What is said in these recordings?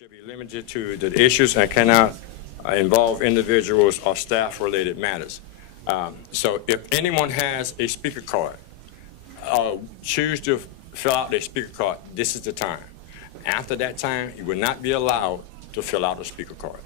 Should be limited to the issues and cannot involve individuals or staff-related matters. So if anyone has a speaker card, choose to fill out their speaker card, this is the time. After that time, you will not be allowed to fill out a speaker card.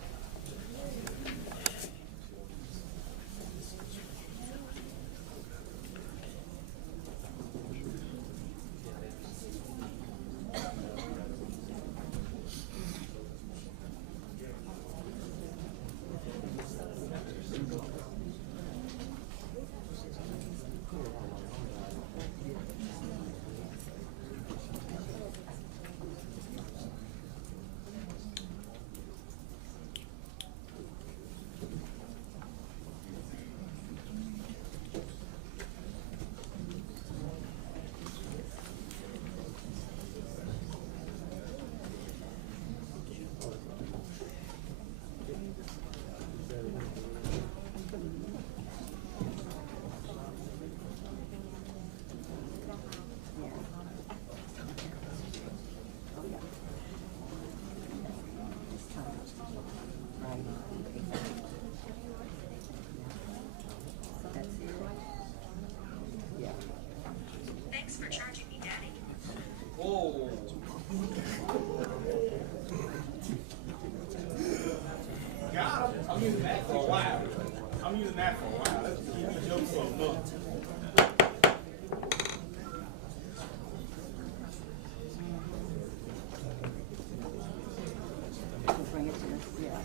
Thanks for charging me, Daddy. Whoa. Got him. I'm using that for a while. Let's keep the jokes for a month. Bring it to this, yeah.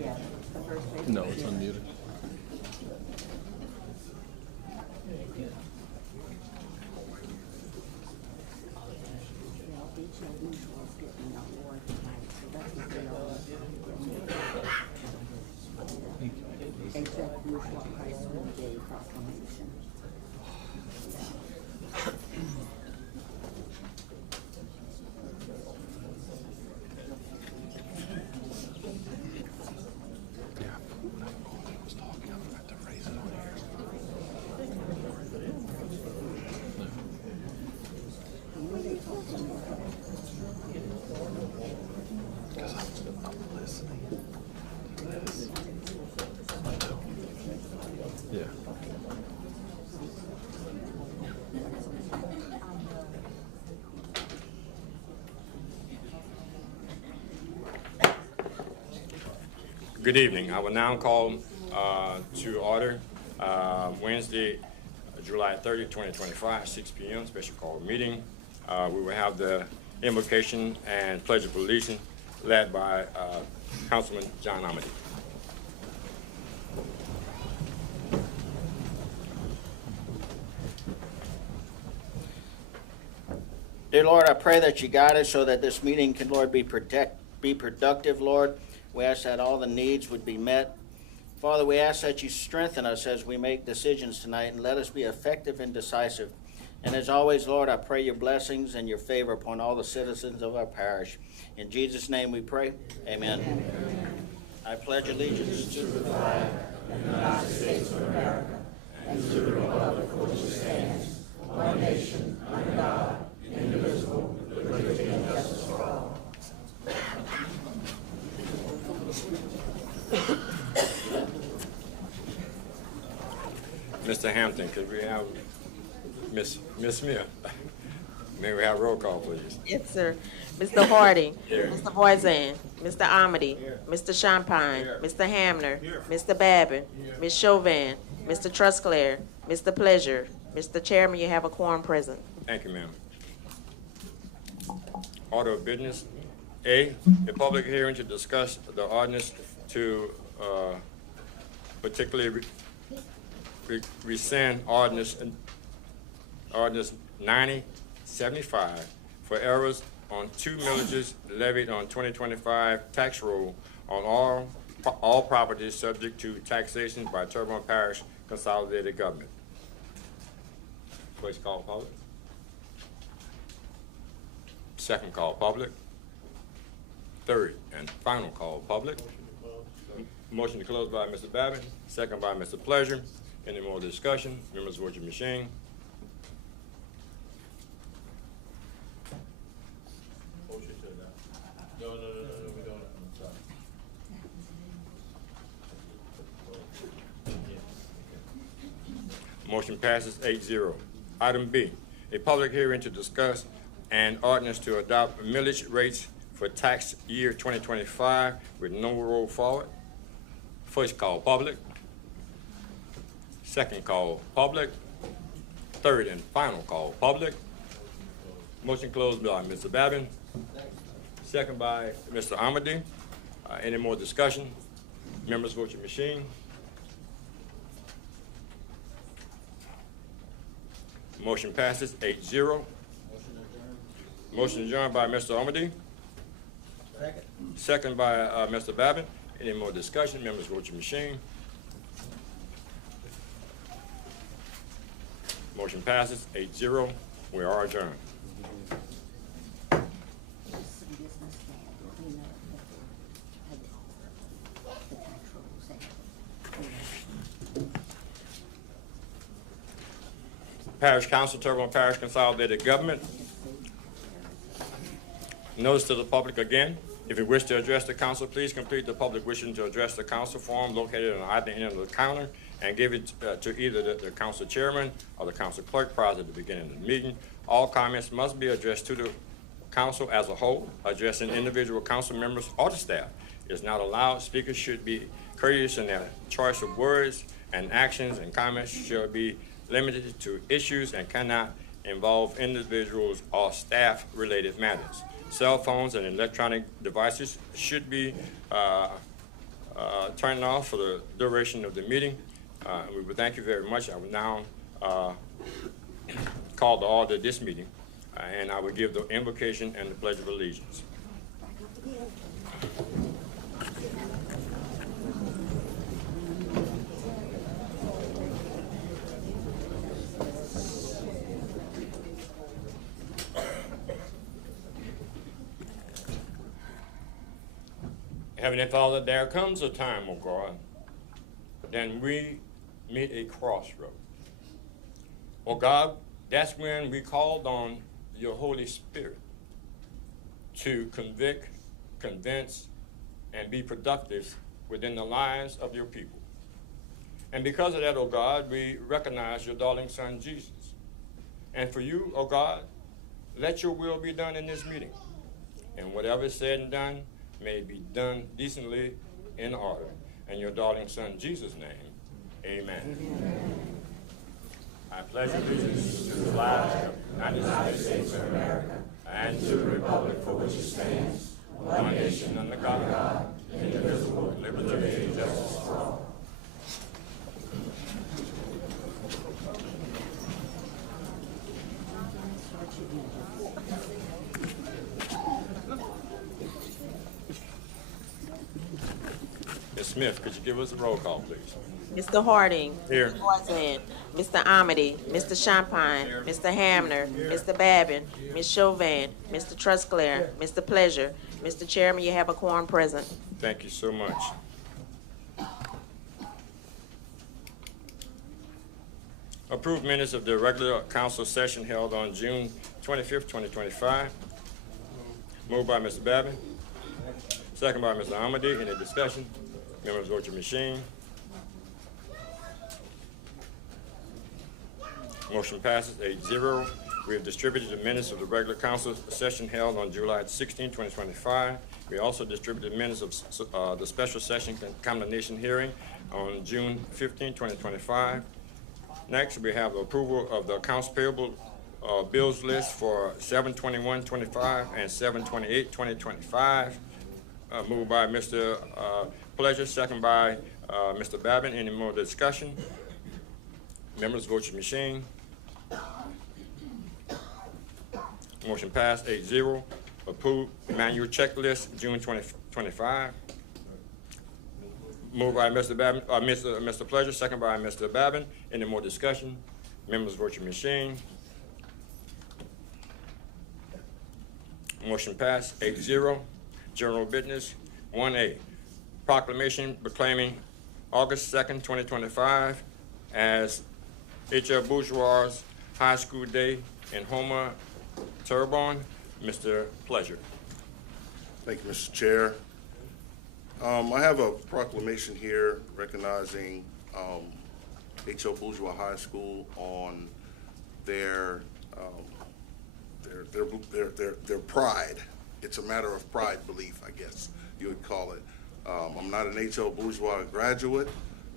Yeah, the first page. No, it's unmuted. Well, each of these was getting an award tonight, so that's what they all. Except Bushwa High School Day Proclamation. Yeah. Good evening. I will now call to order Wednesday, July 30th, 2025, 6 p.m. special call meeting. We will have the invocation and pledge of allegiance led by Councilman John Amity. Dear Lord, I pray that you guide us so that this meeting can, Lord, be productive, Lord. We ask that all the needs would be met. Father, we ask that you strengthen us as we make decisions tonight and let us be effective and decisive. And as always, Lord, I pray your blessings and your favor upon all the citizens of our parish. In Jesus' name we pray. Amen. Amen. I pledge allegiance to the flag of the United States of America and to the republic for which it stands, one nation, under God, indivisible, with liberty and justice for all. Mr. Hampton, could we have Miss Smith? May we have roll call, please? Yes, sir. Mr. Hardy. Here. Mr. Voisin. Mr. Amity. Here. Mr. Champagne. Here. Mr. Hamner. Here. Mr. Babin. Ms. Chauvin. Mr. Trusclair. Mr. Pleasure. Mr. Chairman, you have a quorum present. Thank you, ma'am. Order of business. A public hearing to discuss the ordinance to particularly rescind ordinance 9075 for errors on 2 millages levied on 2025 tax roll on all properties subject to taxation by Terrebonne Parish consolidated government. First call public. Second call public. Third and final call public. Motion to close by Mr. Babin, second by Mr. Pleasure. Any more discussion? Members, vote your machine. Motion to adopt. Motion passes 8-0. Item B, a public hearing to discuss an ordinance to adopt millage rates for tax year 2025 with no roll forward. First call, public. Second call, public. Third and final call, public. Motion closed by Mr. Babin. Second by Mr. Amady. Any more discussion? Members, vote your machine. Motion passes 8-0. Motion adjourned by Mr. Amady. Second by Mr. Babin. Any more discussion? Members, vote your machine. Motion passes 8-0. We are adjourned. Parish Council, Terrebonne Parish Consolidated Government. Notice to the public again. If you wish to address the council, please complete the public wishing to address the council form located on either end of the counter and give it to either the council chairman or the council clerk prior to the beginning of the meeting. All comments must be addressed to the council as a whole. Addressing individual council members or the staff is not allowed. Speakers should be courteous in their choice of words, and actions and comments should be limited to issues and cannot involve individuals or staff-related matters. Cell phones and electronic devices should be turned off for the duration of the meeting. We would thank you very much. I will now call to order this meeting, and I will give the invocation and the Pledge of Allegiance. Heavenly Father, there comes a time, O God, then we meet a crossroad. Oh God, that's when we called on your Holy Spirit to convict, convince, and be productive within the lives of your people. And because of that, oh God, we recognize your darling son, Jesus. And for you, oh God, let your will be done in this meeting. And whatever is said and done may be done decently in order. In your darling son, Jesus' name, amen. Amen. I pledge allegiance to the flag of the United States of America and to the republic for which it stands, one nation under God, indivisible, with liberty and justice for all. Ms. Smith, could you give us a roll call, please? Mr. Harding. Here. Mr. Boisand. Mr. Amady. Mr. Champagne. Mr. Hamner. Mr. Babin. Ms. Chauvin. Mr. Trusclair. Mr. Pleasure. Mr. Chairman, you have a quorum present. Thank you so much. Approved minutes of the regular council session held on June 25th, 2025. Moved by Mr. Babin. Second by Mr. Amady. Any discussion? Members, vote your machine. Motion passes 8-0. We have distributed the minutes of the regular council session held on July 16, 2025. We also distributed minutes of the special session condemnation hearing on June 15, 2025. Next, we have the approval of the accounts payable bills list for 7/21/25 and 7/28/2025. Moved by Mr. Pleasure, second by Mr. Babin. Any more discussion? Members, vote your machine. Motion passed 8-0. Approved manual checklist, June 2025. Moved by Mr. Babin, Mr. Pleasure, second by Mr. Babin. Any more discussion? Members, vote your machine. Motion passed 8-0. General business 1A. Proclamation proclaiming August 2nd, 2025 as H.L. Bourgeois High School Day in Homer, Terrebonne. Mr. Pleasure. Thank you, Mr. Chair. I have a proclamation here recognizing H.L. Bourgeois High School on their pride. It's a matter of pride belief, I guess you would call it. I'm not an H.L. Bourgeois graduate.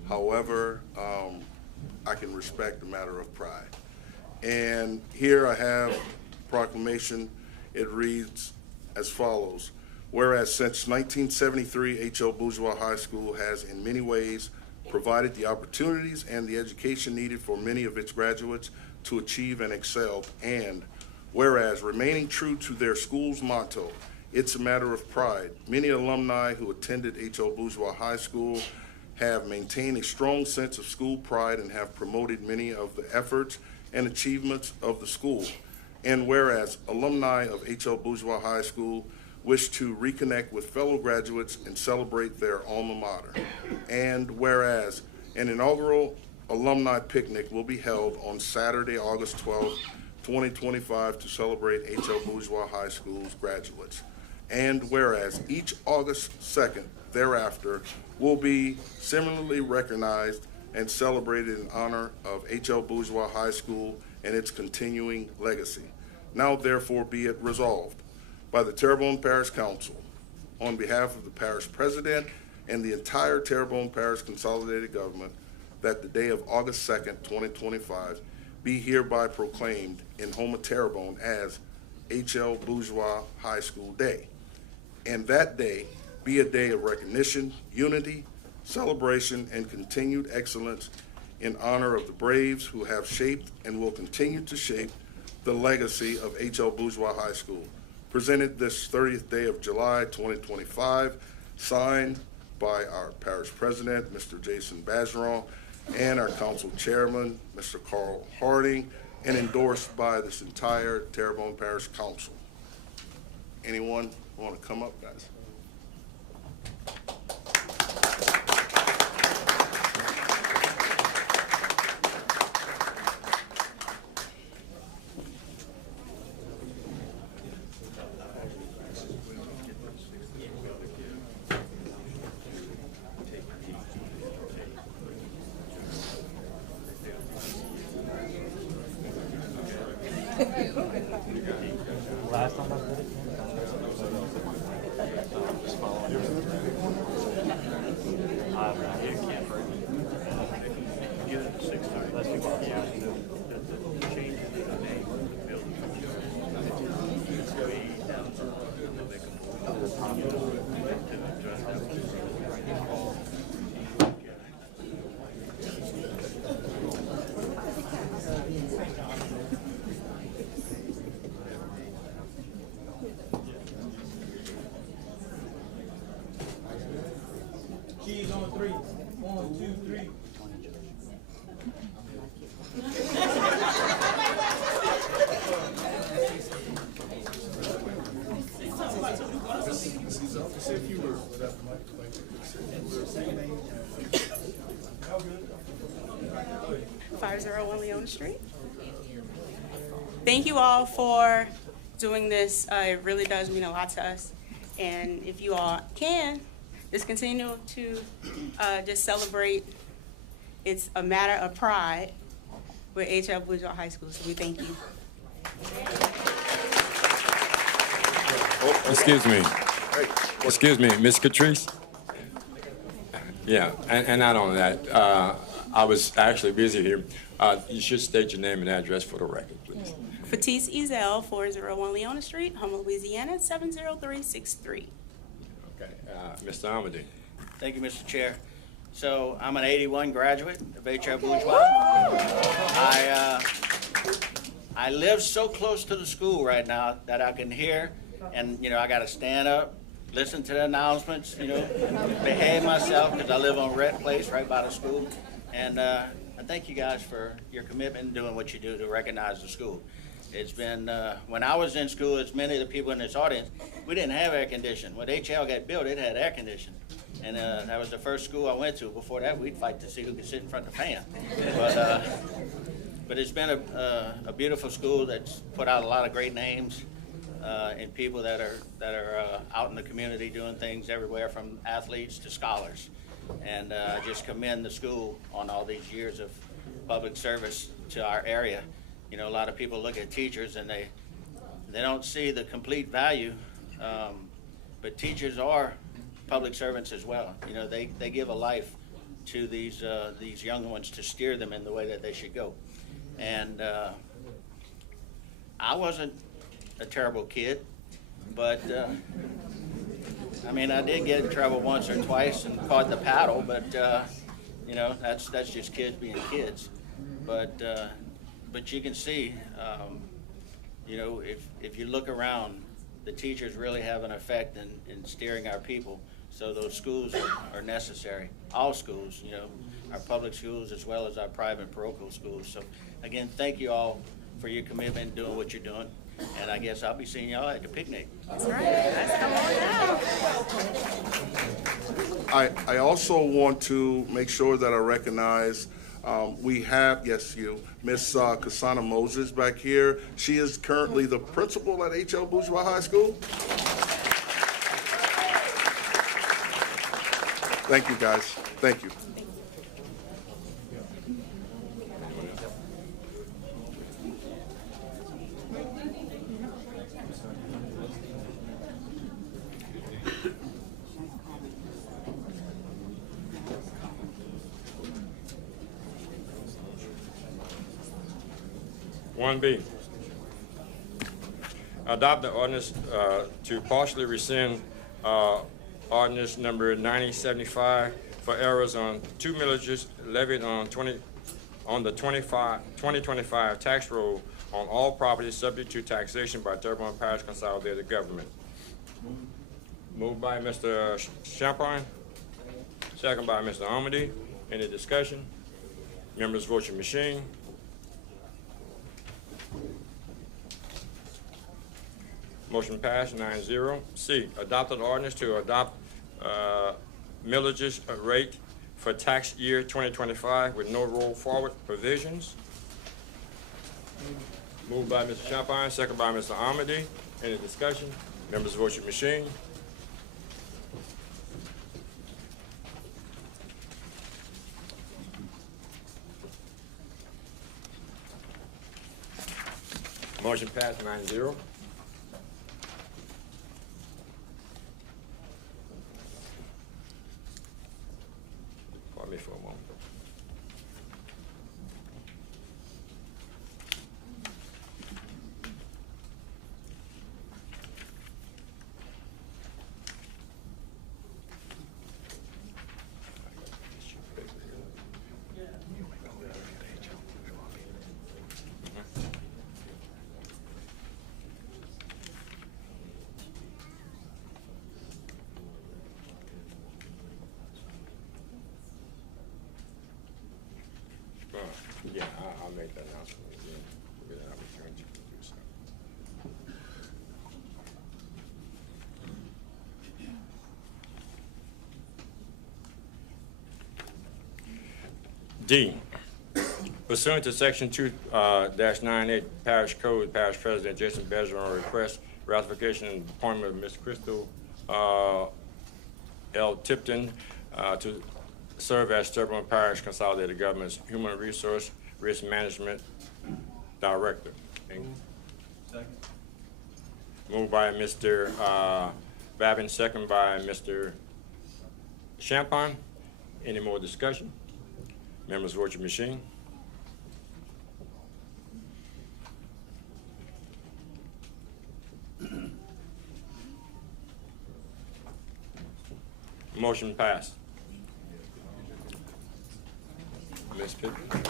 However, I can respect the matter of pride. And here I have proclamation. It reads as follows. Whereas since 1973, H.L. Bourgeois High School has in many ways provided the opportunities and the education needed for many of its graduates to achieve and excel. And whereas remaining true to their school's motto, it's a matter of pride, many alumni who attended H.L. Bourgeois High School have maintained a strong sense of school pride and have promoted many of the efforts and achievements of the school. And whereas alumni of H.L. Bourgeois High School wish to reconnect with fellow graduates and celebrate their alma mater. And whereas an inaugural alumni picnic will be held on Saturday, August 12th, 2025 to celebrate H.L. Bourgeois High School's graduates. And whereas each August 2nd thereafter will be similarly recognized and celebrated in honor of H.L. Bourgeois High School and its continuing legacy. Now therefore be it resolved by the Terrebonne Parish Council on behalf of the parish president and the entire Terrebonne Parish Consolidated Government that the day of August 2nd, 2025 be hereby proclaimed in Houma Terrebonne as H.L. Bourgeois High School Day. And that day be a day of recognition, unity, celebration, and continued excellence in honor of the braves who have shaped and will continue to shape the legacy of H.L. Bourgeois High School. Presented this 30th day of July, 2025, signed by our parish president, Mr. Jason Bazeron, and our council chairman, Mr. Carl Harding, and endorsed by this entire Terrebonne Parish Council. Anyone want to come up, guys? Cheese on 3. 1, 2, 3. Say a few words. 501 Leona Street. Thank you all for doing this. It really does mean a lot to us. And if you all can, just continue to just celebrate. It's a matter of pride with H.L. Bourgeois High School, so we thank you. Excuse me. Excuse me, Ms. Catrice? Yeah, and not only that, I was actually busy here. You should state your name and address for the record, please. Fatise Ezel, 401 Leona Street, Houma, Louisiana, 70363. Okay, Mr. Amady. Thank you, Mr. Chair. So I'm an 81 graduate of H.L. Bourgeois. I live so close to the school right now that I can hear, and I got to stand up, listen to the announcements, behave myself because I live on Red Place right by the school. And I thank you guys for your commitment and doing what you do to recognize the school. It's been, when I was in school, as many of the people in this audience, we didn't have air conditioning. When HL got built, it had air conditioning. And that was the first school I went to. Before that, we'd fight to see who could sit in front of the fan. But it's been a beautiful school that's put out a lot of great names and people that are out in the community doing things everywhere from athletes to scholars. And I just commend the school on all these years of public service to our area. You know, a lot of people look at teachers and they don't see the complete value, but teachers are public servants as well. You know, they give a life to these young ones to steer them in the way that they should go. And I wasn't a terrible kid, but I mean, I did get in trouble once or twice and caught the paddle, but you know, that's just kids being kids. But you can see, you know, if you look around, the teachers really have an effect in steering our people. So those schools are necessary. All schools, you know, our public schools as well as our private parochial schools. So again, thank you all for your commitment in doing what you're doing. And I guess I'll be seeing y'all at the picnic. That's right. Let's come on down. I also want to make sure that I recognize we have, yes, you, Miss Kasana Moses back here. She is currently the principal at H.L. Bourgeois High School. Thank you, guys. Thank you. One B, adopt the ordinance to partially rescind ordinance number 9075 for errors on 2 millages levied on the 2025 tax roll on all properties subject to taxation by Terrebonne Parish consolidated government. Moved by Mr. Champagne, second by Mr. Amity. Any discussion? Members, vote your machine. Motion passed 9-0. C, adopted ordinance to adopt millages rate for tax year 2025 with no roll forward provisions. Moved by Mr. Champagne, second by Mr. Amity. Any discussion? Members, vote your machine. Motion passed 9-0. Pardon me for a moment. Yeah, I'll make that announcement again. We'll get an opportunity to do so. D, pursuant to section 2-98 Parish Code, Parish President Jason Bergeron requests ratification and appointment of Ms. Crystal L. Tipton to serve as Terrebonne Parish Consolidated Government's Human Resource Risk Management Director. Second. Moved by Mr. Babin, second by Mr. Champagne. Any more discussion? Members, vote your machine. Motion passed. Ms. Pittman.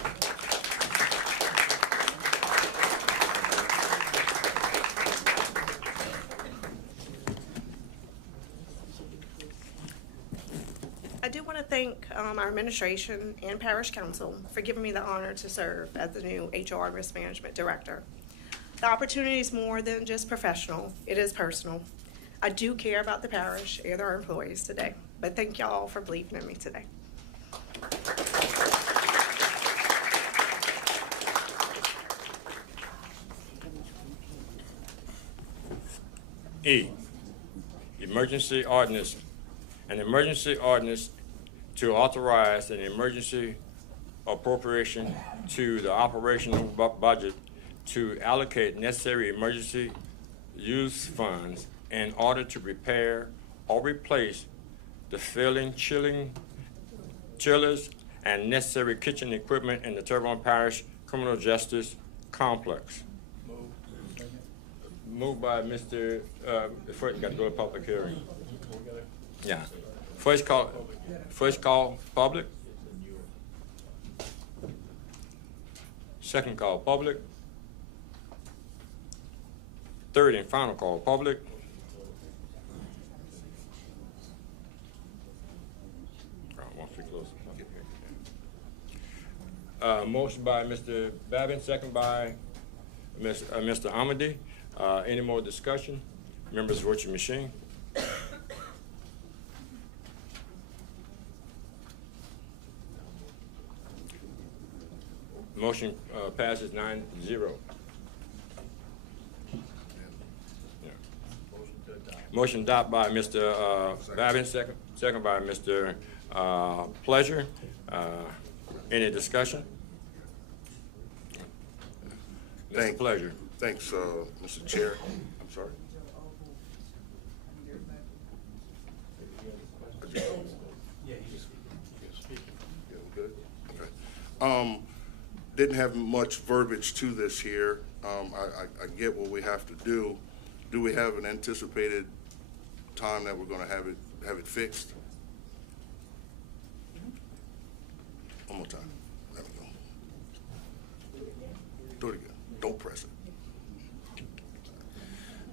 I do want to thank our administration and parish council for giving me the honor to serve as the new HR Risk Management Director. The opportunity is more than just professional, it is personal. I do care about the parish and our employees today, but thank y'all for believing in me today. E, emergency ordinance. An emergency ordinance to authorize an emergency appropriation to the operational budget to allocate necessary emergency use funds in order to repair or replace the failing chillers and necessary kitchen equipment in the Terrebonne Parish Criminal Justice Complex. Moved by Mr. First, got to go to public hearing. Yeah. First call, public. Second call, public. Third and final call, public. Once we close the public hearing. Motion by Mr. Babin, second by Mr. Amady. Any more discussion? Members, vote your machine. Motion passes 9-0. Yeah. Motion adopted by Mr. Babin, second by Mr. Pleasure. Any discussion? Mr. Pleasure. Thanks, Mr. Chair. I'm sorry. Yeah, we're good. Okay. Didn't have much verbiage to this here. I get what we have to do. Do we have an anticipated time that we're going to have it fixed? One more time. There we go. Do it again. Don't press it.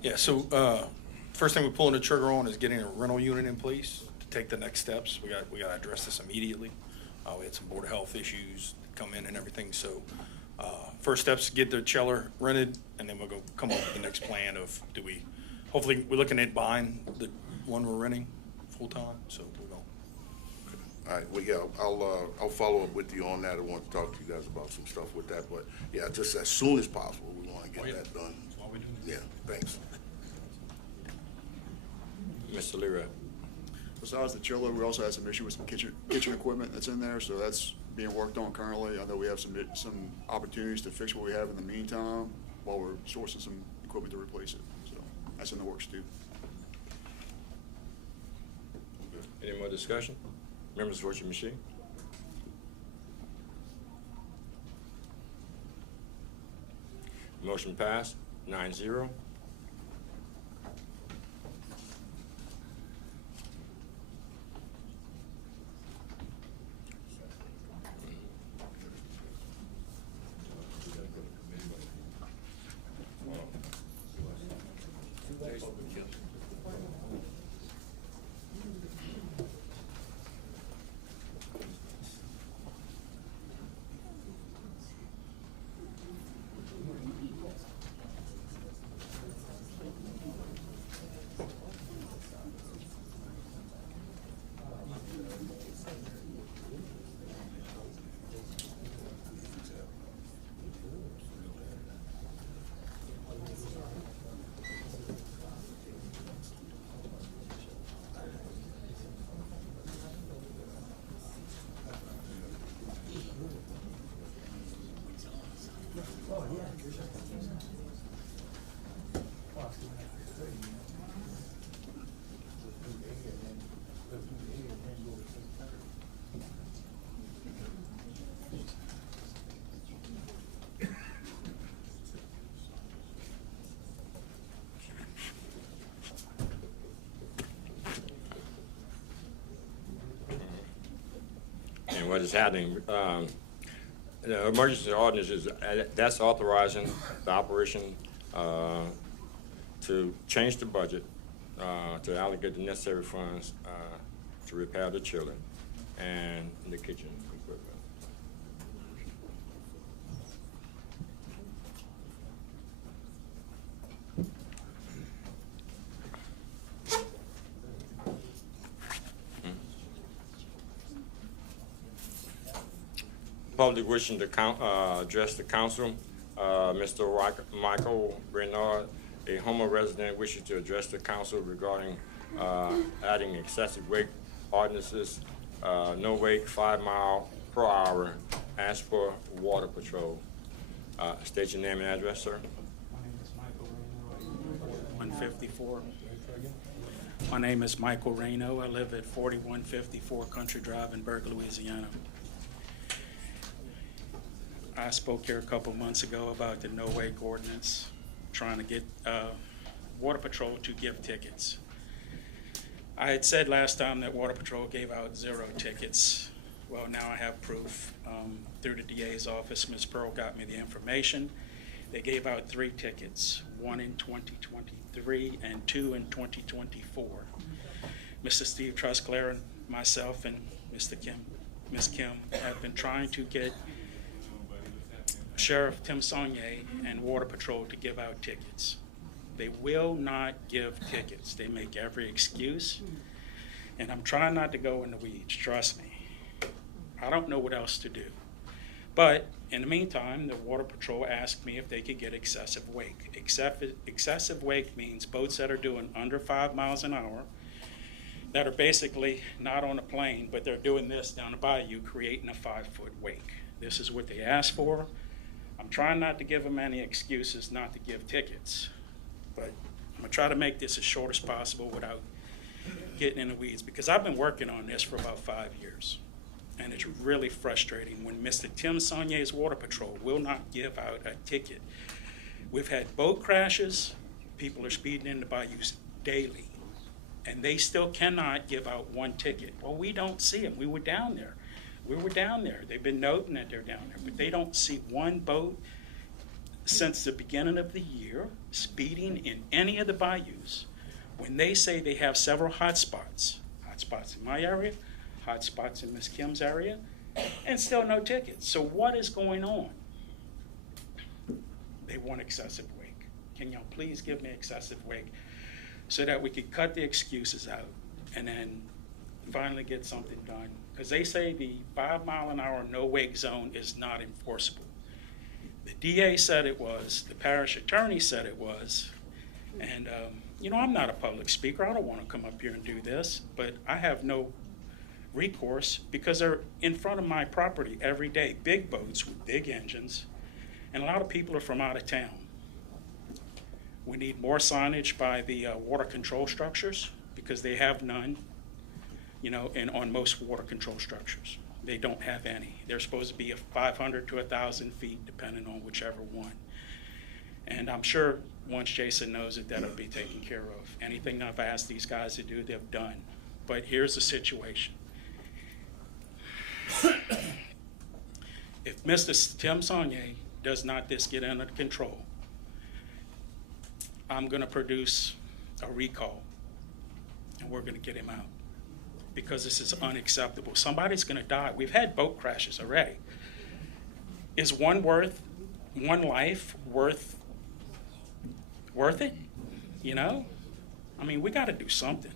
Yeah, so first thing we're pulling the trigger on is getting a rental unit in place to take the next steps. We got to address this immediately. We had some Board of Health issues come in and everything, so first steps, get the chiller rented, and then we'll come up with the next plan of hopefully we're looking at buying the one we're renting full-time, so we're going. All right, well, yeah, I'll follow up with you on that. I want to talk to you guys about some stuff with that, but yeah, just as soon as possible, we want to get that done. That's what we do. Yeah, thanks. Mr. Leroy. Besides the chiller, we also had some issue with some kitchen equipment that's in there, so that's being worked on currently. I know we have some opportunities to fix what we have in the meantime while we're sourcing some equipment to replace it. So that's in the works too. Any more discussion? Members, vote your machine. Motion passed, 9-0. And what is happening, the emergency ordinances, that's authorizing the operation to change the budget, to allocate the necessary funds to repair the chiller and the kitchen equipment. Public wishing to address the council, Mr. Michael Bernard, a Homer resident wishes to address the council regarding adding excessive weight ordinances no wake, 5 mile per hour, as per Water Patrol. State your name and address, sir. 154. My name is Michael Reno. I live at 4154 Country Drive in Berg, Louisiana. I spoke here a couple months ago about the no wake ordinance, trying to get Water Patrol to give tickets. I had said last time that Water Patrol gave out 0 tickets. Well, now I have proof. Through the DA's office, Ms. Pearl got me the information. They gave out 3 tickets, 1 in 2023 and 2 in 2024. Mr. Steve Trusclair and myself and Ms. Kim have been trying to get Sheriff Tim Saunier and Water Patrol to give out tickets. They will not give tickets. They make every excuse, and I'm trying not to go in the weeds, trust me. I don't know what else to do. But in the meantime, the Water Patrol asked me if they could get excessive wake. Excessive wake means boats that are doing under 5 miles an hour, that are basically not on a plane, but they're doing this down the bayou, creating a 5-foot wake. This is what they asked for. I'm trying not to give them any excuses not to give tickets, but I'm gonna try to make this as short as possible without getting in the weeds, because I've been working on this for about 5 years. And it's really frustrating when Mr. Tim Saunier's Water Patrol will not give out a ticket. We've had boat crashes, people are speeding in the bayous daily, and they still cannot give out 1 ticket. Well, we don't see them. We were down there. They've been noting that they're down there, but they don't see 1 boat since the beginning of the year speeding in any of the bayous, when they say they have several hot spots in my area, hot spots in Ms. Kim's area, and still no tickets. So what is going on? They want excessive wake. Can y'all please give me excessive wake so that we could cut the excuses out and then finally get something done? Because they say the 5 mile an hour no wake zone is not enforceable. The DA said it was, the parish attorney said it was, and you know, I'm not a public speaker. I don't want to come up here and do this, but I have no recourse because they're in front of my property every day, big boats with big engines, and a lot of people are from out of town. We need more signage by the water control structures because they have none, you know, and on most water control structures. They don't have any. They're supposed to be 500 to 1,000 feet depending on whichever one. And I'm sure once Jason knows it, that'll be taken care of. Anything I've asked these guys to do, they've done. But here's the situation. If Mr. Tim Saunier does not just get under control, I'm going to produce a recall, and we're going to get him out because this is unacceptable. Somebody's going to die. We've had boat crashes already. Is one life worth it? You know? I mean, we got to do something.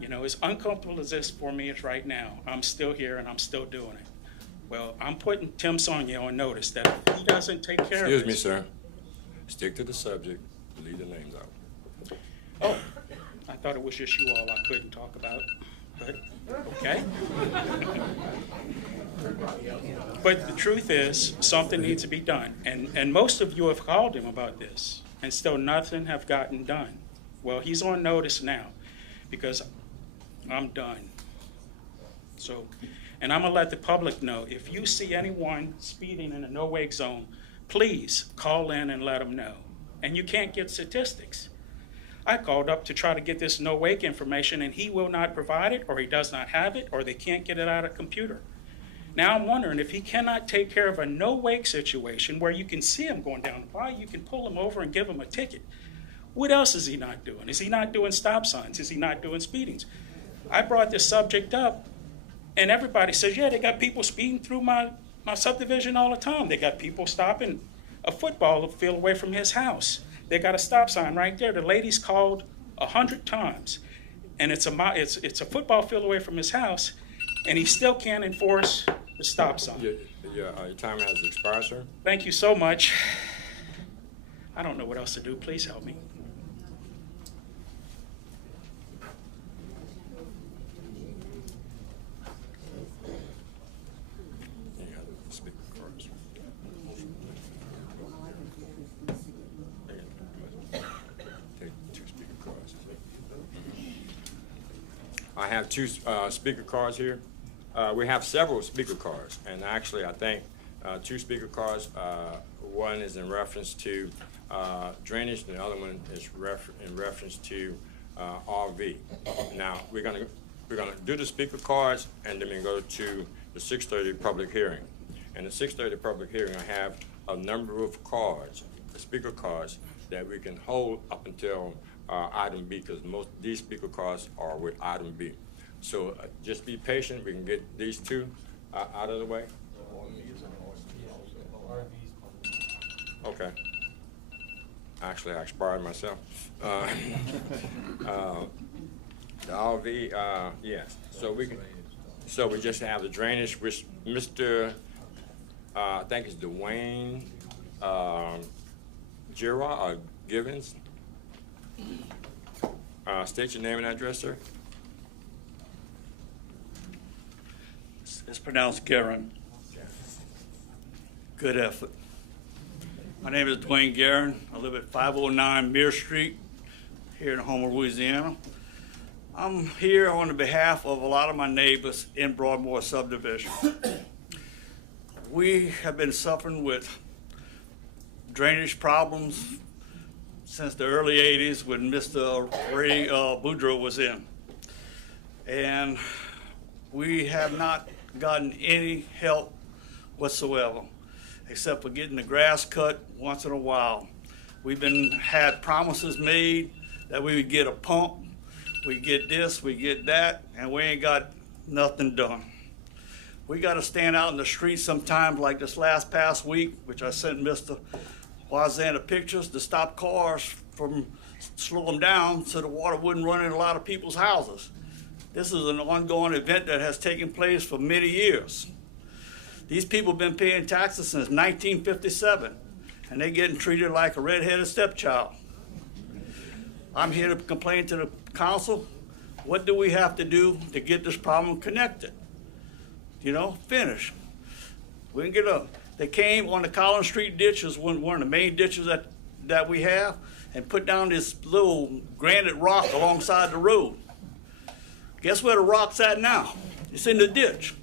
You know, as uncomfortable as this for me is right now, I'm still here and I'm still doing it. Well, I'm putting Tim Saunier on notice that if he doesn't take care of this... Excuse me, sir. Stick to the subject. Leave the names out. Oh, I thought it was just you all I couldn't talk about, but okay. But the truth is, something needs to be done. And most of you have called him about this, and still nothing have gotten done. Well, he's on notice now because I'm done. So, and I'm gonna let the public know, if you see anyone speeding in a no-wake zone, please call in and let them know. And you can't get statistics. I called up to try to get this no-wake information, and he will not provide it, or he does not have it, or they can't get it out of a computer. Now I'm wondering if he cannot take care of a no-wake situation where you can see him going down the bayou, you can pull him over and give him a ticket. What else is he not doing? Is he not doing stop signs? Is he not doing speedings? I brought this subject up, and everybody says, yeah, they got people speeding through my subdivision all the time. They got people stopping a football field away from his house. They got a stop sign right there. The lady's called 100 times, and it's a football field away from his house, and he still can't enforce the stop sign. Your time has expired, sir. Thank you so much. I don't know what else to do. Please help me. speaker cards. Take 2 speaker cards. I have 2 speaker cards here. We have several speaker cards, and actually I think 2 speaker cards. One is in reference to drainage, and the other one is in reference to RV. Now we're gonna do the speaker cards, and then we go to the 6:30 public hearing. And the 6:30 public hearing, I have a number of cards, the speaker cards, that we can hold up until item B, because most of these speaker cards are with item B. So just be patient. We can get these 2 out of the way. Okay. Actually, I expired myself. The RV, yes. So we just have the drainage, which Mr. I think it's Dwayne Girard or Givens. State your name and address, sir. It's pronounced Guerin. Good effort. My name is Dwayne Guerin. I live at 509 Muir Street here in Homer, Louisiana. I'm here on the behalf of a lot of my neighbors in Broadmoor subdivision. We have been suffering with drainage problems since the early 80s when Mr. Ray Boudreaux was in. And we have not gotten any help whatsoever, except for getting the grass cut once in a while. We've had promises made that we would get a pump, we get this, we get that, and we ain't got nothing done. We got to stand out in the street sometimes, like this past week, which I sent Mr. Wazan the pictures to stop cars from slow them down so the water wouldn't run in a lot of people's houses. This is an ongoing event that has taken place for many years. These people have been paying taxes since 1957, and they're getting treated like a red-headed stepchild. I'm here to complain to the council. What do we have to do to get this problem connected? You know, finish. We can get up. They came on the Collins Street ditch, is one of the main ditches that we have, and put down this little granite rock alongside the road. Guess where the rock's at now? It's in the ditch.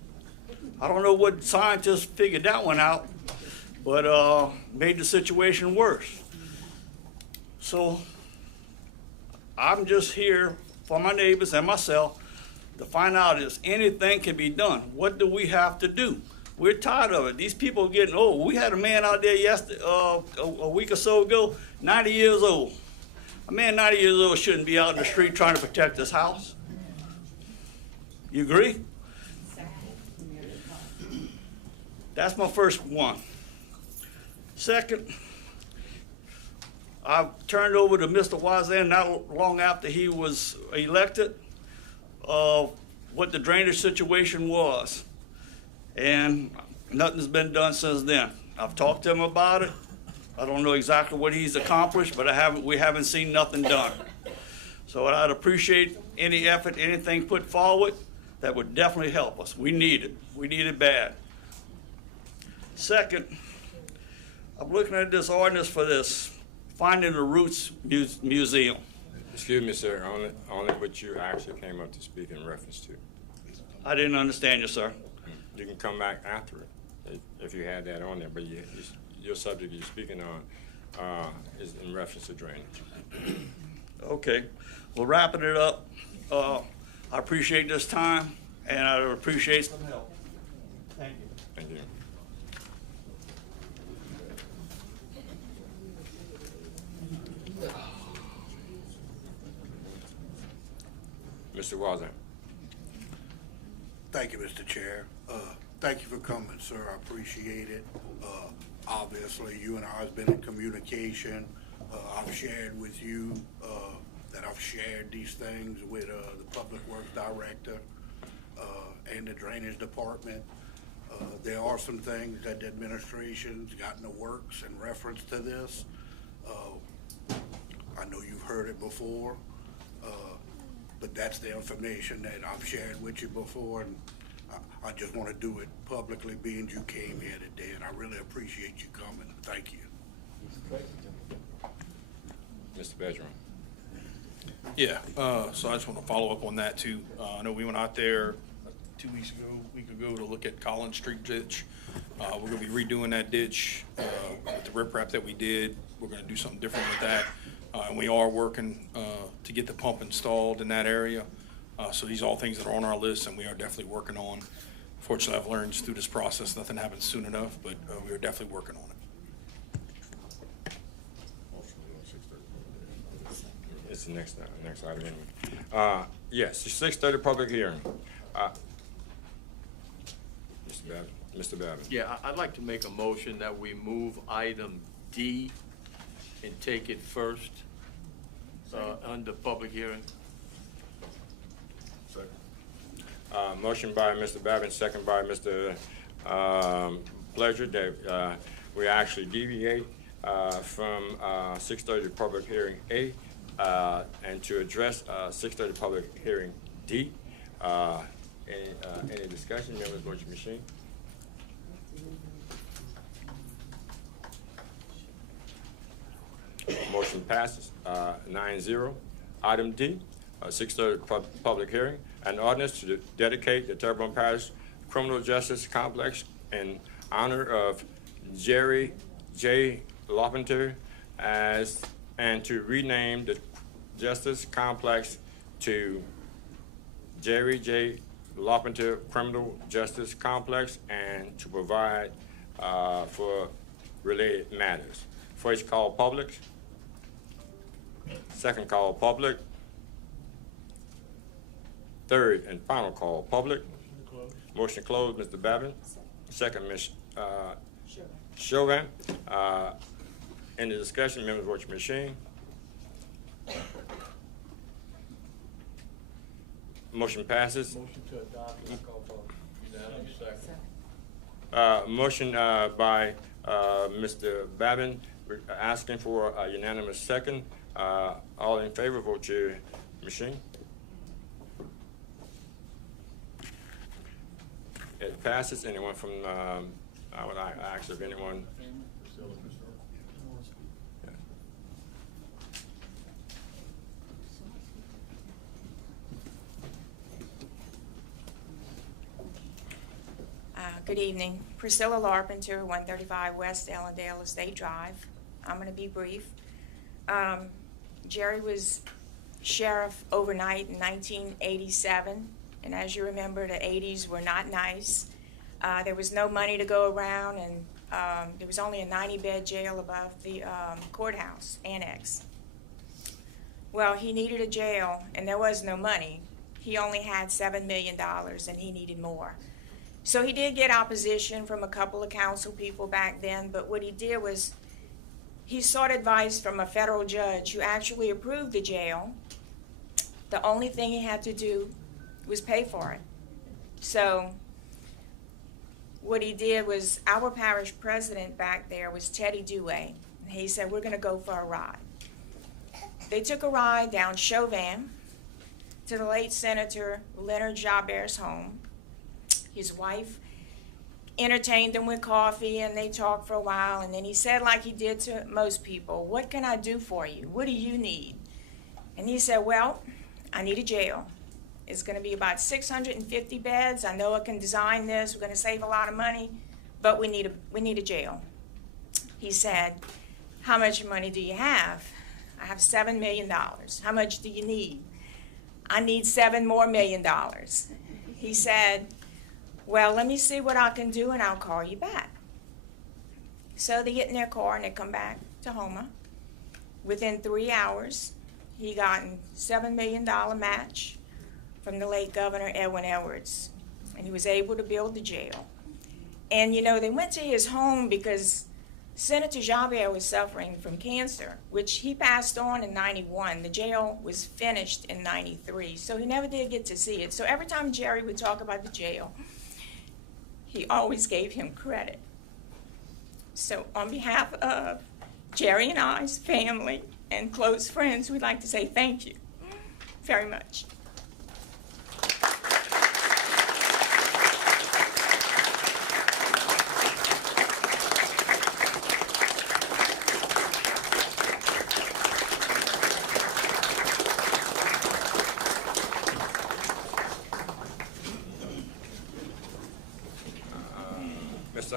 I don't know what scientists figured that one out, but made the situation worse. So I'm just here for my neighbors and myself to find out if anything can be done. What do we have to do? We're tired of it. These people are getting old. We had a man out there yesterday, a week or so ago, 90 years old. A man 90 years old shouldn't be out in the street trying to protect his house. You agree? That's my first one. Second, I turned over to Mr. Wazan not long after he was elected what the drainage situation was. And nothing's been done since then. I've talked to him about it. I don't know exactly what he's accomplished, but we haven't seen nothing done. So I'd appreciate any effort, anything put forward that would definitely help us. We need it. We need it bad. Second, I'm looking at this ordinance for this Finding the Roots Museum. Excuse me, sir, only what you actually came up to speak in reference to. I didn't understand you, sir. You can come back after it if you had that on there, but your subject you're speaking on is in reference to drainage. Okay, well, wrapping it up, I appreciate this time, and I appreciate some help. Thank you. Thank you. Mr. Wazan. Thank you, Mr. Chair. Thank you for coming, sir. I appreciate it. Obviously, you and I have been in communication. I've shared with you that I've shared these things with the Public Works Director and the Drainage Department. There are some things that the administration's got in the works in reference to this. I know you've heard it before. But that's the information that I've shared with you before, and I just want to do it publicly, being you came here today, and I really appreciate you coming. Thank you. Mr. Bedroom. Yeah, so I just want to follow up on that too. I know we went out there 2 weeks ago, a week ago, to look at Collins Street ditch. We're gonna be redoing that ditch, with the riprap that we did. We're gonna do something different with that. And we are working, to get the pump installed in that area. So these are all things that are on our list and we are definitely working on. Fortunately, I've learned through this process, nothing happens soon enough, but, we are definitely working on it. It's the next item anyway. Yes, 6:30 public hearing. Mr. Babin. Yeah, I'd like to make a motion that we move item D and take it first under public hearing. Motion by Mr. Babin, second by Mr. Pleasure, that we actually deviate from 6:30 public hearing A and to address 6:30 public hearing D. Any discussion? Members, vote your machine. Motion passes 9-0. Item D, 6:30 public hearing, an ordinance to dedicate the Terrebonne Parish Criminal Justice Complex in honor of Jerry J. Lopenter and to rename the Justice Complex to Jerry J. Lopenter Criminal Justice Complex and to provide for related matters. First call public. Second call public. Third and final call public. Motion closed, Mr. Babin. Second, Ms. Chauvin. Any discussion? Members, vote your machine. Motion passes. Motion to adopt, I call for unanimous second. Motion by Mr. Babin, asking for a unanimous second. All in favor, vote your machine. It passes. Anyone from, I would ask if anyone. Good evening. Priscilla Larpenter, 135 West Allendale Estate Drive. I'm going to be brief. Jerry was sheriff overnight in 1987, and as you remember, the 80s were not nice. There was no money to go around, and there was only a 90-bed jail above the courthouse annex. Well, he needed a jail, and there was no money. He only had $7 million, and he needed more. So he did get opposition from a couple of council people back then, but what he did was he sought advice from a federal judge who actually approved the jail. The only thing he had to do was pay for it. So what he did was, our parish president back there was Teddy Dewey. He said, we're gonna go for a ride. They took a ride down Chauvin to the late Senator Leonard Jabert's home. His wife entertained them with coffee, and they talked for a while, and then he said, like he did to most people, what can I do for you? What do you need? And he said, well, I need a jail. It's going to be about 650 beds. I know I can design this. We're going to save a lot of money, but we need a jail. He said, how much money do you have? I have $7 million. How much do you need? I need $7 more million. He said, well, let me see what I can do, and I'll call you back. So they get in their car, and they come back to Houma. Within 3 hours, he got a $7 million match from the late Governor Edwin Edwards, and he was able to build the jail. And, you know, they went to his home because Senator Jabert was suffering from cancer, which he passed on in 91. The jail was finished in 93, so he never did get to see it. So every time Jerry would talk about the jail, he always gave him credit. So on behalf of Jerry and I's family and close friends, we'd like to say thank you very much.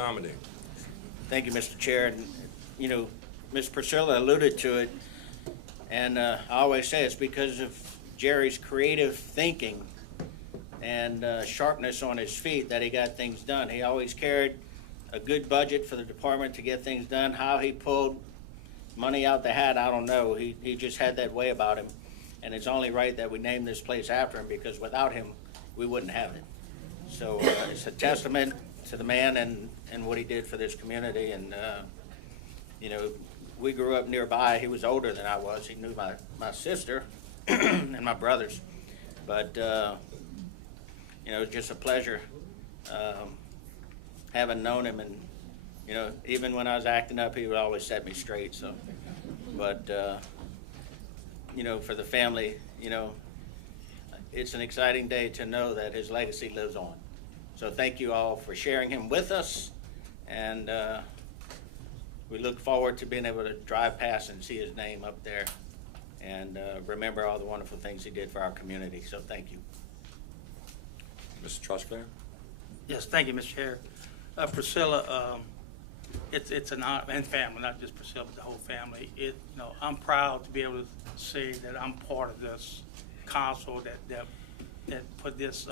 Amity. Thank you, Mr. Chair. And, you know, Ms. Priscilla alluded to it, and I always say it's because of Jerry's creative thinking and sharpness on his feet that he got things done. He always carried a good budget for the department to get things done. How he pulled money out the hat, I don't know. He just had that way about him, and it's only right that we name this place after him, because without him, we wouldn't have it. So it's a testament to the man and what he did for this community. And, you know, we grew up nearby. He was older than I was. He knew my sister and my brothers. But, you know, it was just a pleasure having known him. And, you know, even when I was acting up, he would always set me straight. So, but, you know, for the family, you know, it's an exciting day to know that his legacy lives on. So thank you all for sharing him with us, and we look forward to being able to drive past and see his name up there and remember all the wonderful things he did for our community. So thank you. Mr. Trusclair? Yes, thank you, Mr. Chair. Priscilla, it's an honor, and family, not just Priscilla, but the whole family. You know, I'm proud to be able to say that I'm part of this council that put this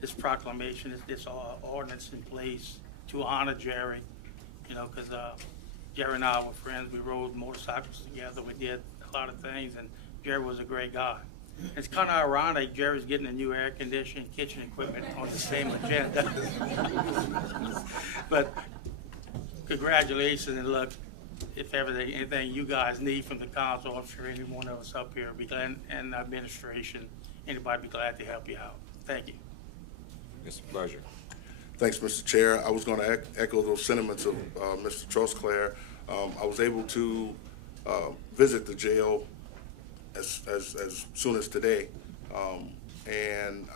this proclamation, this ordinance in place to honor Jerry. You know, because Jerry and I were friends. We rode motorcycles together. We did a lot of things, and Jerry was a great guy. It's kind of ironic Jerry's getting a new air conditioning, kitchen equipment on the same agenda. But congratulations, and look, if anything you guys need from the council, I'm sure anyone else up here will be glad, and administration, anybody be glad to help you out. Thank you. Mr. Pleasure. Thanks, Mr. Chair. I was going to echo those sentiments of Mr. Trosclair. I was able to visit the jail as soon as today, and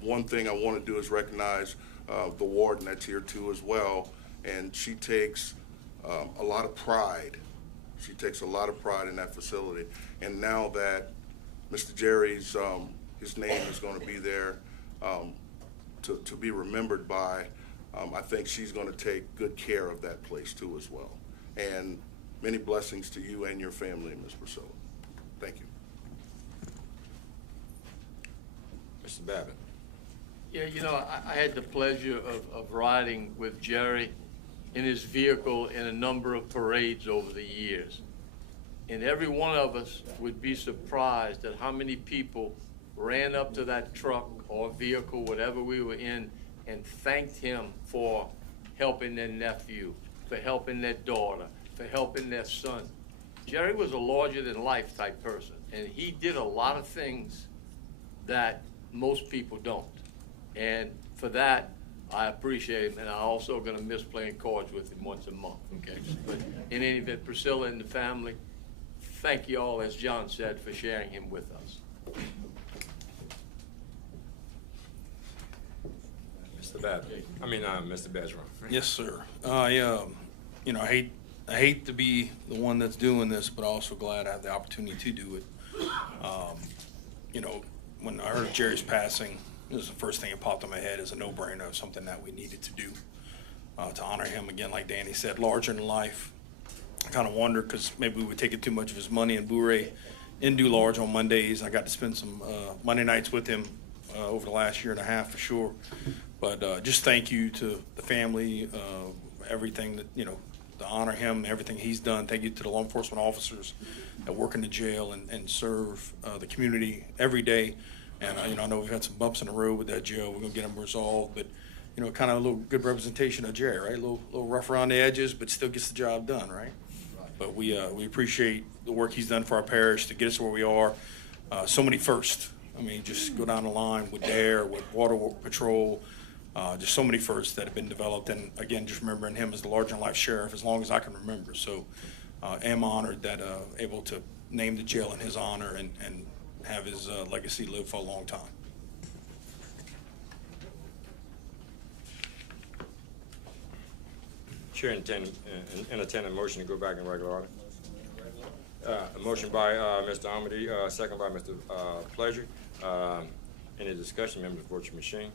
one thing I want to do is recognize the warden that's here too as well, and she takes a lot of pride. She takes a lot of pride in that facility, and now that Mr. Jerry's his name is going to be there to be remembered by, I think she's going to take good care of that place too as well. And many blessings to you and your family, Ms. Priscilla. Thank you. Mr. Babbitt. Yeah, you know, I had the pleasure of riding with Jerry in his vehicle in a number of parades over the years. And every one of us would be surprised at how many people ran up to that truck or vehicle, whatever we were in, and thanked him for helping their nephew, for helping their daughter, for helping their son. Jerry was a larger-than-life type person, and he did a lot of things that most people don't. And for that, I appreciate him, and I'm also going to miss playing cards with him once a month, okay? But in any event, Priscilla and the family, thank you all, as John said, for sharing him with us. Mr. Babbitt. I mean, Mr. Bezra. Yes, sir. You know, I hate to be the one that's doing this, but also glad I have the opportunity to do it. You know, when I heard Jerry's passing, it was the first thing that popped in my head as a no-brainer, something that we needed to do to honor him. Again, like Danny said, larger than life. I kind of wondered because maybe we would take too much of his money and Blu-ray and do large on Mondays. I got to spend some Monday nights with him over the last year and a half for sure. But just thank you to the family, everything that, you know, to honor him, everything he's done. Thank you to the law enforcement officers that work in the jail and serve the community every day. And, you know, I know we've had some bumps in the road with that jail. We're going to get them resolved. But, you know, kind of a little good representation of Jerry, right? A little rough around the edges, but still gets the job done, right? But we appreciate the work he's done for our parish to get us where we are. So many firsts. I mean, just go down the line with DARE, with Water Patrol, just so many firsts that have been developed. And again, just remembering him as the larger-than-life sheriff as long as I can remember. So am honored that able to name the jail in his honor and have his legacy live for a long time. Chair entertain a motion to go back in regular order. A motion by Mr. Amity, second by Mr. Pleasure. Any discussion, members, vote your machine.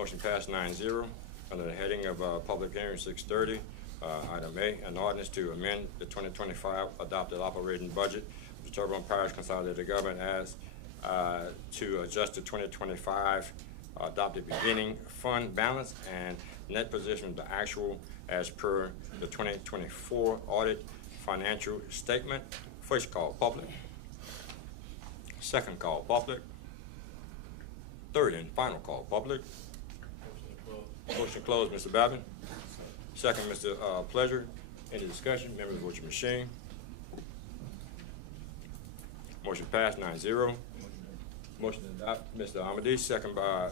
Motion passed 9-0. Under the heading of public hearing 6:30, item A, an ordinance to amend the 2025 adopted operating budget of the Terrebonne Parish Consolidated Government as to adjust the 2025 adopted beginning fund balance and net position to actual as per the 2024 audit financial statement. First call, public. Second call, public. Third and final call, public. Motion closed, Mr. Babin. Second, Mr. Pleasure. Any discussion? Members, vote your machine. Motion passed 9-0. Motion to adopt, Mr. Amadi, second by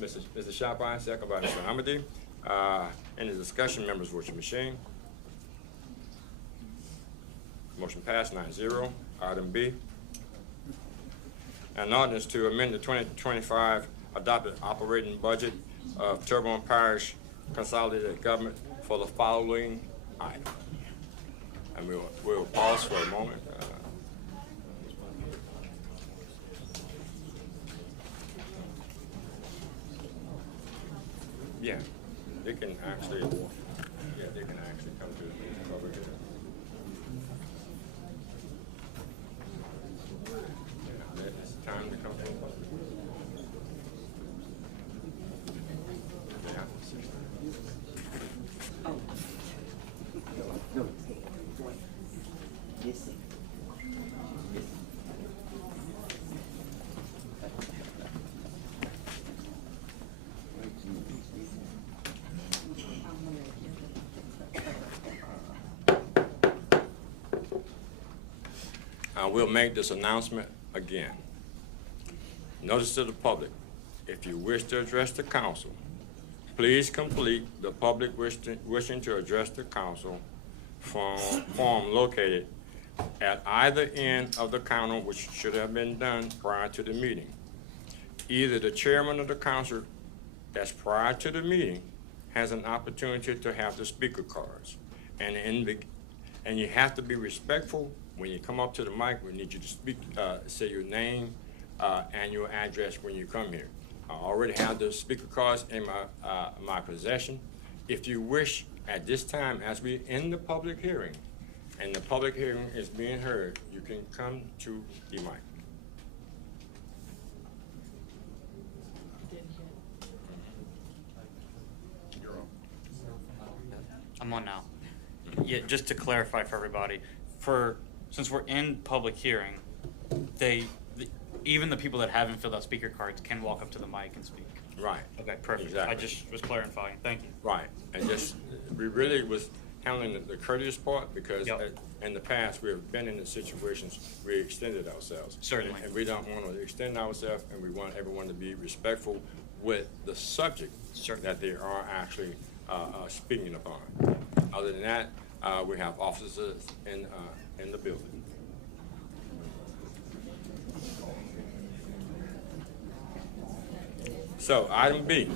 Mr. Champagne, second by Mr. Amadi. Any discussion? Members, vote your machine. Motion passed 9-0. Item B. An ordinance to amend the 2025 adopted operating budget of Terrebonne Parish Consolidated Government for the following item. And we'll pause for a moment. Yeah, they can actually come to the public hearing. It's time to come to the public. We'll make this announcement again. Notice to the public, if you wish to address the council, please complete the public wishing to address the council form located at either end of the counter, which should have been done prior to the meeting. Either the chairman of the council, that's prior to the meeting, has an opportunity to have the speaker cards. And you have to be respectful. When you come up to the mic, we need you to speak, say your name and your address when you come here. I already have the speaker cards in my possession. If you wish, at this time, as we end the public hearing, and the public hearing is being heard, you can come to the mic. I'm on now. Yeah, just to clarify for everybody, since we're in public hearing, even the people that haven't filled out speaker cards can walk up to the mic and speak. Right. Okay, perfect. Exactly. I just was clarifying. Thank you. Right, and we really was handling the courteous part because in the past, we have been in the situations we extended ourselves. Certainly. And we don't want to extend ourselves, and we want everyone to be respectful with the subject that they are actually speaking upon. Other than that, we have officers in the building. So, item B.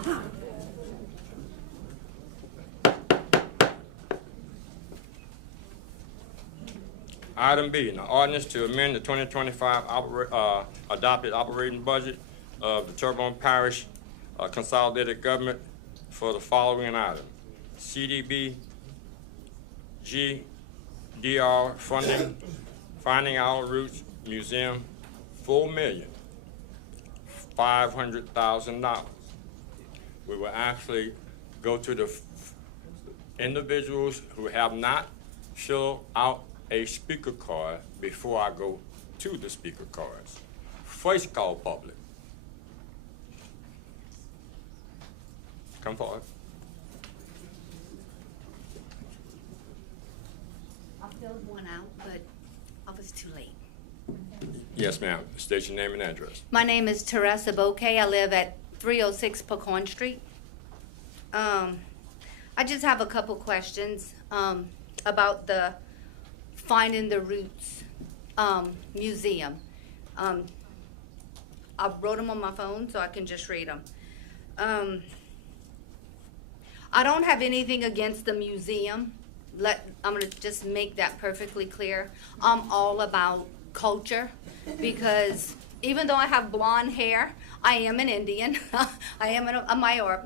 Item B, an ordinance to amend the 2025 adopted operating budget of the Terrebonne Parish Consolidated Government for the following item. CDB GDR funding, Finding Our Roots Museum, $4,500,000. We will actually go to the individuals who have not filled out a speaker card before I go to the speaker cards. First call, public. Come forward. I filled one out, but I was too late. Yes, ma'am. State your name and address. My name is Teresa Bouquet. I live at 306 Pecan Street. I just have a couple questions about the Finding the Roots Museum. I wrote them on my phone so I can just read them. I don't have anything against the museum. I'm going to just make that perfectly clear. I'm all about culture because even though I have blonde hair, I am an Indian. I am a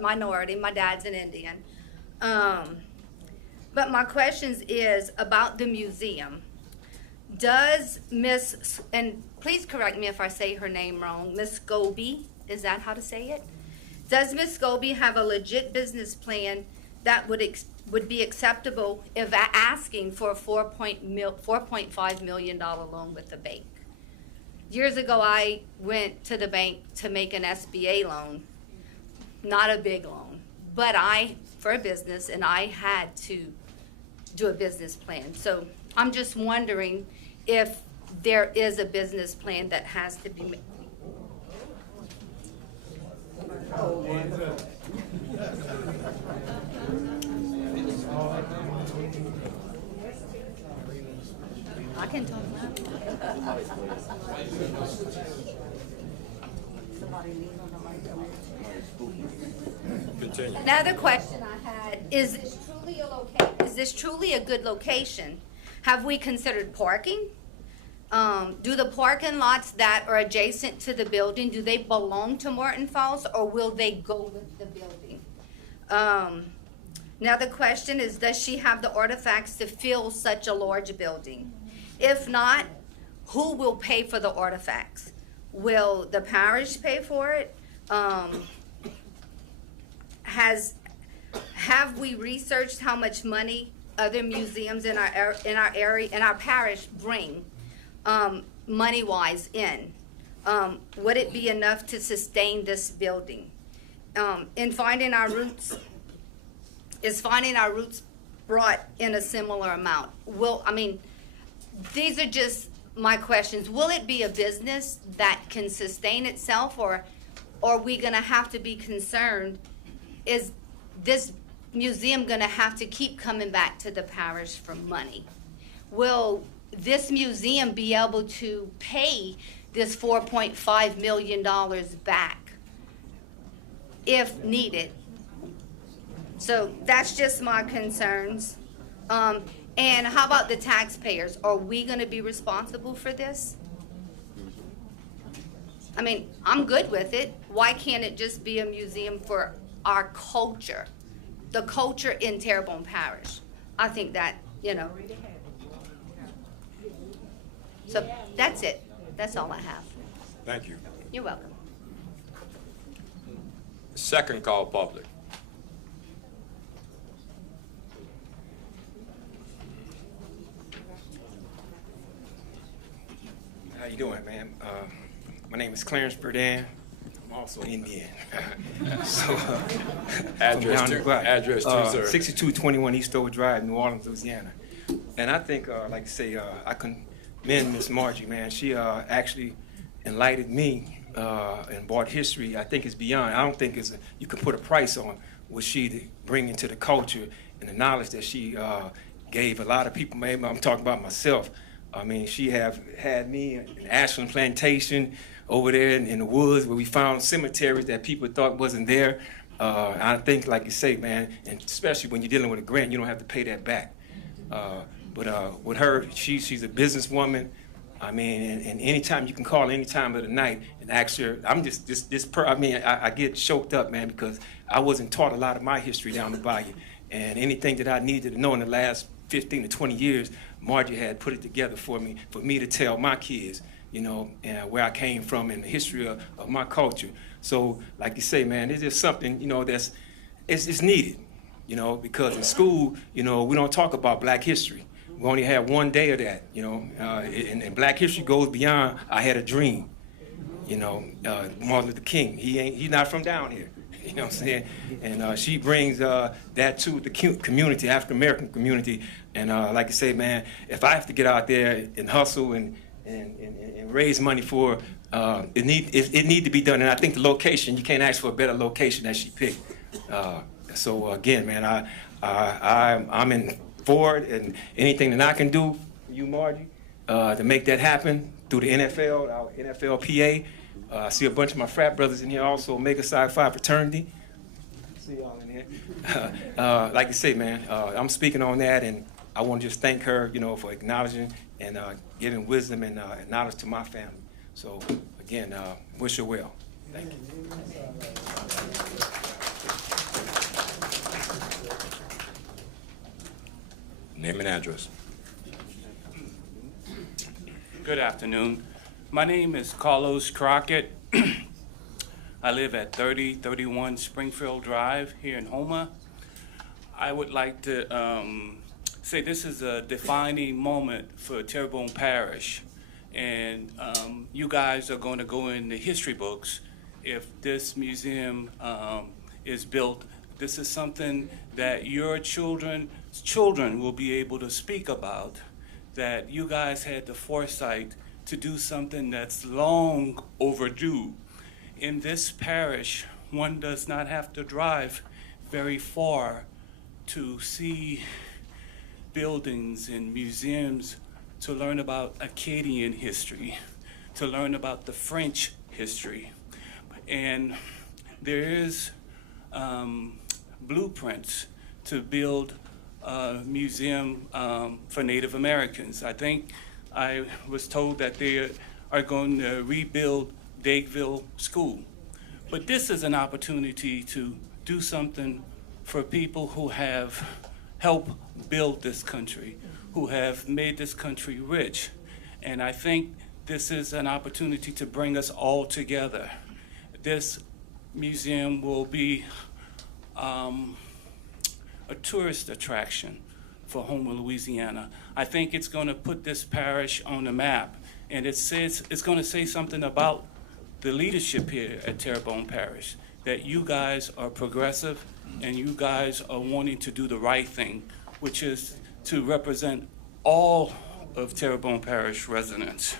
minority. My dad's an Indian. But my question is about the museum. Does Miss, and please correct me if I say her name wrong, Miss Scobie, is that how to say it? Does Miss Scobie have a legit business plan that would be acceptable if asking for a $4.5 million loan with the bank? Years ago, I went to the bank to make an SBA loan, not a big loan, but for a business, and I had to do a business plan. So I'm just wondering if there is a business plan that has to be made. I can talk now. Continue. Another question I had, is this truly a good location? Have we considered parking? Do the parking lots that are adjacent to the building, do they belong to Morton Falls, or will they go with the building? Another question is, does she have the artifacts to fill such a large building? If not, who will pay for the artifacts? Will the parish pay for it? Have we researched how much money other museums in our area, in our parish bring, money-wise in? Would it be enough to sustain this building? In finding our roots, is finding our roots brought in a similar amount? These are just my questions. Will it be a business that can sustain itself, or are we gonna have to be concerned, is this museum gonna have to keep coming back to the parish for money? Will this museum be able to pay this $4.5 million back if needed? So that's just my concerns. And how about the taxpayers? Are we gonna be responsible for this? I'm good with it. Why can't it just be a museum for our culture? The culture in Terrebonne Parish. I think that, So that's it. That's all I have. Thank you. You're welcome. Second call, public. How you doing, man? My name is Clarence Burdan. I'm also Indian. Address too, sir. 6221 Eastover Drive, New Orleans, Louisiana. And I think, like I say, I commend Miss Margie, man. She actually enlightened me and brought history. I think it's beyond. I don't think you can put a price on what she bringing to the culture and the knowledge that she gave a lot of people. Maybe I'm talking about myself. She have had me in Ashland Plantation over there in the woods where we found cemeteries that people thought wasn't there. I think, like you say, man, and especially when you're dealing with a grant, you don't have to pay that back. But with her, she's a businesswoman. And anytime you can call any time of the night and ask her, I get choked up, man, because I wasn't taught a lot of my history down the bayou. And anything that I needed to know in the last 15 to 20 years, Margie had put it together for me to tell my kids, and where I came from and the history of my culture. So, like you say, man, it's just something, it's needed, because in school, we don't talk about Black history. We only have one day of that, and Black history goes beyond, I had a dream, Martin Luther King, he's not from down here. You know what I'm saying? And she brings that to the community, African American community. And like I say, man, if I have to get out there and hustle and raise money for it need to be done. And I think the location, you can't ask for a better location that she picked. So again, man, I'm in for it, and anything that I can do for you, Margie, to make that happen through the NFL, our NFLPA. I see a bunch of my frat brothers in here also, Omega Psi Phi fraternity. See y'all in here. Like I say, man, I'm speaking on that, and I want to just thank her, for acknowledging and giving wisdom and knowledge to my family. So again, wish her well. Thank you. Name and address. Good afternoon. My name is Carlos Crockett. I live at 3031 Springfield Drive here in Houma. I would like to say this is a defining moment for Terrebonne Parish. And you guys are going to go in the history books if this museum is built. This is something that your children will be able to speak about, that you guys had the foresight to do something that's long overdue. In this parish, one does not have to drive very far to see buildings and museums, to learn about Acadian history, to learn about the French history. And there is blueprints to build a museum for Native Americans. I think I was told that they are going to rebuild Dakeville School. But this is an opportunity to do something for people who have helped build this country, who have made this country rich. And I think this is an opportunity to bring us all together. This museum will be a tourist attraction for Houma, Louisiana. I think it's going to put this parish on the map, and it's going to say something about the leadership here at Terrebonne Parish, that you guys are progressive and you guys are wanting to do the right thing, which is to represent all of Terrebonne Parish residents.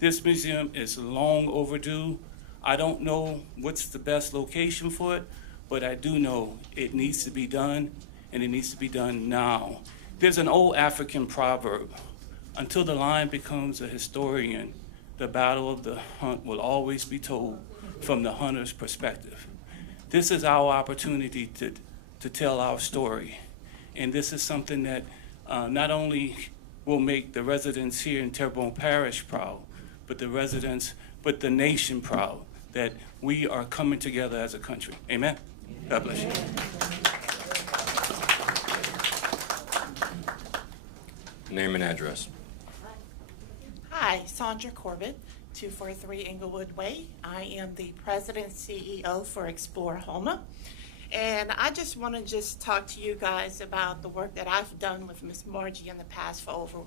This museum is long overdue. I don't know what's the best location for it, but I do know it needs to be done, and it needs to be done now. There's an old African proverb: until the lion becomes a historian, the battle of the hunt will always be told from the hunter's perspective. This is our opportunity to tell our story. And this is something that not only will make the residents here in Terrebonne Parish proud, but the nation proud, that we are coming together as a country. Amen? God bless you. Name and address. Hi, Sandra Corbett, 243 Englewood Way. I am the president and CEO for Explore Houma. And I just want to talk to you guys about the work that I've done with Miss Margie in the past for over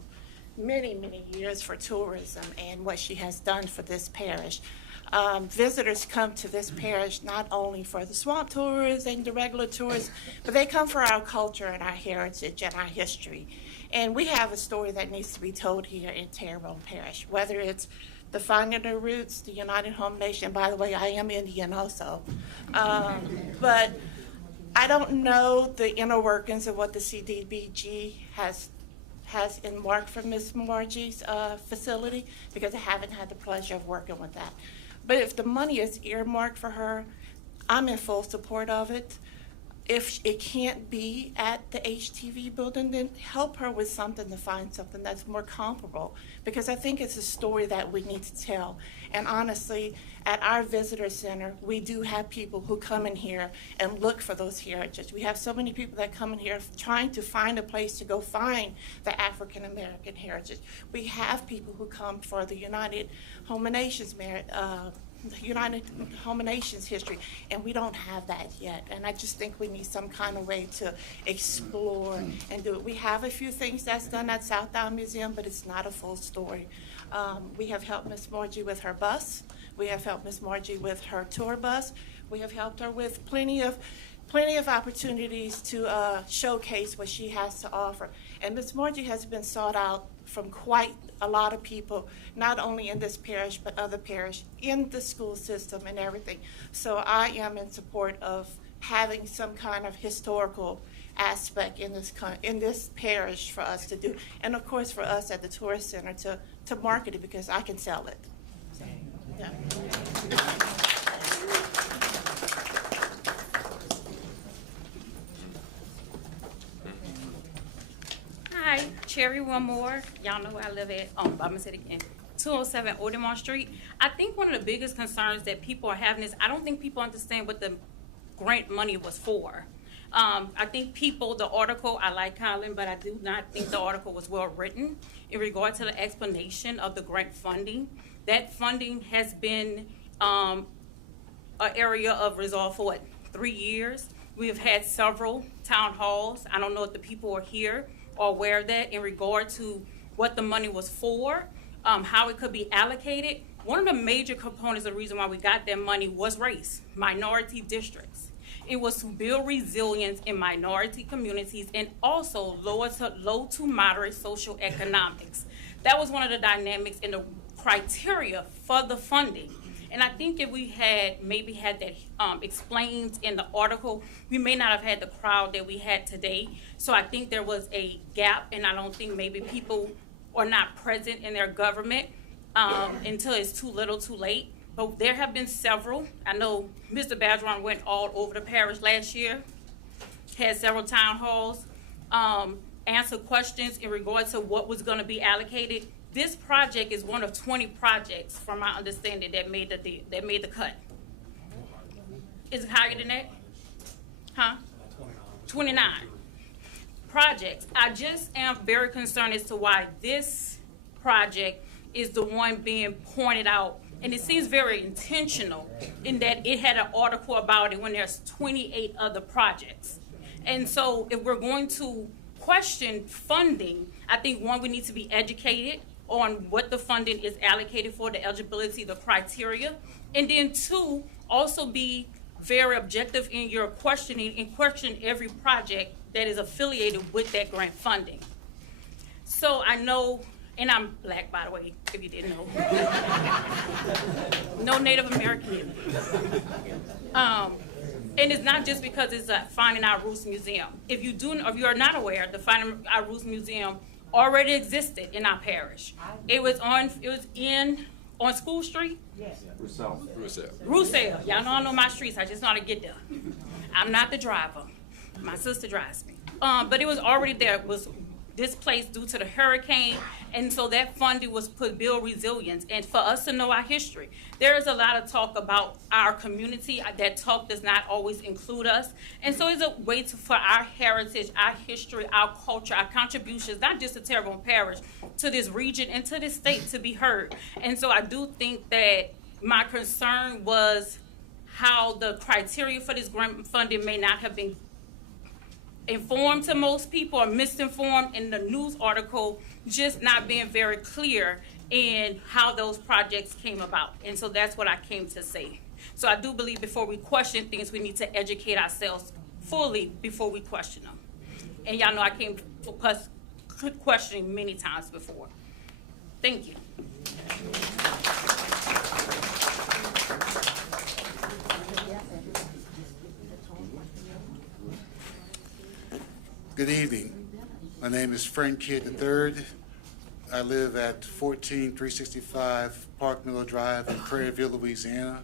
many, many years for tourism and what she has done for this parish. Visitors come to this parish not only for the swamp tours and the regular tours, but they come for our culture and our heritage and our history. And we have a story that needs to be told here in Terrebonne Parish, whether it's the finding of the roots, the United Home Nation. By the way, I am Indian also. But I don't know the inner workings of what the CDBG has earmarked for Miss Margie's facility, because I haven't had the pleasure of working with that. But if the money is earmarked for her, I'm in full support of it. If it can't be at the HTV building, then help her with something to find something that's more comparable, because I think it's a story that we need to tell. And honestly, at our visitor center, we do have people who come in here and look for those heritage. We have so many people that come in here trying to find a place to go find the African American heritage. We have people who come for the United Home Nations history, and we don't have that yet. And I just think we need some kind of way to explore and do it. We have a few things that's done at South Down Museum, but it's not a full story. We have helped Miss Margie with her bus. We have helped Miss Margie with her tour bus. We have helped her with plenty of opportunities to showcase what she has to offer. And Miss Margie has been sought out from quite a lot of people, not only in this parish, but other parish, in the school system and everything. So I am in support of having some kind of historical aspect in this parish for us to do. And of course for us at the tourist center to market it, because I can sell it. So, yeah. Hi, Cherry One More. Y'all know where I live at. By my city again. 207 Ordinances Street. I think one of the biggest concerns that people are having is I don't think people understand what the grant money was for. I think the article, I like Colin, but I do not think the article was well written in regard to the explanation of the grant funding. That funding has been an area of resolve for 3 years. We have had several town halls. I don't know if the people are here or aware of that in regard to what the money was for, how it could be allocated. One of the major components of the reason why we got that money was race, minority districts. It was to build resilience in minority communities and also low to moderate social economics. That was one of the dynamics in the criteria for the funding. And I think if we had maybe had that explained in the article, we may not have had the crowd that we had today. So I think there was a gap, and I don't think maybe people are not present in their government until it's too little too late. But there have been several. I know Mr. Badron went all over the parish last year, had several town halls, answered questions in regards to what was going to be allocated. This project is one of 20 projects, from my understanding, that made the cut. Is it higher than that? Huh? 29 projects. I just am very concerned as to why this project is the one being pointed out. And it seems very intentional in that it had an article about it when there's 28 other projects. And so if we're going to question funding, I think one, we need to be educated on what the funding is allocated for, the eligibility, the criteria. And then two, also be very objective in your questioning and question every project that is affiliated with that grant funding. So I know, and I'm black, by the way, if you didn't know. No Native American. And it's not just because it's a Finding Our Roots Museum. If you are not aware, the Finding Our Roots Museum already existed in our parish. It was on School Street? Yes. Roussel. Roussel. Y'all know I know my streets. I just know how to get there. I'm not the driver. My sister drives me. But it was already there. It was displaced due to the hurricane, and so that funding was put build resilience. And for us to know our history, there is a lot of talk about our community. That talk does not always include us, and so it's a way for our heritage, our history, our culture, our contributions, not just to Terrebonne Parish, to this region and to this state, to be heard. And so I do think that my concern was how the criteria for this grant funding may not have been informed to most people, or misinformed in the news article, just not being very clear in how those projects came about. And so that's what I came to say. So I do believe before we question things, we need to educate ourselves fully before we question them. And y'all know I came to questioning many times before. Thank you. Good evening. My name is Frank Kidd III. I live at 14365 Park Miller Drive in Prairieville, Louisiana.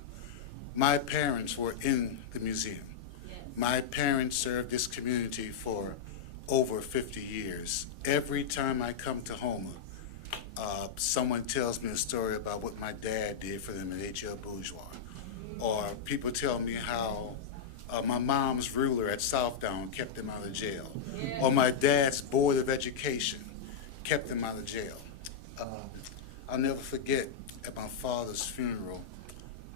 My parents were in the museum. My parents served this community for over 50 years. Every time I come to Houma, someone tells me a story about what my dad did for them at H.L. Bourgeois. Or people tell me how my mom's ruler at Southdown kept them out of jail. Or my dad's board of education kept them out of jail. I'll never forget at my father's funeral,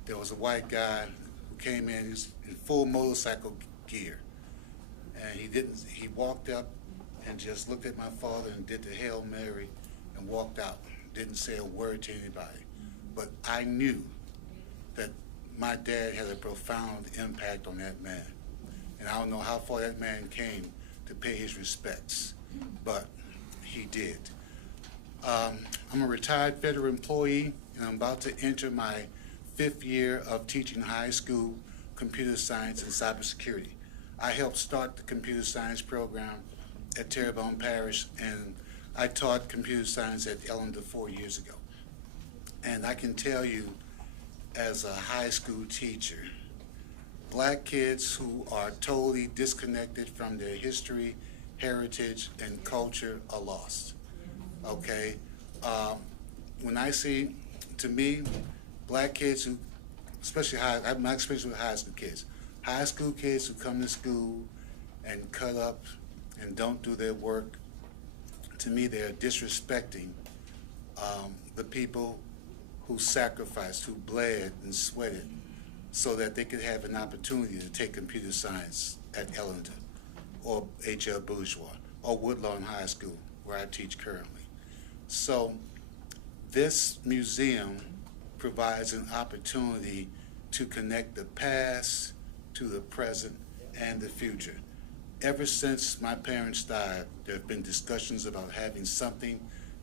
there was a white guy who came in, he was in full motorcycle gear. And he walked up and just looked at my father and did the Hail Mary and walked out. Didn't say a word to anybody. But I knew that my dad had a profound impact on that man. And I don't know how far that man came to pay his respects, but he did. I'm a retired federal employee, and I'm about to enter my 5th year of teaching high school computer science and cybersecurity. I helped start the computer science program at Terrebonne Parish, and I taught computer science at Ellender 4 years ago. And I can tell you, as a high school teacher, black kids who are totally disconnected from their history, heritage, and culture are lost, okay? when I see, to me, black kids who, especially I have my experience with high school kids who come to school and cut up and don't do their work, to me, they're disrespecting the people who sacrificed, who bled and sweated so that they could have an opportunity to take computer science at Ellington or H.L. Bourgeois or Woodlawn High School, where I teach currently. So this museum provides an opportunity to connect the past to the present and the future. Ever since my parents died, there have been discussions about having something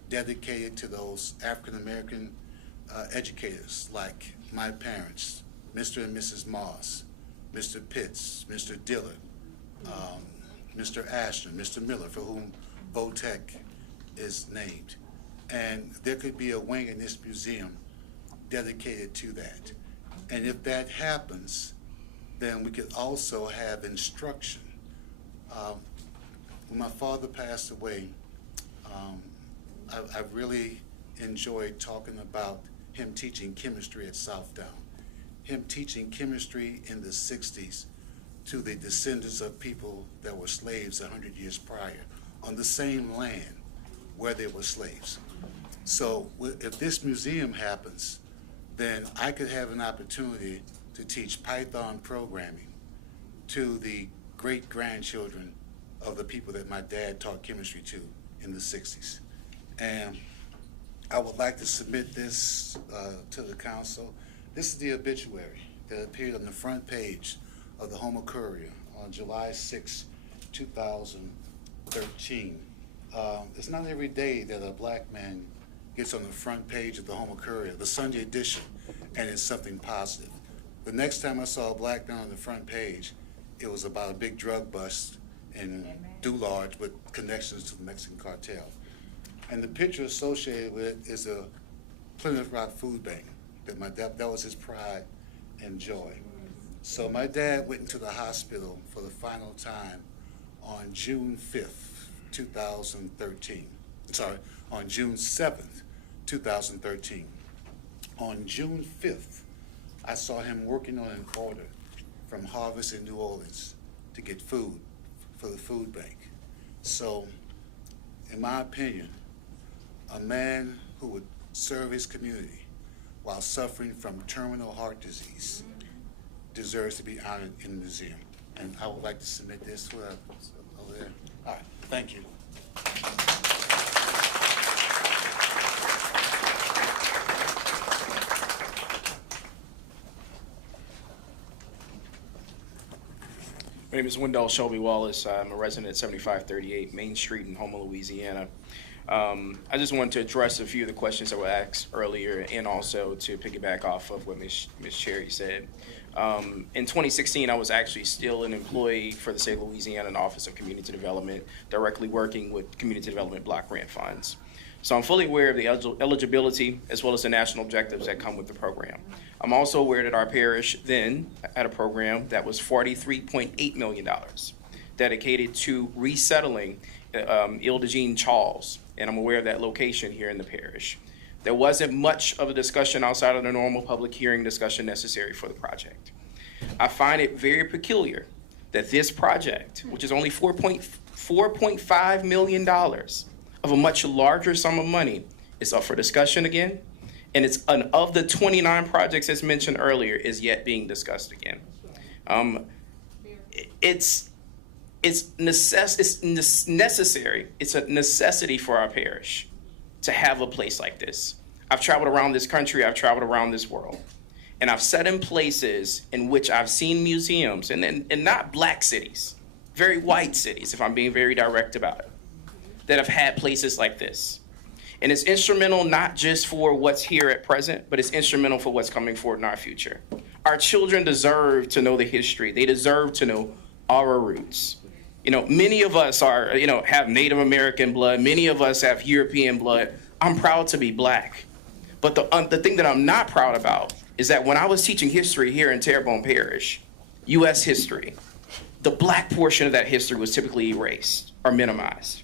dedicated to those African-American educators like my parents, Mr. and Mrs. Moss, Mr. Pitts, Mr. Dillard, Mr. Ashton, Mr. Miller, for whom VOTEC is named. And there could be a wing in this museum dedicated to that. And if that happens, then we could also have instruction. When my father passed away, I really enjoyed talking about him teaching chemistry at Southdown, him teaching chemistry in the 60s to the descendants of people that were slaves 100 years prior on the same land where they were slaves. So if this museum happens, then I could have an opportunity to teach Python programming to the great-grandchildren of the people that my dad taught chemistry to in the 60s. And I would like to submit this to the council. This is the obituary that appeared on the front page of the Houma Courier on July 6, 2013. It's not every day that a black man gets on the front page of the Houma Courier, the Sunday edition, and it's something positive. The next time I saw a black man on the front page, it was about a big drug bust in Dularge with connections to the Mexican cartel. And the picture associated with it is a Plymouth Rock food bank that was his pride and joy. So my dad went into the hospital for the final time on June 5th, 2013. Sorry, on June 7th, 2013. On June 5th, I saw him working on an order from Harvest in New Orleans to get food for the food bank. So, in my opinion, a man who would serve his community while suffering from terminal heart disease deserves to be honored in the museum. And I would like to submit this over there. All right, thank you. My name is Wendell Shelby Wallace. I'm a resident at 7538 Main Street in Houma, Louisiana. I just wanted to address a few of the questions that were asked earlier and also to piggyback off of what Ms. Cherry said. In 2016, I was actually still an employee for the state of Louisiana in the Office of Community Development, directly working with community development block grant funds. So I'm fully aware of the eligibility as well as the national objectives that come with the program. I'm also aware that our parish then had a program that was $43.8 million dedicated to resettling Ile de Jean Charles, and I'm aware of that location here in the parish. There wasn't much of a discussion outside of the normal public hearing discussion necessary for the project. I find it very peculiar that this project, which is only $4.5 million of a much larger sum of money, is up for discussion again, and it's of the 29 projects as mentioned earlier is yet being discussed again. It's necessary. It's a necessity for our parish to have a place like this. I've traveled around this country, I've traveled around this world, and I've sat in places in which I've seen museums, and not black cities, very white cities, if I'm being very direct about it, that have had places like this. And it's instrumental not just for what's here at present, but it's instrumental for what's coming forward in our future. Our children deserve to know the history. They deserve to know our roots. You know, many of us are, have Native American blood. Many of us have European blood. I'm proud to be black. But the thing that I'm not proud about is that when I was teaching history here in Terrebonne Parish, U.S. history, the black portion of that history was typically erased or minimized.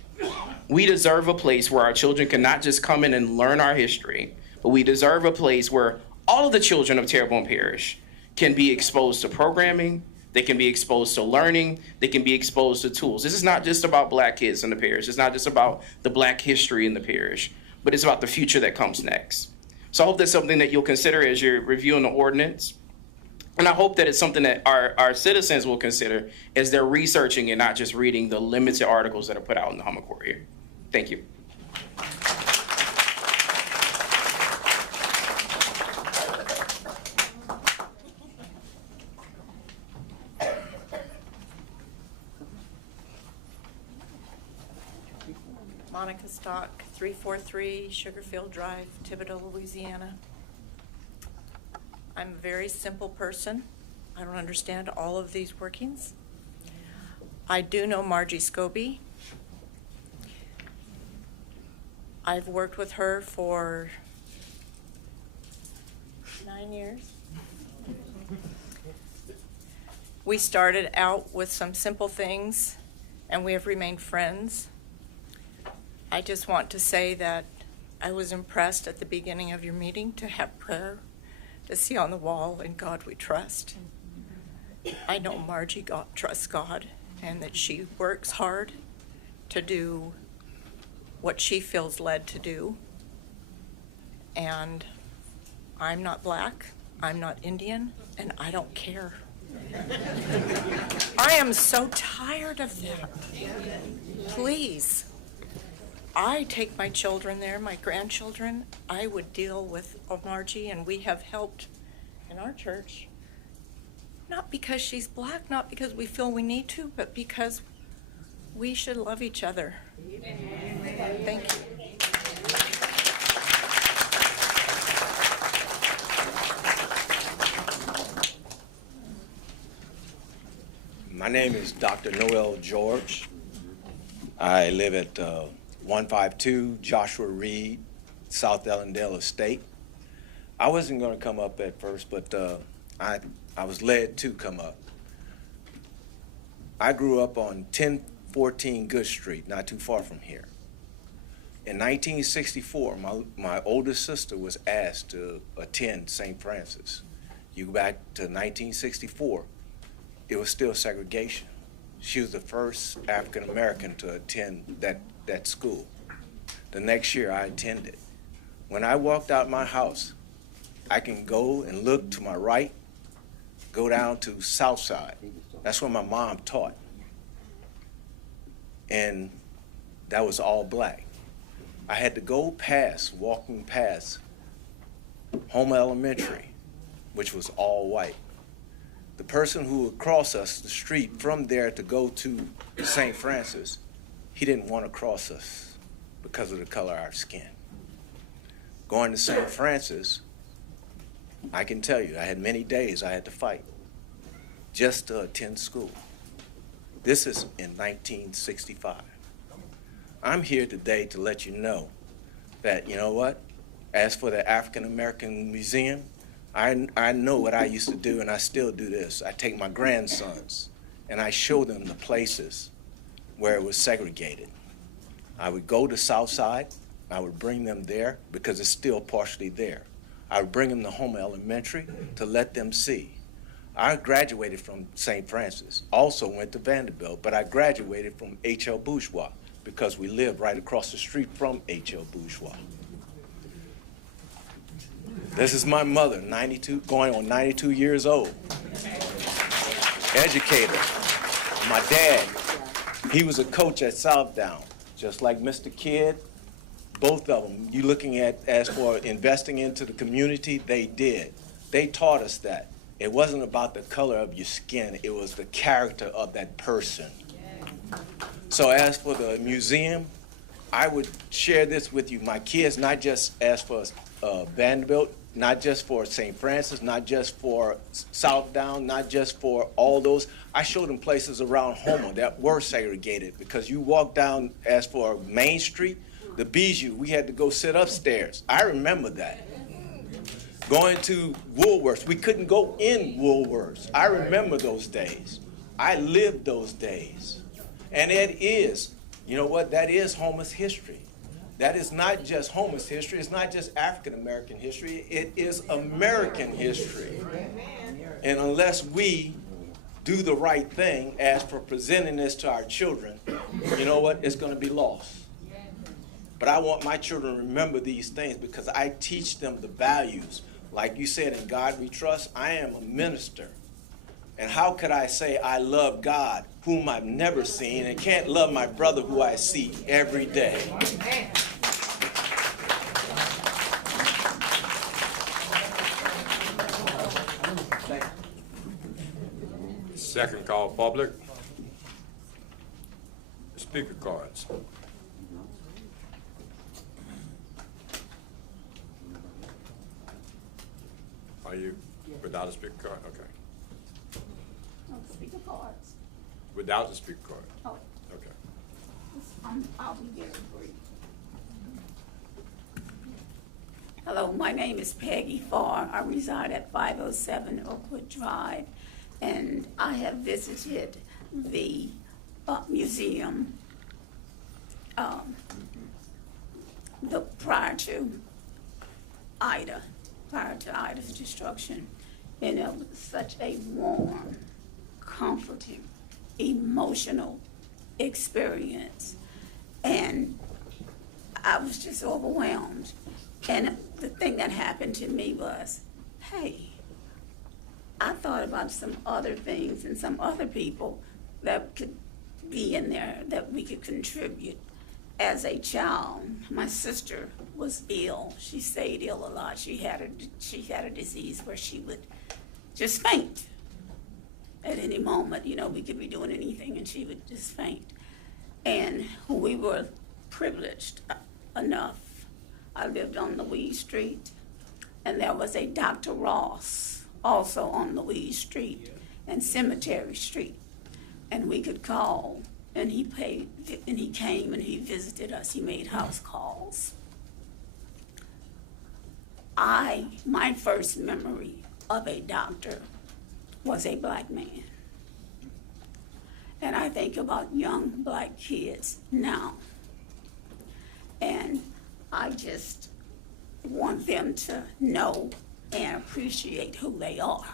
We deserve a place where our children can not just come in and learn our history, but we deserve a place where all of the children of Terrebonne Parish can be exposed to programming, they can be exposed to learning, they can be exposed to tools. This is not just about black kids in the parish. It's not just about the black history in the parish, but it's about the future that comes next. So I hope that's something that you'll consider as you're reviewing the ordinance. And I hope that it's something that our citizens will consider as they're researching and not just reading the limited articles that are put out in the Hummer Courier. Thank you. Monica Stock, 343 Sugarfield Drive, Thibodaux, Louisiana. I'm a very simple person. I don't understand all of these workings. I do know Margie Scobie. I've worked with her for 9 years. We started out with some simple things, and we have remained friends. I just want to say that I was impressed at the beginning of your meeting to have prayer, to see on the wall, "In God we trust." I know Margie trusts God, and that she works hard to do what she feels led to do. And I'm not black, I'm not Indian, and I don't care. I am so tired of that. Please. I take my children there, my grandchildren. I would deal with Margie, and we have helped in our church, not because she's black, not because we feel we need to, but because we should love each other. Thank you. My name is Dr. Noel George. I live at 152 Joshua Reed, South Ellendale Estate. I wasn't going to come up at first, but I was led to come up. I grew up on 1014 Good Street, not too far from here. In 1964, my oldest sister was asked to attend St. Francis. You go back to 1964, it was still segregation. She was the first African American to attend that school. The next year I attended. When I walked out my house, I can go and look to my right, go down to South Side. That's where my mom taught. And that was all black. I had to go past, walking past Homer Elementary, which was all white. The person who would cross us the street from there to go to St. Francis, he didn't want to cross us because of the color of our skin. Going to St. Francis, I can tell you, I had many days I had to fight just to attend school. This is in 1965. I'm here today to let you know that, you know what, as for the African American Museum, I know what I used to do, and I still do this. I take my grandsons and I show them the places where it was segregated. I would go to South Side, I would bring them there because it's still partially there. I would bring them to Homer Elementary to let them see. I graduated from St. Francis, also went to Vanderbilt, but I graduated from H.L. Bourgeois because we lived right across the street from H.L. Bourgeois. This is my mother, 92, going on 92 years old. Educator. My dad, he was a coach at Southdown, just like Mr. Kidd. Both of them, you looking at as for investing into the community, they did. They taught us that. It wasn't about the color of your skin, it was the character of that person. So as for the museum, I would share this with you. My kids, not just as for Vanderbilt, not just for St. Francis, not just for Southdown, not just for all those. I showed them places around Homer that were segregated because you walk down as for Main Street, the Bijou, we had to go sit upstairs. I remember that. Going to Woolworths, we couldn't go in Woolworths. I remember those days. I lived those days. And it is, you know what, that is Homer's history. That is not just Homer's history. It's not just African American history. It is American history. And unless we do the right thing as for presenting this to our children, you know what? It's going to be lost. But I want my children to remember these things because I teach them the values. Like you said, in God we trust. I am a minister. And how could I say I love God, whom I've never seen, and can't love my brother who I see every day? Second call, public. Speaker cards. Are you without a speaker card? Okay. Speaker cards. Without the speaker card? Oh, Okay. I'll be very brief. Hello, my name is Peggy Farr. I reside at 507 Oakwood Drive, and I have visited the museum prior to Ida's destruction. And it was such a warm, comforting, emotional experience. And I was just overwhelmed. And the thing that happened to me was, hey, I thought about some other things and some other people that could be in there that we could contribute. As a child, my sister was ill. She stayed ill a lot. She had a disease where she would just faint at any moment. You know, we could be doing anything and she would just faint. And we were privileged enough. I lived on Louise Street, and there was a Dr. Ross also on Louise Street and Cemetery Street. And we could call, and he came and he visited us. He made house calls. My first memory of a doctor was a black man. And I think about young black kids now. And I just want them to know and appreciate who they are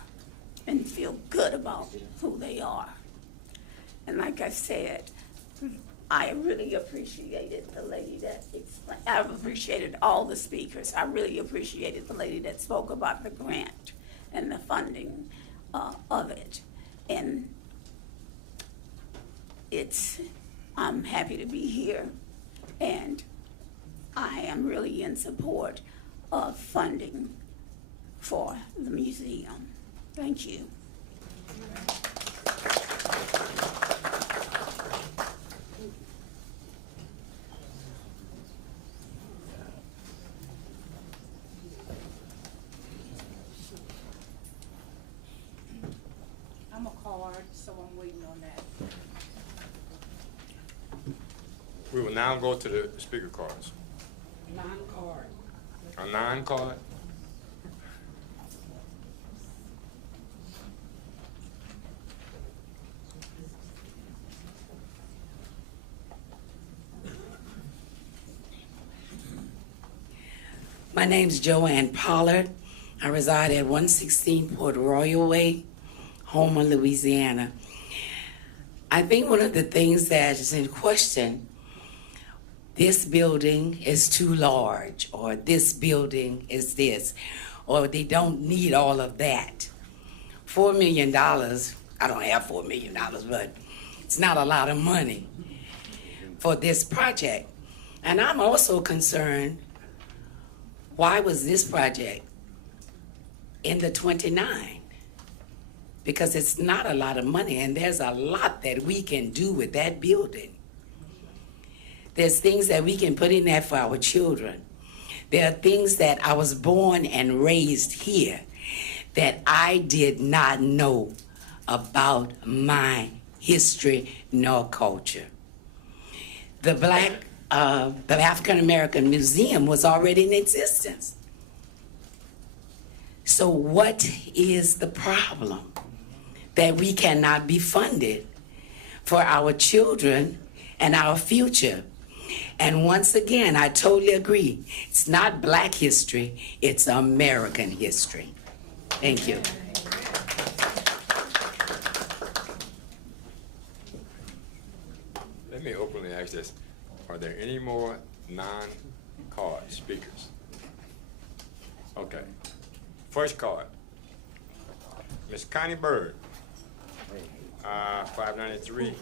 and feel good about who they are. And like I said, I really appreciated the lady that explained. I've appreciated all the speakers. I really appreciated the lady that spoke about the grant and the funding of it. And I'm happy to be here, and I am really in support of funding for the museum. Thank you. I'm a card, so I'm waiting on that. We will now go to the speaker cards. Non-card. A non-card? My name's Joanne Pollard. I reside at 116 Port Royal Way, Homer, Louisiana. I think one of the things that is in question, this building is too large, or this building is this, or they don't need all of that. $4 million, I don't have $4 million, but it's not a lot of money for this project. And I'm also concerned, why was this project in the 29? Because it's not a lot of money, and there's a lot that we can do with that building. There's things that we can put in there for our children. There are things that I was born and raised here that I did not know about my history nor culture. The African American Museum was already in existence. So what is the problem that we cannot be funded for our children and our future? And once again, I totally agree. It's not Black history, it's American history. Thank you. Let me openly ask this. Are there any more non-card speakers? Okay. First card. Ms. Connie Bird, 593,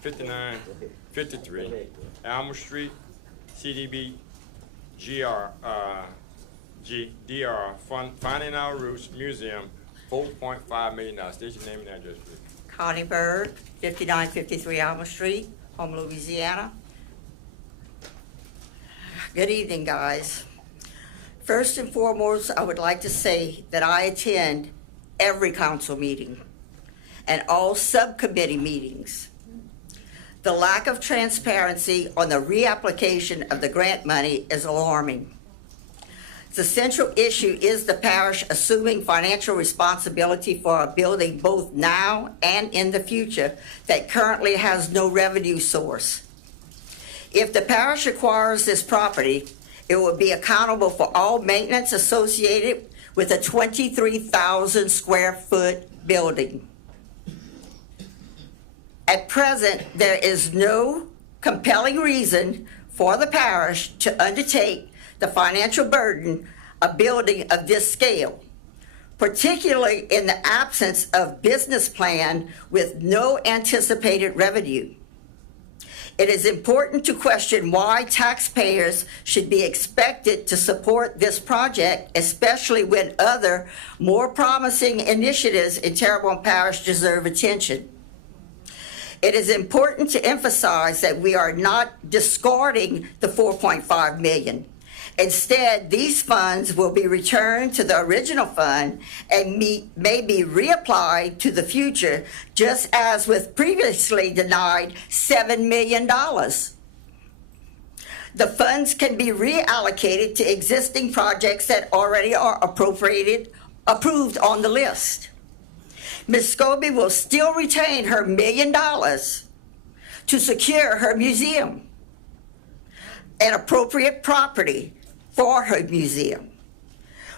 5953, Alma Street, CDB, DR, Finding Our Roots Museum, $4.5 million. State your name and address, please. Connie Bird, 5953 Alma Street, Houma, Louisiana. Good evening, guys. First and foremost, I would like to say that I attend every council meeting and all subcommittee meetings. The lack of transparency on the reapplication of the grant money is alarming. The central issue is the parish assuming financial responsibility for a building both now and in the future that currently has no revenue source. If the parish acquires this property, it will be accountable for all maintenance associated with a 23,000 square foot building. At present, there is no compelling reason for the parish to undertake the financial burden of building of this scale, particularly in the absence of business plan with no anticipated revenue. It is important to question why taxpayers should be expected to support this project, especially when other more promising initiatives in Terrebonne Parish deserve attention. It is important to emphasize that we are not discarding the $4.5 million. Instead, these funds will be returned to the original fund and may be reapplied to the future, just as with previously denied $7 million. The funds can be reallocated to existing projects that already are approved on the list. Ms. Scobie will still retain her $1 million to secure her museum, an appropriate property for her museum,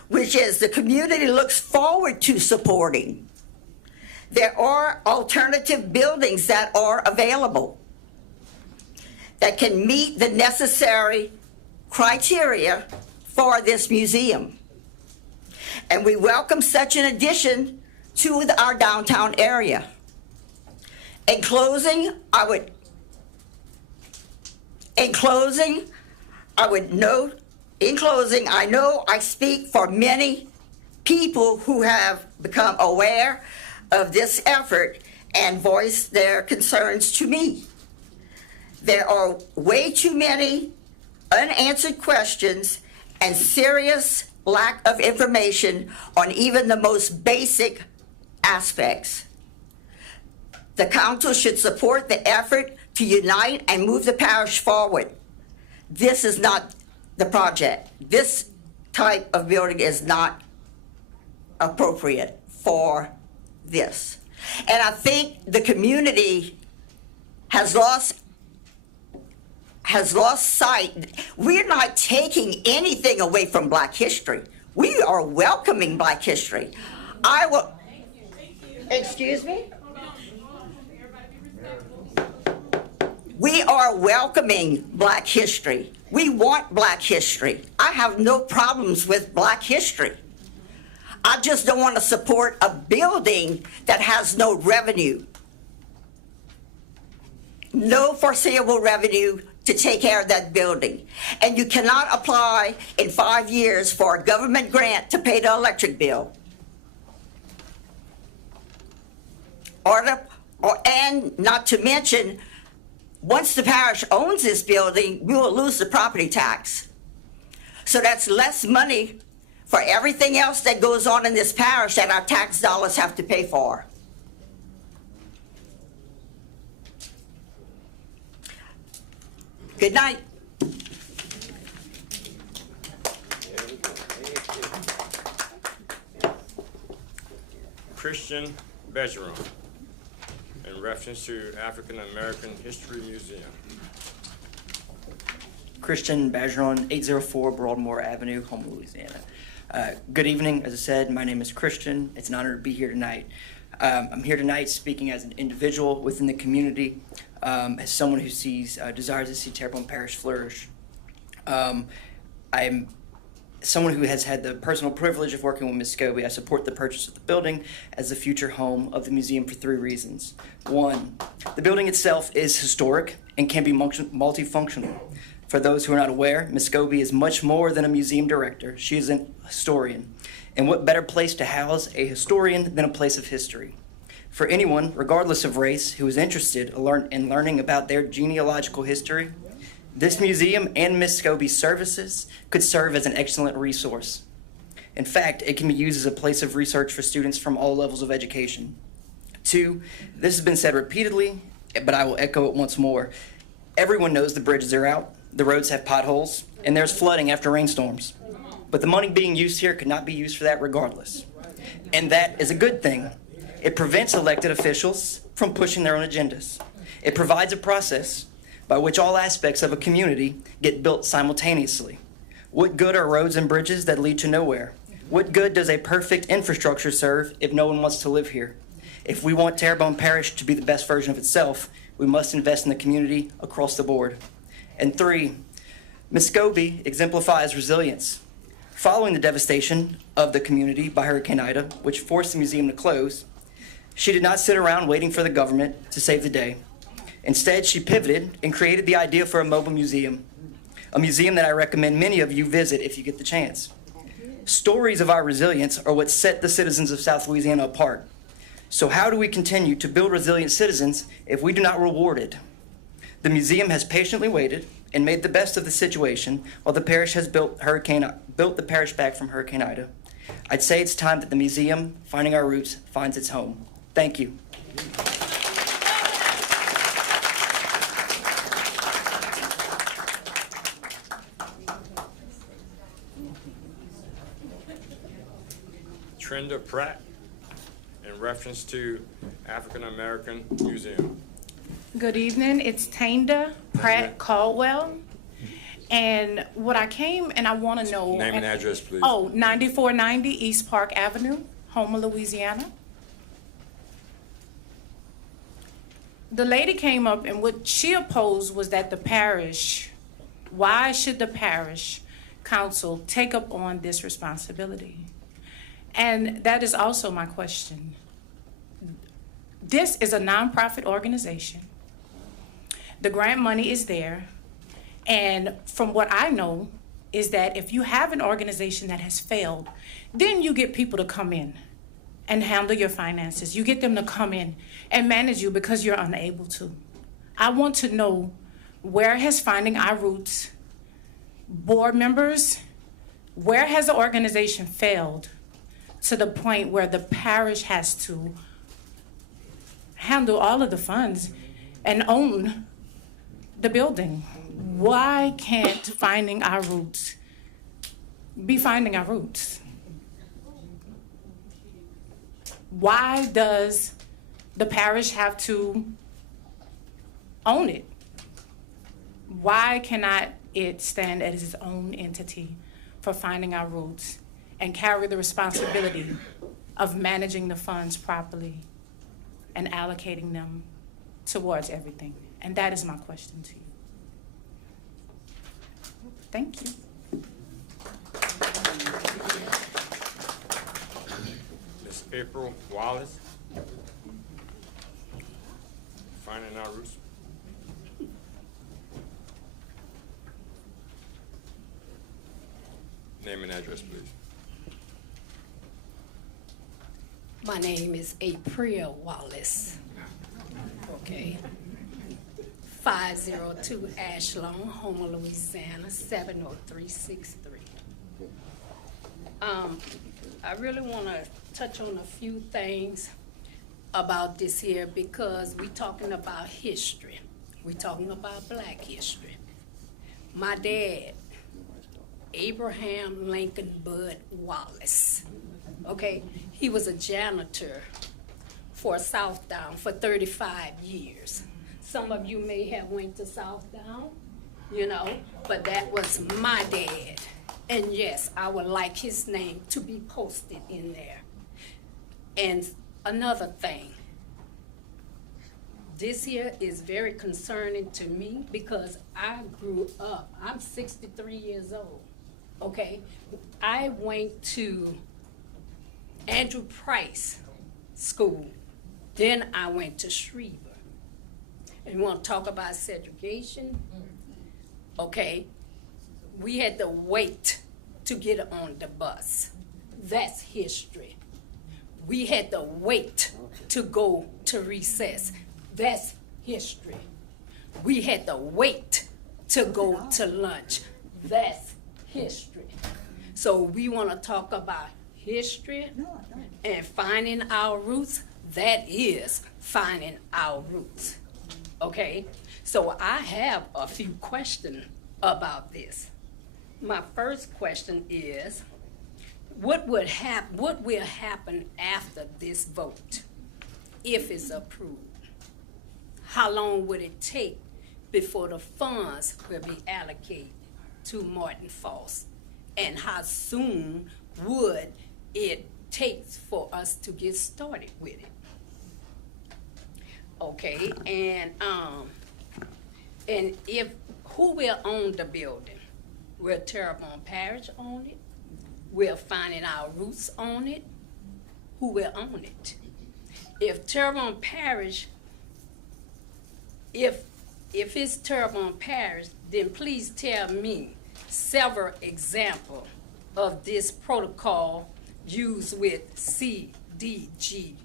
which is the community looks forward to supporting. There are alternative buildings that are available that can meet the necessary criteria for this museum. And we welcome such an addition to our downtown area. In closing, I know I speak for many people who have become aware of this effort and voice their concerns to me. There are way too many unanswered questions and serious lack of information on even the most basic aspects. The council should support the effort to unite and move the parish forward. This is not the project. This type of building is not appropriate for this. And I think the community has lost sight. We're not taking anything away from Black history. We are welcoming Black history. Excuse me? We are welcoming Black history. We want Black history. I have no problems with Black history. I just don't want to support a building that has no revenue. No foreseeable revenue to take care of that building. And you cannot apply in 5 years for a government grant to pay the electric bill. And not to mention, once the parish owns this building, we will lose the property tax. So that's less money for everything else that goes on in this parish that our tax dollars have to pay for. Good night. Christian Bergeron, in reference to African American History Museum. Christian Bergeron, 804 Broadmoor Avenue, Houma, Louisiana. Good evening. As I said, my name is Christian. It's an honor to be here tonight. I'm here tonight speaking as an individual within the community, as someone who desires to see Terrebonne Parish flourish. I'm someone who has had the personal privilege of working with Ms. Scobie. I support the purchase of the building as the future home of the museum for 3 reasons. 1, the building itself is historic and can be multifunctional. For those who are not aware, Ms. Scobie is much more than a museum director. She is a historian. And what better place to house a historian than a place of history? For anyone, regardless of race, who is interested in learning about their genealogical history, this museum and Ms. Scobie's services could serve as an excellent resource. In fact, it can be used as a place of research for students from all levels of education. 2, this has been said repeatedly, but I will echo it once more. Everyone knows the bridges are out, the roads have potholes, and there's flooding after rainstorms. But the money being used here could not be used for that regardless. And that is a good thing. It prevents elected officials from pushing their own agendas. It provides a process by which all aspects of a community get built simultaneously. What good are roads and bridges that lead to nowhere? What good does a perfect infrastructure serve if no one wants to live here? If we want Terrebonne Parish to be the best version of itself, we must invest in the community across the board. And 3, Ms. Scobie exemplifies resilience. Following the devastation of the community by Hurricane Ida, which forced the museum to close, she did not sit around waiting for the government to save the day. Instead, she pivoted and created the idea for a mobile museum, a museum that I recommend many of you visit if you get the chance. Stories of our resilience are what set the citizens of South Louisiana apart. So how do we continue to build resilient citizens if we do not reward it? The museum has patiently waited and made the best of the situation while the parish has built the parish back from Hurricane Ida. I'd say it's time that the museum, Finding Our Roots, finds its home. Thank you. Trenda Pratt, in reference to African American Museum. Good evening, it's Tanda Pratt Caldwell. And what I came and I want to know. Name and address, please. 9490 East Park Avenue, Houma, Louisiana. The lady came up and what she opposed was that the parish, why should the parish council take up on this responsibility? And that is also my question. This is a nonprofit organization. The grant money is there. And from what I know is that if you have an organization that has failed, then you get people to come in and handle your finances. You get them to come in and manage you because you're unable to. I want to know, where has Finding Our Roots board members, where has the organization failed to the point where the parish has to handle all of the funds and own the building? Why can't Finding Our Roots be Finding Our Roots? Why does the parish have to own it? Why cannot it stand as its own entity for Finding Our Roots and carry the responsibility of managing the funds properly and allocating them towards everything? And that is my question to you. Thank you. Ms. April Wallace, Finding Our Roots. Name and address, please. My name is April Wallace. Okay. 502 Ashlong, Houma, Louisiana, 70363. I really want to touch on a few things about this here because we're talking about history. We're talking about Black history. My dad, Abraham Lincoln Bud Wallace, okay, he was a janitor for Southdown for 35 years. Some of you may have went to Southdown. you know, but that was my dad. And yes, I would like his name to be posted in there. And another thing, this here is very concerning to me because I grew up, I'm 63 years old, okay? I went to Andrew Price School, then I went to Schriever. And you want to talk about segregation? Okay, we had to wait to get on the bus. That's history. We had to wait to go to recess. That's history. We had to wait to go to lunch. That's history. So we want to talk about history and finding our roots. That is finding our roots. Okay? So I have a few questions about this. My first question is, what will happen after this vote if it's approved? How long would it take before the funds will be allocated to Martin Foss? And how soon would it take for us to get started with it? Okay, and if who will own the building? Will Terrebonne Parish own it? Will Finding Our Roots own it? Who will own it? If Terrebonne Parish, if it's Terrebonne Parish, then please tell me several examples of this protocol used with CDGB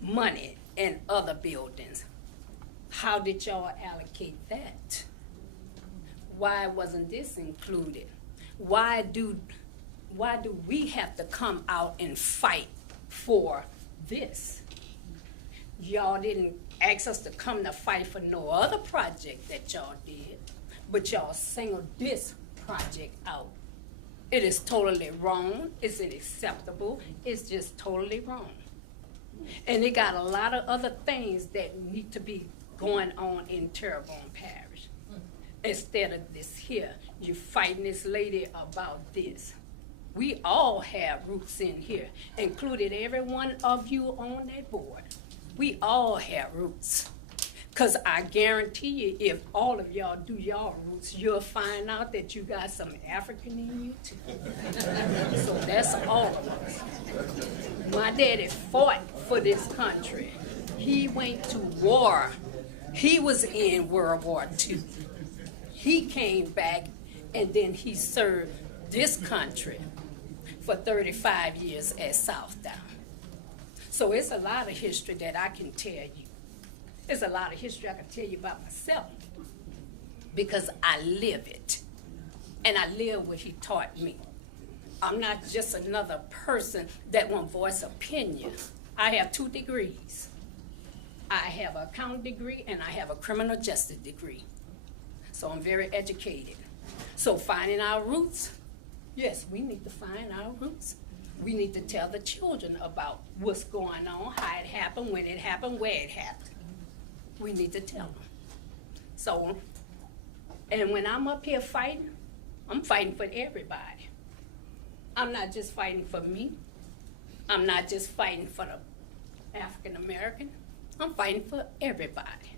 money and other buildings. How did y'all allocate that? Why wasn't this included? Why do we have to come out and fight for this? Y'all didn't ask us to come to fight for no other project that y'all did, but y'all singled this project out. It is totally wrong. It's unacceptable. It's just totally wrong. And it got a lot of other things that need to be going on in Terrebonne Parish. Instead of this here, you fighting this lady about this. We all have roots in here, including every one of you on that board. We all have roots. Because I guarantee you, if all of y'all do y'all roots, you'll find out that you got some African in you too. So that's all of us. My daddy fought for this country. He went to war. He was in World War II. He came back and then he served this country for 35 years at Southdown. So it's a lot of history that I can tell you. There's a lot of history I can tell you about myself because I live it. And I live what he taught me. I'm not just another person that won't voice opinion. I have 2 degrees. I have an accounting degree and I have a criminal justice degree. So I'm very educated. So finding our roots, yes, we need to find our roots. We need to tell the children about what's going on, how it happened, when it happened, where it happened. We need to tell them. So, and when I'm up here fighting, I'm fighting for everybody. I'm not just fighting for me. I'm not just fighting for the African American. I'm fighting for everybody.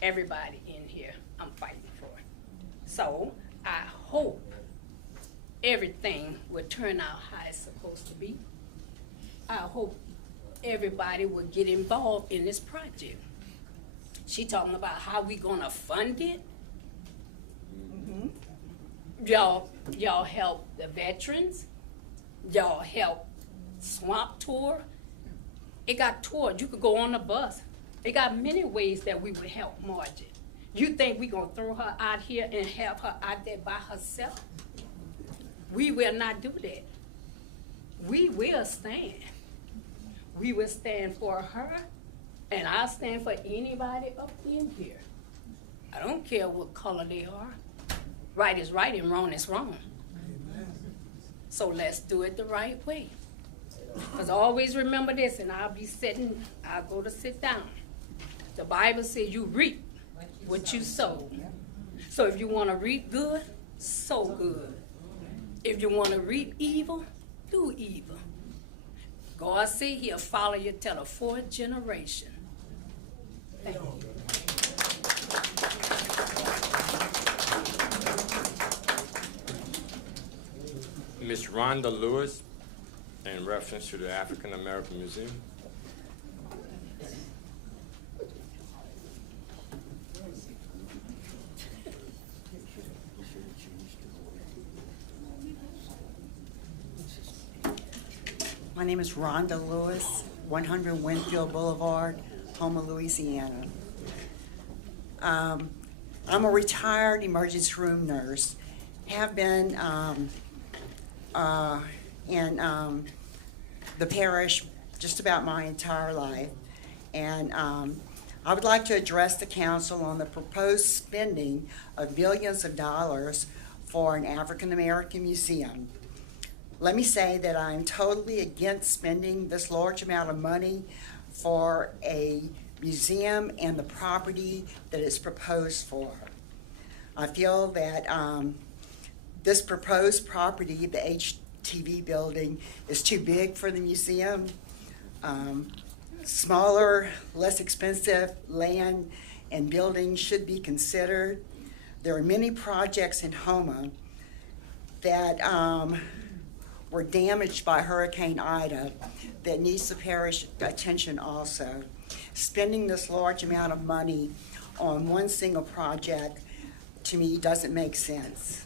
Everybody in here, I'm fighting for. So, I hope everything will turn out how it's supposed to be. I hope everybody will get involved in this project. She talking about how we gonna fund it. Y'all help the veterans. Y'all help Swamp Tour. It got toured. You could go on the bus. It got many ways that we would help Margie. You think we gonna throw her out here and have her out there by herself? We will not do that. We will stand. We will stand for her, and I'll stand for anybody up in here. I don't care what color they are. Right is right and wrong is wrong. So let's do it the right way. Because always remember this, and I'll go to sit down. The Bible says you reap what you sow. So if you want to reap good, sow good. If you want to reap evil, do evil. God say he'll follow you till the fourth generation. Thank you. Ms. Rhonda Lewis, in reference to the African American Museum. My name is Rhonda Lewis, 100 Winfield Boulevard, Houma, Louisiana. I'm a retired emergency room nurse. Have been in the parish just about my entire life. And I would like to address the council on the proposed spending of millions of dollars for an African American museum. Let me say that I'm totally against spending this large amount of money for a museum and the property that is proposed for. I feel that this proposed property, the HTV building, is too big for the museum. Smaller, less expensive land and buildings should be considered. There are many projects in Houma that were damaged by Hurricane Ida that needs the parish attention also. Spending this large amount of money on one single project, to me, doesn't make sense.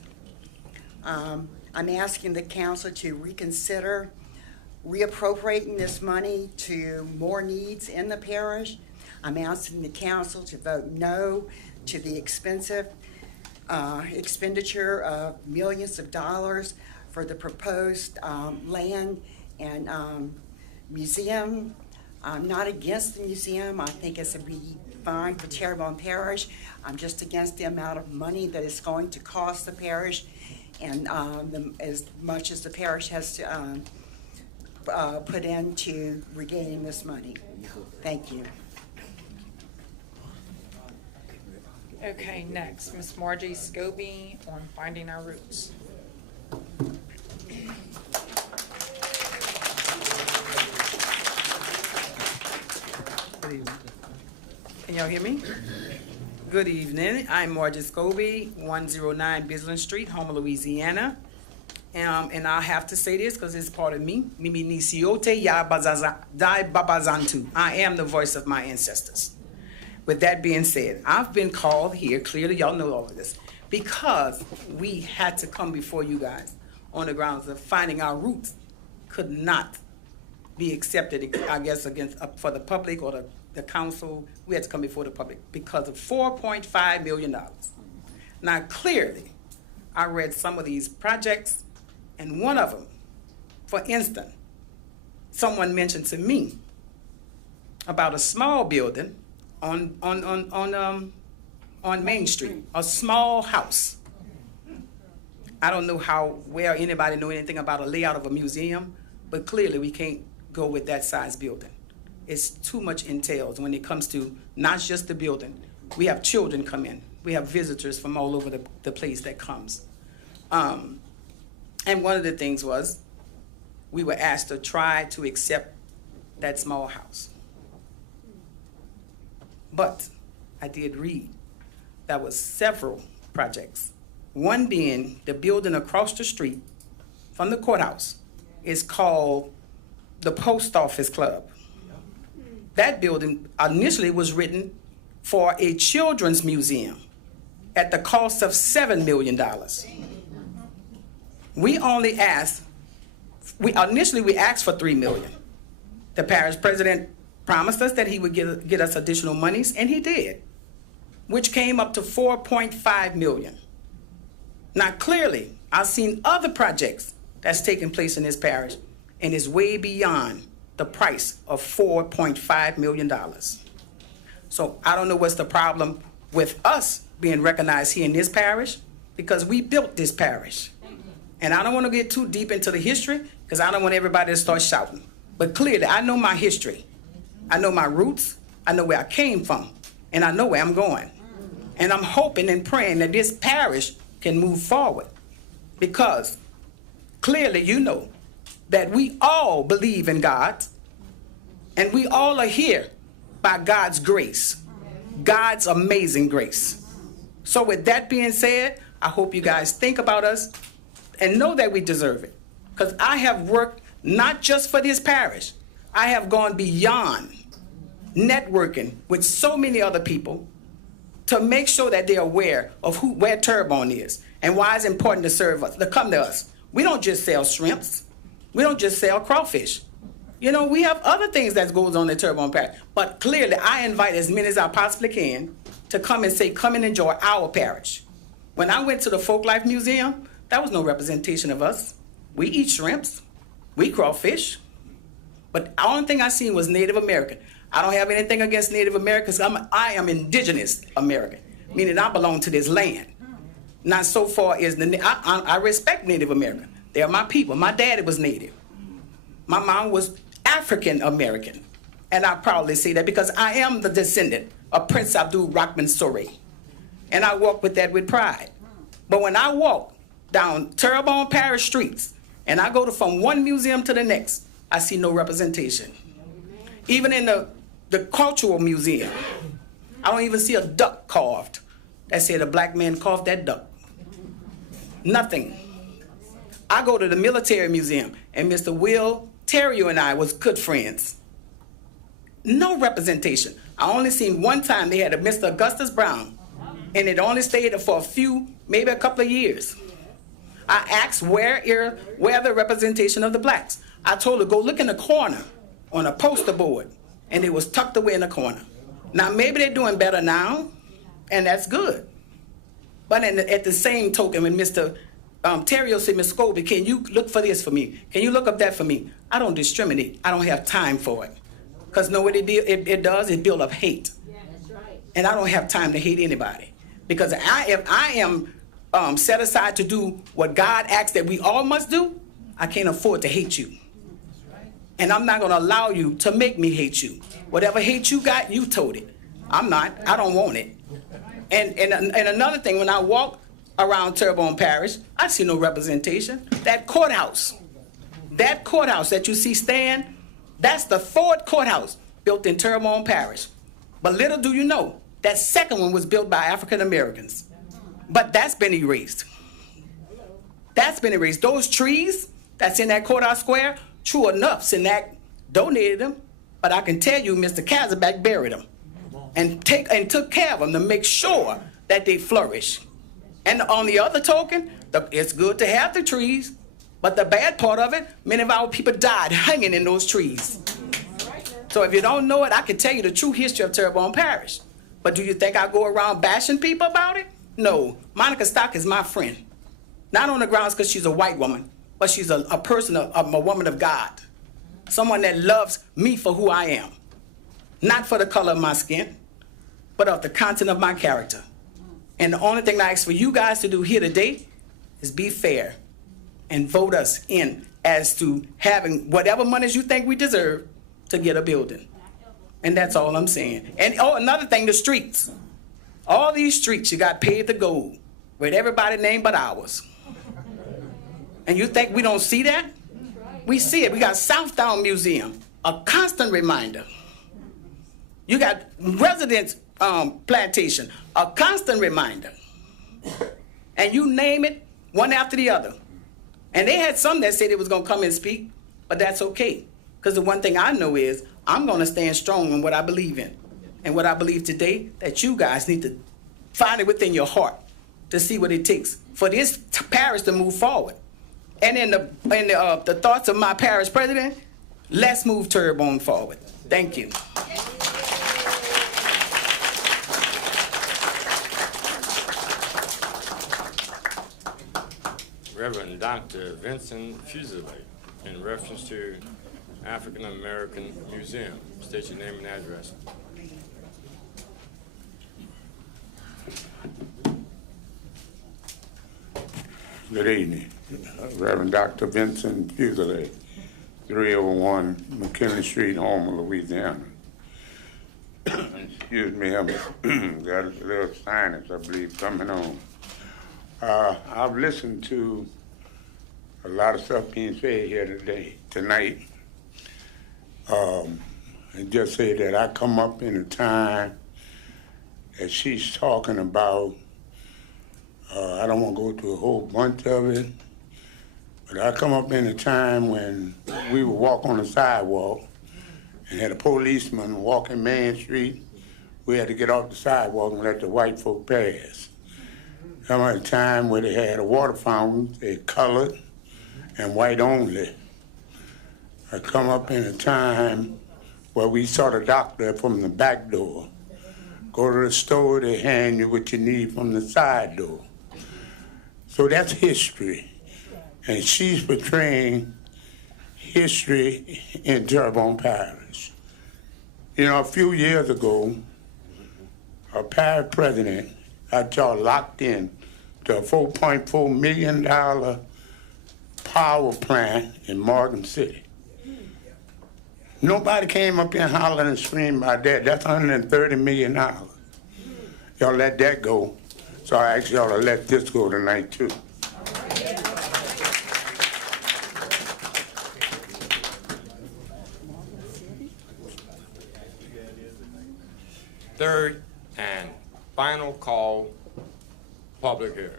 I'm asking the council to reconsider reappropriating this money to more needs in the parish. I'm asking the council to vote no to the expensive expenditure of millions of dollars for the proposed land and museum. I'm not against the museum. I think it's be fine for Terrebonne Parish. I'm just against the amount of money that it's going to cost the parish, and as much as the parish has to put into regaining this money. Thank you. Okay, next, Ms. Margie Scobie on Finding Our Roots. Can y'all hear me? Good evening. I'm Margie Scobie, 109 Bisland Street, Houma, Louisiana. And I have to say this because it's part of me. Mimi Nisiote Ya Dai Babazantu. I am the voice of my ancestors. With that being said, I've been called here, clearly y'all know all of this, because we had to come before you guys on the grounds of finding our roots could not be accepted, I guess, against for the public or the council. We had to come before the public because of $4.5 million. Now, clearly, I read some of these projects, and one of them, for instance, someone mentioned to me about a small building on Main Street, a small house. I don't know how well anybody know anything about a layout of a museum, but clearly we can't go with that size building. It's too much entails when it comes to not just the building. We have children come in. We have visitors from all over the place that comes. And one of the things was we were asked to try to accept that small house. But I did read there was several projects. One being the building across the street from the courthouse is called the Post Office Club. That building initially was written for a children's museum at the cost of $7 million. We only asked, initially we asked for $3 million. The parish president promised us that he would get us additional monies, and he did, which came up to $4.5 million. Now, clearly, I've seen other projects that's taking place in this parish, and is way beyond the price of $4.5 million. So I don't know what's the problem with us being recognized here in this parish, because we built this parish. And I don't want to get too deep into the history, because I don't want everybody to start shouting. But clearly, I know my history. I know my roots. I know where I came from. And I know where I'm going. And I'm hoping and praying that this parish can move forward, because clearly you know that we all believe in God, and we all are here by God's grace, God's amazing grace. So with that being said, I hope you guys think about us and know that we deserve it. Because I have worked not just for this parish, I have gone beyond networking with so many other people to make sure that they're aware of where Terrebonne is and why it's important to serve us, to come to us. We don't just sell shrimps. We don't just sell crawfish. You know, we have other things that goes on in Terrebonne Parish. But clearly, I invite as many as I possibly can to come and say, come and enjoy our parish. When I went to the Folklife Museum, that was no representation of us. We eat shrimps. We crawfish. But the only thing I seen was Native American. I don't have anything against Native Americans. I am indigenous American, meaning I belong to this land. Not so far as I respect Native American. They are my people. My daddy was Native. My mom was African American. And I proudly say that because I am the descendant of Prince Abdul Rahman Sore. And I walk with that with pride. But when I walk down Terrebonne Parish streets and I go from one museum to the next, I see no representation. Even in the cultural museum, I don't even see a duck carved that said a black man carved that duck. Nothing. I go to the military museum, and Mr. Will Terrio and I was good friends. No representation. I only seen one time they had a Mr. Augustus Brown, and it only stayed for a few, maybe a couple of years. I asked where the representation of the blacks. I told her, go look in the corner on a poster board, and it was tucked away in the corner. Now, maybe they're doing better now, and that's good. But at the same token, when Mr. Terrio said, Ms. Scobie, can you look for this for me? Can you look up that for me? I don't discriminate. I don't have time for it. Because know what it does? It builds up hate. And I don't have time to hate anybody. Because if I am set aside to do what God asks that we all must do, I can't afford to hate you. And I'm not going to allow you to make me hate you. Whatever hate you got, you told it. I'm not. I don't want it. And another thing, when I walk around Terrebonne Parish, I see no representation. That courthouse that you see stand, that's the fourth courthouse built in Terrebonne Parish. But little do you know, that second one was built by African Americans. But that's been erased. That's been erased. Those trees that's in that courthouse square, true enough, Sinak donated them, but I can tell you Mr. Kazabak buried them and took care of them to make sure that they flourish. And on the other token, it's good to have the trees, but the bad part of it, many of our people died hanging in those trees. So if you don't know it, I can tell you the true history of Terrebonne Parish. But do you think I go around bashing people about it? No. Monica Stock is my friend. Not on the grounds because she's a white woman, but she's a person, a woman of God. Someone that loves me for who I am. Not for the color of my skin, but of the content of my character. And the only thing I ask for you guys to do here today is be fair and vote us in as to having whatever monies you think we deserve to get a building. And that's all I'm saying. And another thing, the streets. All these streets, you got paved to gold with everybody's name but ours. And you think we don't see that? We see it. We got Southtown Museum, a constant reminder. You got Residence Plantation, a constant reminder. And you name it, one after the other. And they had some that said it was going to come and speak, but that's okay. Because the one thing I know is I'm going to stand strong in what I believe in. And what I believe today, that you guys need to find it within your heart to see what it takes for this parish to move forward. And in the thoughts of my parish president, let's move Terrebonne forward. Thank you. Reverend Dr. Vincent Fusilier, in reference to African American Museum. State your name and address. Good evening. Reverend Dr. Vincent Fusilier, 301 McKinley Street, Homer, Louisiana. Excuse me, I'm got a little sinus, I believe, coming on. I've listened to a lot of stuff being said here tonight. And just say that I come up in a time that she's talking about, I don't want to go through a whole bunch of it, but I come up in a time when we would walk on the sidewalk and had a policeman walking Main Street. We had to get off the sidewalk and let the white folk pass. Come at a time where they had a water fountain, they colored and white only. I come up in a time where we saw the doctor from the back door. Go to the store, they hand you what you need from the side door. So that's history. And she's portraying history in Terrebonne Parish. You know, a few years ago, a parish president got y'all locked in to a $4.4 million power plant in Morgan City. Nobody came up here hollering and screaming about that. That's $130 million. Y'all let that go. So I ask y'all to let this go tonight, too. Third and final call, public hearing.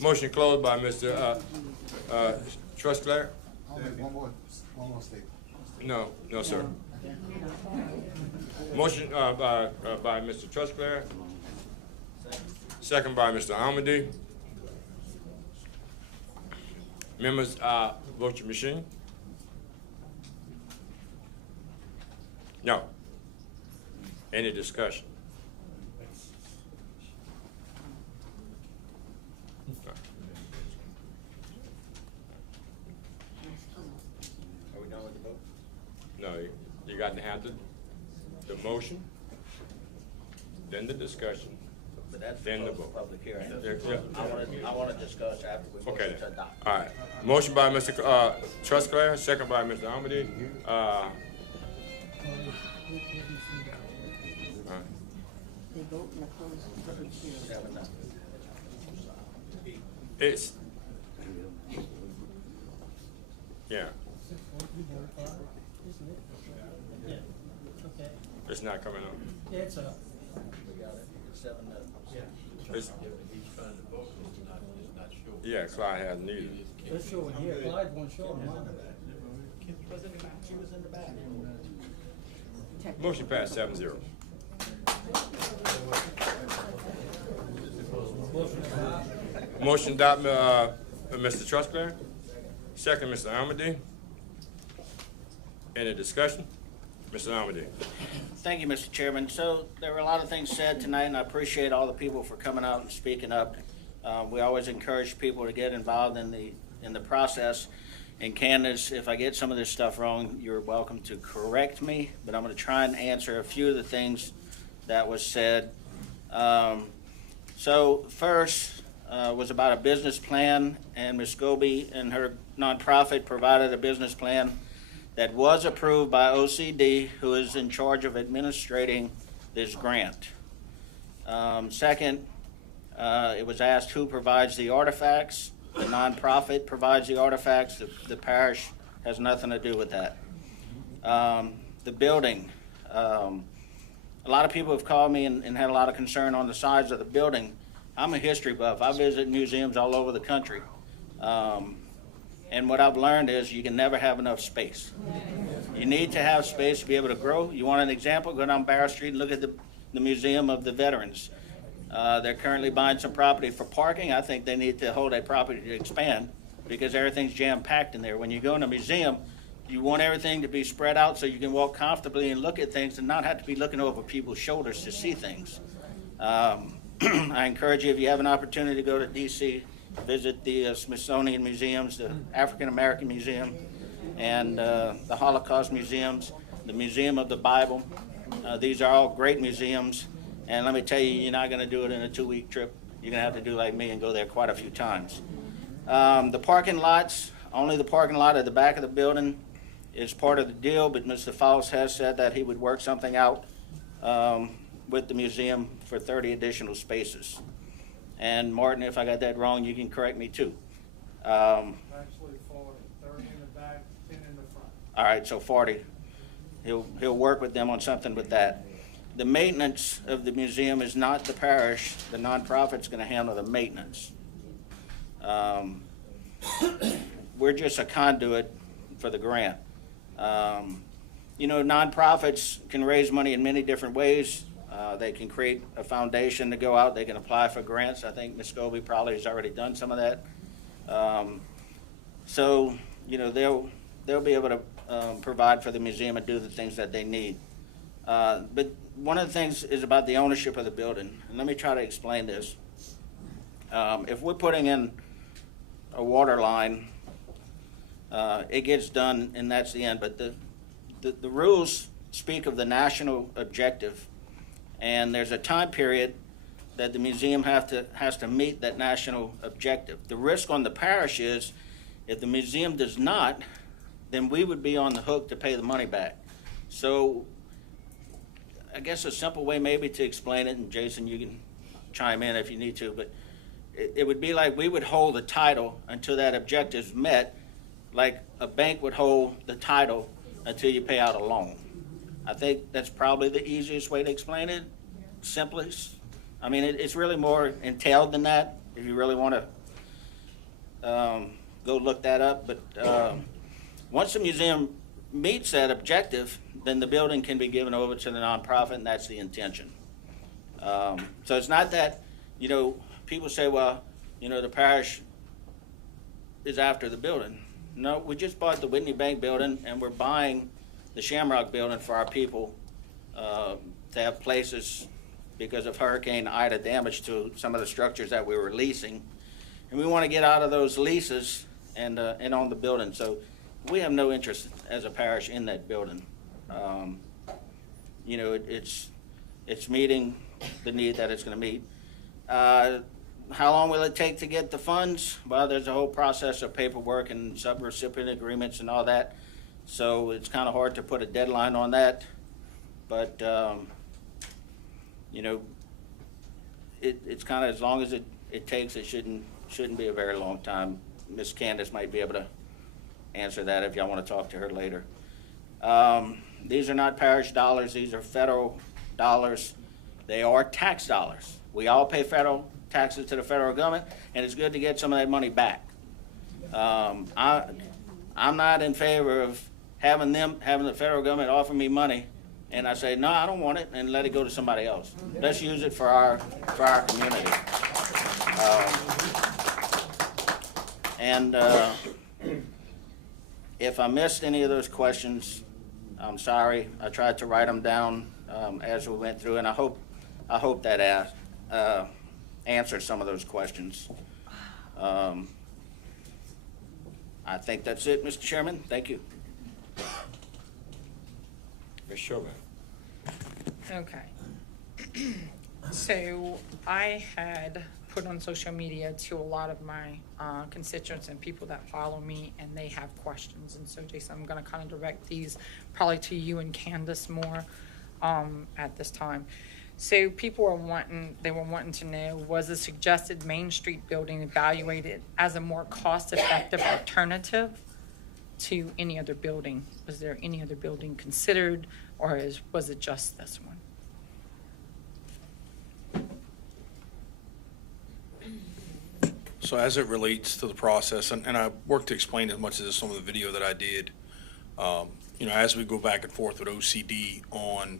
Motion closed by Mr. Trustclair? One more statement. No, no, sir. Motion by Mr. Trustclair. Second by Mr. Almody. Members, vote your machine. No. Any discussion? Are we done with the vote? No, you got to have the motion, then the discussion, But that's then the closed vote. public hearing. Yeah. I want to discuss after we Okay, motion to then. adopt. All right. Motion by Mr. Trustclair, second by Mr. Almody. It's, yeah. It's not coming on. It's up. It's, yeah, Clyde has neither. Let's show it here. Clyde won't show it. Motion passed 7-0. Motion adopt, Mr. Trustclair. Second, Mr. Almody. Any discussion? Mr. Almody. Thank you, Mr. Chairman. So there were a lot of things said tonight, and I appreciate all the people for coming out and speaking up. We always encourage people to get involved in the process. And Candace, if I get some of this stuff wrong, you're welcome to correct me, but I'm going to try and answer a few of the things that was said. So first was about a business plan, and Ms. Scobie and her nonprofit provided a business plan that was approved by OCD, who is in charge of administrating this grant. Second, it was asked who provides the artifacts. The nonprofit provides the artifacts. The parish has nothing to do with that. The building. A lot of people have called me and had a lot of concern on the size of the building. I'm a history buff. I visit museums all over the country. And what I've learned is you can never have enough space. You need to have space to be able to grow. You want an example? Go down Barrow Street and look at the Museum of the Veterans. They're currently buying some property for parking. I think they need to hold that property to expand because everything's jam-packed in there. When you go in a museum, you want everything to be spread out so you can walk comfortably and look at things and not have to be looking over people's shoulders to see things. I encourage you, if you have an opportunity to go to D.C., visit the Smithsonian Museums, the African American Museum, and the Holocaust Museums, the Museum of the Bible. These are all great museums. And let me tell you, you're not going to do it in a 2-week trip. You're going to have to do like me and go there quite a few times. The parking lots, only the parking lot at the back of the building is part of the deal, but Mr. Fowles has said that he would work something out with the museum for 30 additional spaces. And Martin, if I got that wrong, you can correct me too. Actually 40, 30 in the back, 10 in the front. All right, so 40. He'll work with them on something with that. The maintenance of the museum is not the parish. The nonprofit's going to handle the maintenance. We're just a conduit for the grant. You know, nonprofits can raise money in many different ways. They can create a foundation to go out. They can apply for grants. I think Ms. Scobie probably has already done some of that. So, you know, they'll be able to provide for the museum and do the things that they need. But one of the things is about the ownership of the building. And let me try to explain this. If we're putting in a water line, it gets done and that's the end. But the rules speak of the national objective, and there's a time period that the museum has to meet that national objective. The risk on the parish is if the museum does not, then we would be on the hook to pay the money back. So I guess a simple way maybe to explain it, and Jason, you can chime in if you need to, but it would be like we would hold the title until that objective is met, like a bank would hold the title until you pay out a loan. I think that's probably the easiest way to explain it, simplest. I mean, it's really more entailed than that, if you really want to go look that up. But once the museum meets that objective, then the building can be given over to the nonprofit, and that's the intention. So it's not that, you know, people say, well, you know, the parish is after the building. No, we just bought the Whitney Bank building, and we're buying the Shamrock building for our people to have places because of Hurricane Ida damage to some of the structures that we were leasing. And we want to get out of those leases and on the building. So we have no interest as a parish in that building. You know, it's meeting the need that it's going to meet. How long will it take to get the funds? Well, there's a whole process of paperwork and sub-recipient agreements and all that. So it's kind of hard to put a deadline on that. But, you know, it's kind of as long as it takes, it shouldn't be a very long time. Ms. Candace might be able to answer that if y'all want to talk to her later. These are not parish dollars. These are federal dollars. They are tax dollars. We all pay federal taxes to the federal government, and it's good to get some of that money back. I'm not in favor of having the federal government offer me money, and I say, no, I don't want it, and let it go to somebody else. Let's use it for our community. If I missed any of those questions, I'm sorry. I tried to write them down as we went through, and I hope that answered some of those questions. I think that's it, Mr. Chairman. Thank you. Ms. Chauvin. Okay. So I had put on social media to a lot of my constituents and people that follow me, and they have questions. And so, Jason, I'm going to kind of direct these probably to you and Candace more at this time. So people were wanting to know, was the suggested Main Street building evaluated as a more cost-effective alternative to any other building? Was there any other building considered, or was it just this one? So as it relates to the process, and I worked to explain as much as some of the video that I did, you know, as we go back and forth with OCD on,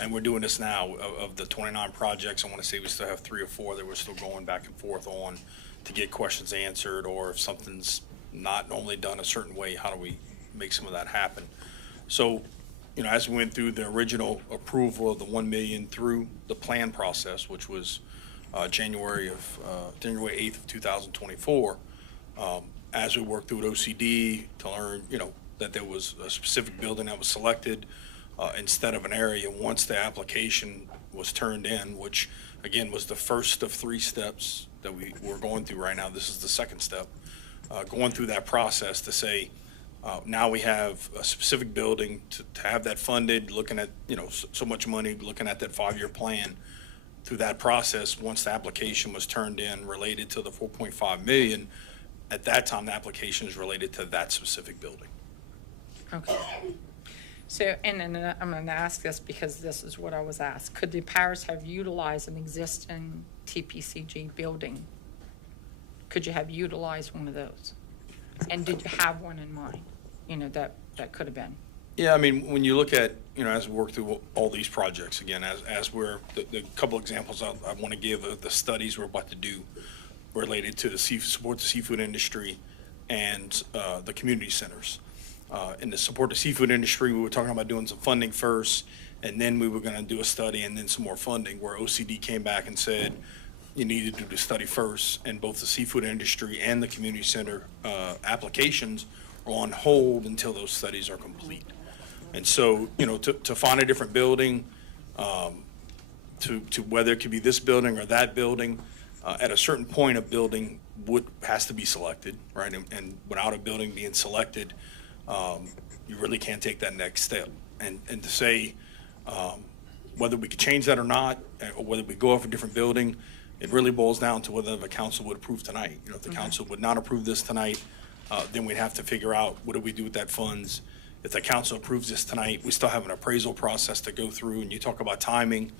and we're doing this now, of the 29 projects, I want to say we still have 3 or 4 that we're still going back and forth on to get questions answered, or if something's not normally done a certain way, how do we make some of that happen? So, you know, as we went through the original approval of the 1 million through the plan process, which was January 8th of 2024, as we worked through with OCD to learn, you know, that there was a specific building that was selected instead of an area. Once the application was turned in, which again was the first of 3 steps that we're going through right now, this is the second step, going through that process to say, Now we have a specific building to have that funded, looking at, so much money, looking at that 5-year plan. Through that process, once the application was turned in related to the 4.5 million, at that time, the application is related to that specific building. Okay. So, and then I'm going to ask this because this is what I was asked. Could the parish have utilized an existing TPCG building? Could you have utilized one of those? And did you have one in mind, that could have been? Yeah, I mean, when you look at, as we work through all these projects, again, as we're, the couple examples I want to give of the studies we're about to do related to support the seafood industry and the community centers. In the support the seafood industry, we were talking about doing some funding first, and then we were going to do a study and then some more funding, where OCD came back and said, you need to do the study first, and both the seafood industry and the community center applications are on hold until those studies are complete. And so, to find a different building, to whether it could be this building or that building, at a certain point, a building has to be selected, right? And without a building being selected, you really can't take that next step. And to say whether we could change that or not, or whether we go off a different building, it really boils down to whether the council would approve tonight. If the council would not approve this tonight, then we'd have to figure out what do we do with that funds. If the council approves this tonight, we still have an appraisal process to go through, and you talk about timing.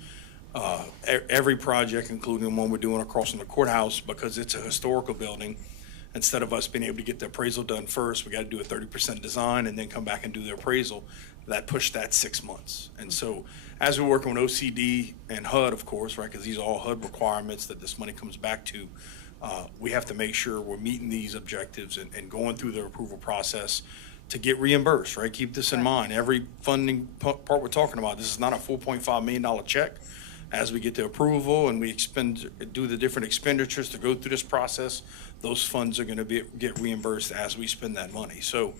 Every project, including the one we're doing across from the courthouse, because it's a historical building, instead of us being able to get the appraisal done first, we got to do a 30% design and then come back and do the appraisal. That pushed that 6 months. And so as we're working with OCD and HUD, of course, right, because these are all HUD requirements that this money comes back to, we have to make sure we're meeting these objectives and going through the approval process to get reimbursed, right? Keep this in mind. Every funding part we're talking about, this is not a $4.5 million check. As we get the approval and we do the different expenditures to go through this process, those funds are going to get reimbursed as we spend that money. So,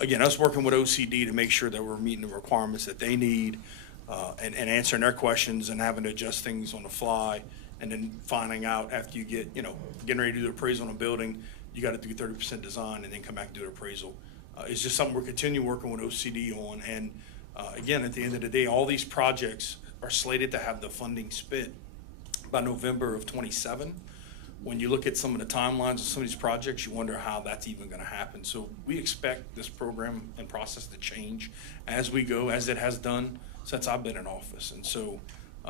again, us working with OCD to make sure that we're meeting the requirements that they need and answering their questions and having to adjust things on the fly, and then finding out after you getting ready to do the appraisal on a building, you got to do 30% design and then come back and do the appraisal. It's just something we're continuing working with OCD on. And again, at the end of the day, all these projects are slated to have the funding spent by November of 27. When you look at some of the timelines of some of these projects, you wonder how that's even going to happen. So we expect this program and process to change as we go, as it has done since I've been in office. And so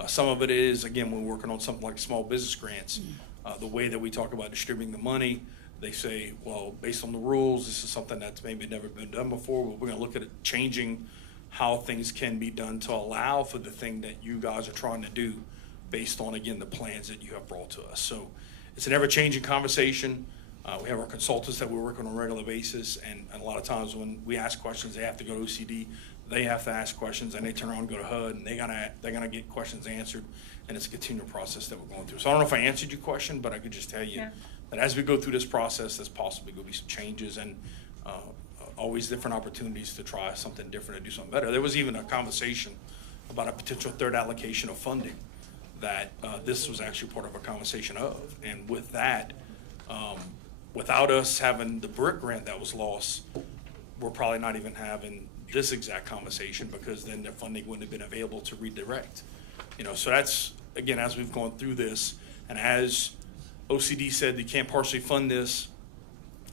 some of it is, again, when we're working on something like small business grants, the way that we talk about distributing the money, they say, well, based on the rules, this is something that's maybe never been done before, but we're going to look at it changing how things can be done to allow for the thing that you guys are trying to do based on, again, the plans that you have brought to us. So it's an ever-changing conversation. We have our consultants that we're working on a regular basis, and a lot of times when we ask questions, they have to go to OCD, they have to ask questions, and they turn around and go to HUD, and they're gonna get questions answered, and it's a continual process that we're going through. So I don't know if I answered your question, but I could just tell you that as we go through this process, there's possibly going to be some changes and always different opportunities to try something different and do something better. There was even a conversation about a potential third allocation of funding that this was actually part of a conversation of. And with that, without us having the BRIC grant that was lost, we're probably not even having this exact conversation, because then the funding wouldn't have been available to redirect. So that's, again, as we've gone through this, and as OCD said you can't partially fund this,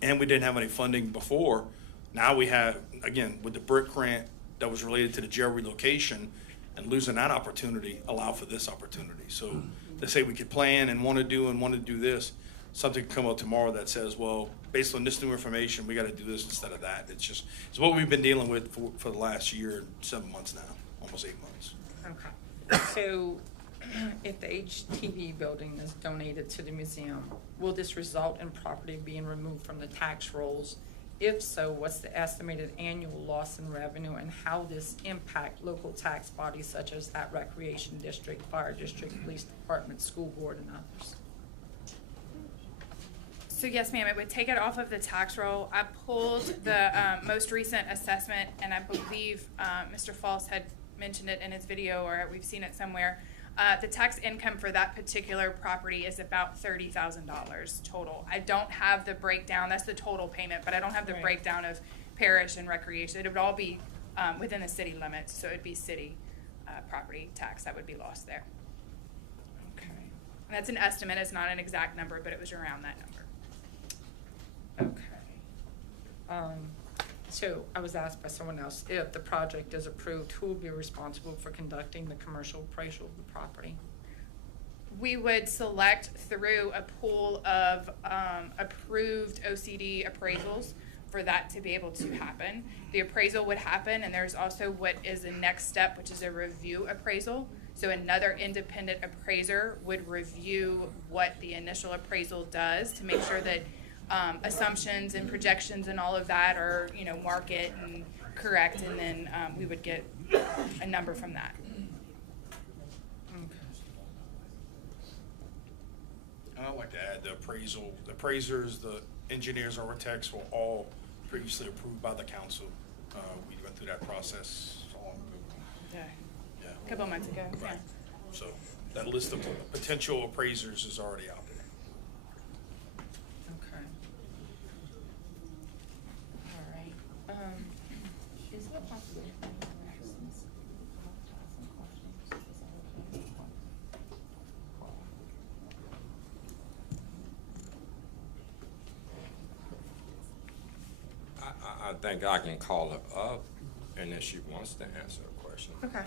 and we didn't have any funding before, now we have, again, with the BRIC grant that was related to the jail relocation, and losing that opportunity allow for this opportunity. So they say we could plan and want to do this, something could come out tomorrow that says, well, based on this new information, we got to do this instead of that. It's what we've been dealing with for the last year, 7 months now, almost 8 months. Okay. So if the HTV building is donated to the museum, will this result in property being removed from the tax rolls? If so, what's the estimated annual loss in revenue, and how this impact local tax bodies such as that recreation district, fire district, police department, school board, and others? So yes, ma'am, it would take it off of the tax roll. I pulled the most recent assessment, and I believe Mr. Falls had mentioned it in his video, or we've seen it somewhere. The tax income for that particular property is about $30,000 total. I don't have the breakdown. That's the total payment, but I don't have the breakdown of parish and recreation. It would all be within the city limits, so it'd be city property tax that would be lost there. Okay. And that's an estimate, it's not an exact number, but it was around that number. Okay. So I was asked by someone else, if the project is approved, who will be responsible for conducting the commercial appraisal of the property? We would select through a pool of approved OCD appraisals for that to be able to happen. The appraisal would happen, and there's also what is the next step, which is a review appraisal. So another independent appraiser would review what the initial appraisal does to make sure that assumptions and projections and all of that are, you know, market and correct, and then we would get a number from that. And I'd like to add the appraisers, the engineers, architects were all previously approved by the council. We went through that process long ago. Yeah. Yeah. A couple of months ago. Right. Yeah. So that list of potential appraisers is already out there. Okay. All right. Is it possible? I think I can call her up, and if she wants to answer a question. Okay.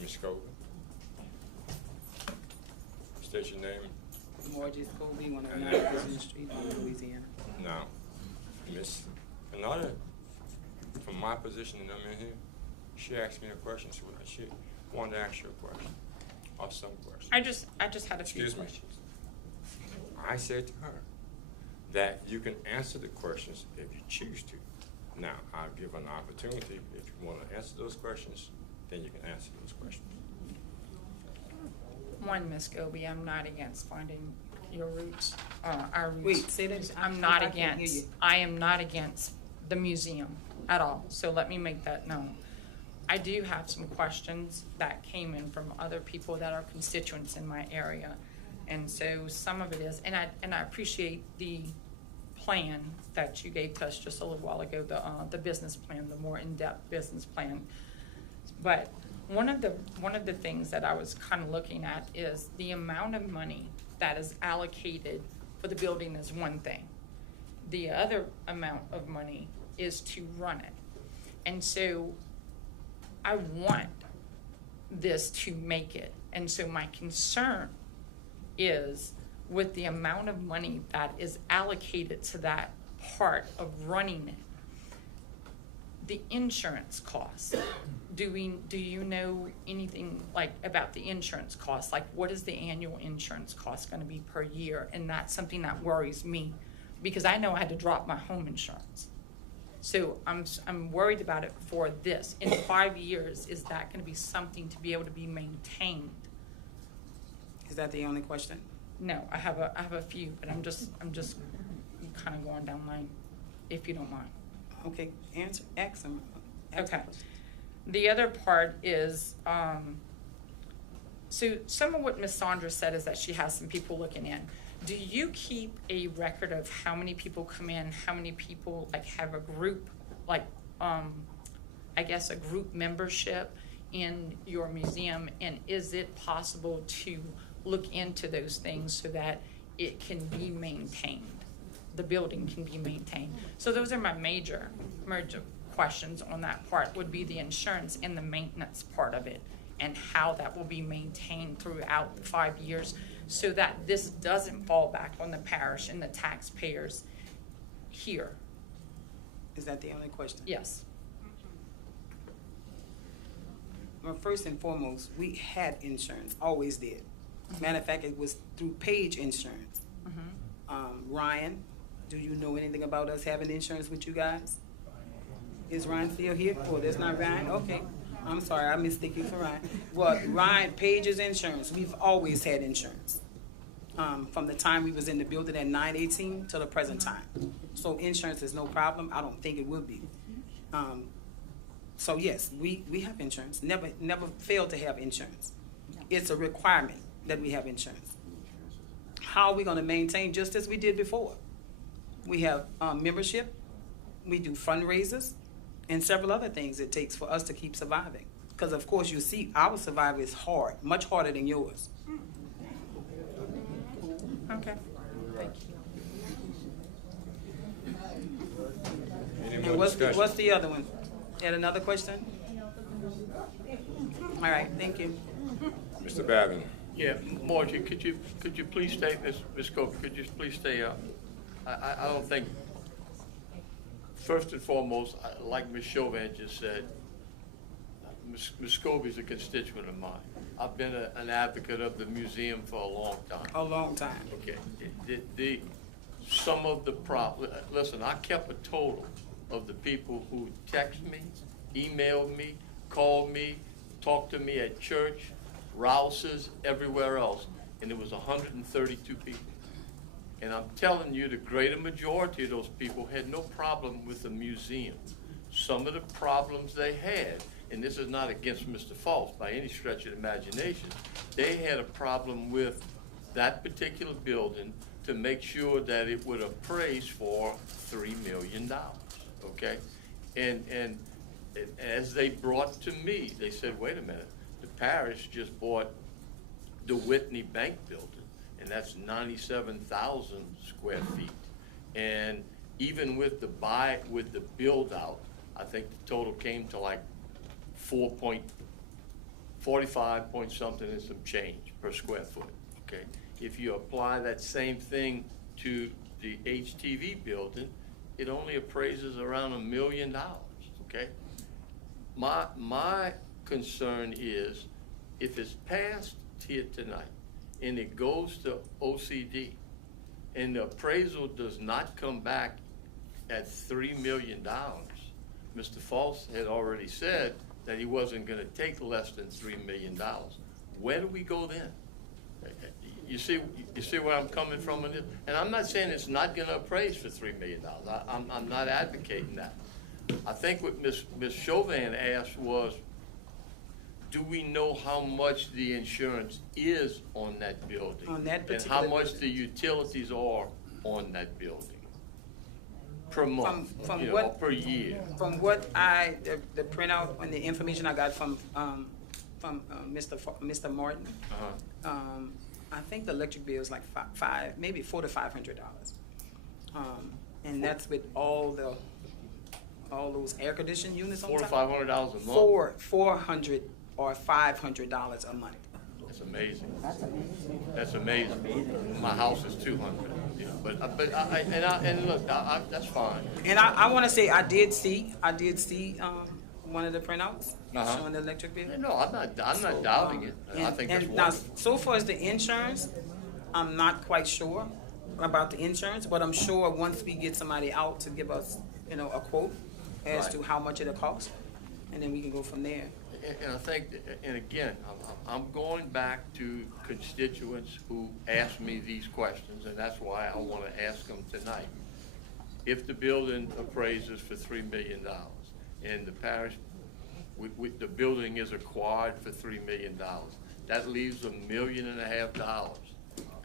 Ms. Scobie? State your name. Margie Scobie, 109 And that- Pleasant Street, Louisiana. Now, Ms. Another, from my position that I'm in here, she asked me a question, so she wanted to ask you a question, or some question. I just had a few Excuse me. questions. I said to her that you can answer the questions if you choose to. Now, I'll give an opportunity, if you want to answer those questions, then you can answer those questions. One, Ms. Scobie, I'm not against finding your roots, our roots. Wait, say that. I'm not I can't hear against, you. I am not against the museum at all, so let me make that known. I do have some questions that came in from other people that are constituents in my area. And so some of it is, and I appreciate the plan that you gave to us just a little while ago, the business plan, the more in-depth business plan. But one of the things that I was kind of looking at is the amount of money that is allocated for the building is one thing. The other amount of money is to run it. And so I want this to make it. And so my concern is with the amount of money that is allocated to that part of running it, the insurance costs. Do you know anything like about the insurance costs? Like, what is the annual insurance cost going to be per year? And that's something that worries me, because I know I had to drop my home insurance. So I'm worried about it for this. In 5 years, is that going to be something to be able to be maintained? Is that the only question? No, I have a few, but I'm just kind of going down the line, if you don't mind. Okay, ask them. Okay. The other part is, so some of what Ms. Sandra said is that she has some people looking in. Do you keep a record of how many people come in, how many people like have a group, like, I guess a group membership in your museum? And is it possible to look into those things so that it can be maintained? The building can be maintained. So those are my major questions on that part, would be the insurance and the maintenance part of it, and how that will be maintained throughout the 5 years, so that this doesn't fall back on the parish and the taxpayers here. Is that the only question? Yes. Well, first and foremost, we had insurance, always did. Matter of fact, it was through Page Insurance. Ryan, do you know anything about us having insurance with you guys? Is Ryan still here? Oh, that's not Ryan? Okay. I'm sorry, I mistook you for Ryan. Well, Ryan, Page's Insurance, we've always had insurance. From the time we was in the building at 918 to the present time. So insurance is no problem. I don't think it would be. So yes, we have insurance. Never failed to have insurance. It's a requirement that we have insurance. How are we gonna maintain just as we did before? We have membership. we do fundraisers and several other things it takes for us to keep surviving. Because of course you see our survival is hard, much harder than yours. Okay, thank you. Any And more what's discussion? the other one? You had another question? All right, thank you. Mr. Babin. Yeah, Margie, could you please stay, Ms. Scobie, could you please stay up? I don't think, first and foremost, like Ms. Chauvin just said, Ms. Scobie's a constituent of mine. I've been an advocate of the museum for a long time. A long time. Okay. Some of the listen, I kept a total of the people who text me, emailed me, called me, talked to me at church, Rouse's, everywhere else, and it was 132 people. And I'm telling you, the greater majority of those people had no problem with the museum. Some of the problems they had, and this is not against Mr. Falls by any stretch of the imagination, they had a problem with that particular building to make sure that it would appraise for $3 million, okay? And as they brought to me, they said, wait a minute, the parish just bought the Whitney Bank building, and that's 97,000 square feet. And even with the build out, I think the total came to like 4.45 point something and some change per square foot, okay? If you apply that same thing to the HTV building, it only appraises around $1 million, okay? My concern is if it's passed here tonight and it goes to OCD and the appraisal does not come back at $3 million, Mr. Falls had already said that he wasn't going to take less than $3 million. Where do we go then? You see where I'm coming from in this? And I'm not saying it's not going to appraise for $3 million. I'm not advocating that. I think what Ms. Chauvin asked was, do we know how much the insurance is on that building? On that and particular how much building. the utilities are on that building? Per month, From you know, what, per year. From what the printout and the information I got from Mr. Martin, I think the electric bill is like maybe $400 to $500, and that's with all those air conditioning units on top. $400 to $500 a month. $400 or $500 a month. That's amazing. That's amazing. My house is 200. You know, but look, that's fine. And I want to say I did see one of the printouts showing the electric bill. No, I'm not doubting it. I think that's now, wonderful. so far as the insurance, I'm not quite sure about the insurance, but I'm sure once we get somebody out to give us, a quote as Right. to how much it'll cost, and then we can go from there. And I think, and again, I'm going back to constituents who ask me these questions, and that's why I want to ask them tonight. If the building appraises for $3 million and the parish, the building is acquired for $3 million, that leaves $1.5 million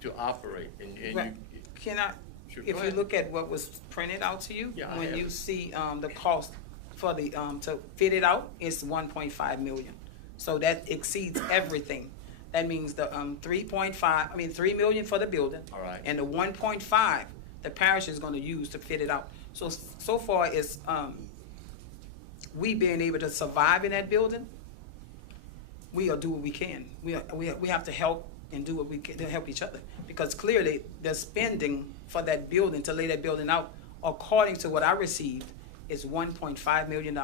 to operate. And Right. Can I, Sure, if go you ahead. look at what was printed out to you, Yeah, I when have you it. see the cost for the to fit it out, it's 1.5 million. So that exceeds everything. That means the 3 million for the building. All right. And the 1.5 the parish is going to use to fit it out. So far it's we being able to survive in that building. We'll do what we can. We have to help and do what we can to help each other, because clearly the spending for that building to lay that building out, according to what I received, is $1.5 million.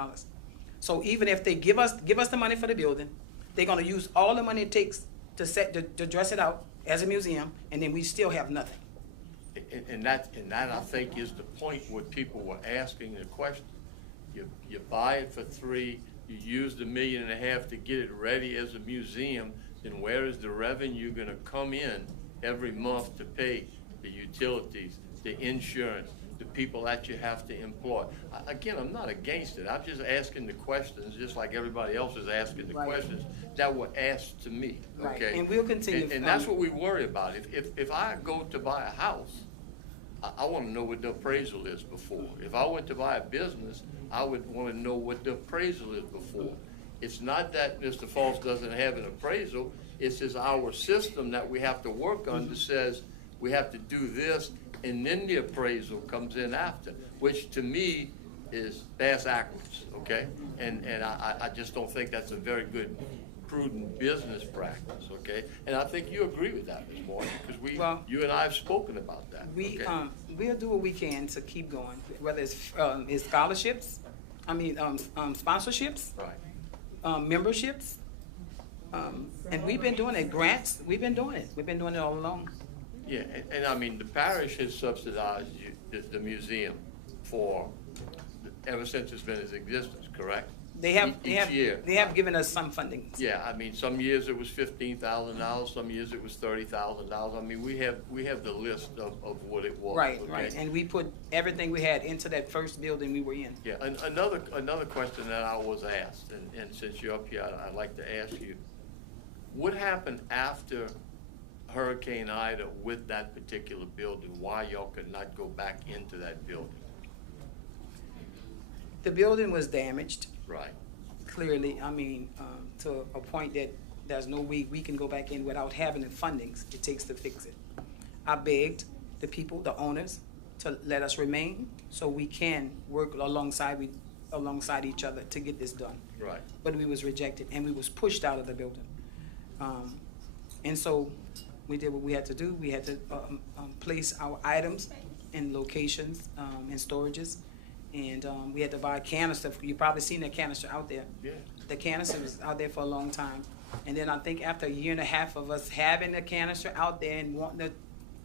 So even if they give us the money for the building, they're going to use all the money it takes to dress it out as a museum, and then we still have nothing. And that I think is the point where people were asking the question. You buy it for $3 million, you use the $1.5 million to get it ready as a museum, then where is the revenue gonna come in every month to pay the utilities, the insurance, the people that you have to employ? Again, I'm not against it. I'm just asking the questions, just like everybody else is asking the Right. questions that were asked to me, Right. okay? And we'll continue. And that's what we worry about. If I go to buy a house, I want to know what the appraisal is before. If I went to buy a business, I would want to know what the appraisal is before. It's not that Mr. Falls doesn't have an appraisal, it's just our system that we have to work on that says we have to do this, and then the appraisal comes in after, which to me is bass backwards, okay? And I just don't think that's a very good, prudent business practice, okay? And I think you agree with that, Ms. Morgan, because you and I have spoken about that. We, okay? we'll do what we can to keep going, whether it's scholarships, sponsorships, right. Memberships, and we've been doing it, grants, we've been doing it all along. Yeah, and I mean, the parish has subsidized the museum ever since it's been in existence, correct? They have, Each year. they have given us some funding. Yeah, I mean, some years it was $15,000, some years it was $30,000. I mean, we have the list of what it was. Right, okay? right, and we put everything we had into that first building we were in. Yeah, another question that I was asked, and since you're up here, I'd like to ask you, what happened after Hurricane Ida with that particular building? Why y'all could not go back into that building? The building was damaged. Right. Clearly, I mean, to a point that there's no way we can go back in without having the fundings it takes to fix it. I begged the people, the owners, to let us remain so we can work alongside each other to get this done. Right. But we was rejected and we was pushed out of the building. And so we did what we had to do. We had to place our items in locations, in storages. And we had to buy a canister. You've probably seen that canister out there. Yeah. The canister was out there for a long time. And then I think after a year and a half of us having the canister out there and wanting to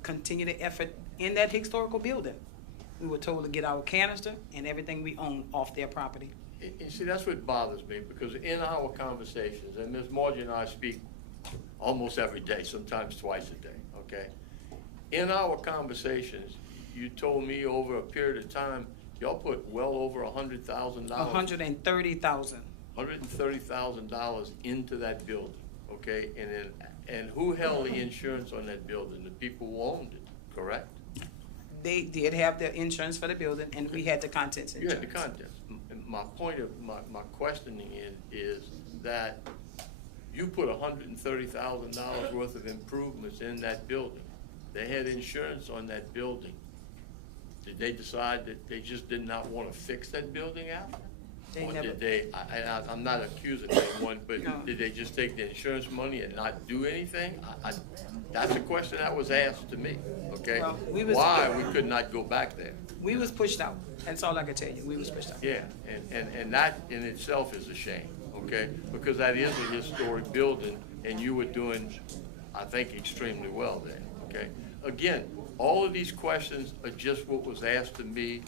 continue the effort in that historical building, we were told to get our canister and everything we own off their property. You see, that's what bothers me, because in our conversations, and Ms. Margie and I speak almost every day, sometimes twice a day, okay? In our conversations, you told me over a period of time, y'all put well over $100,000. $130,000. $130,000 into that building, okay? And who held the insurance on that building? The people who owned it, correct? They did have the insurance for the building, and we had the contents You insurance. had the contents. My point of my questioning is that you put $130,000 worth of improvements in that building. They had insurance on that building. Did they decide that they just did not want to fix that building after? Or did they, I'm not accusing anyone, but did they just take the insurance money and not do anything? That's a question that was asked to me, okay? Well, why we could not go back there? We was pushed out. That's all I can tell you. We was pushed out. Yeah, and that in itself is a shame, okay? Because that is a historic building, and you were doing, I think, extremely well there, okay? Again, all of these questions are just what was asked to me.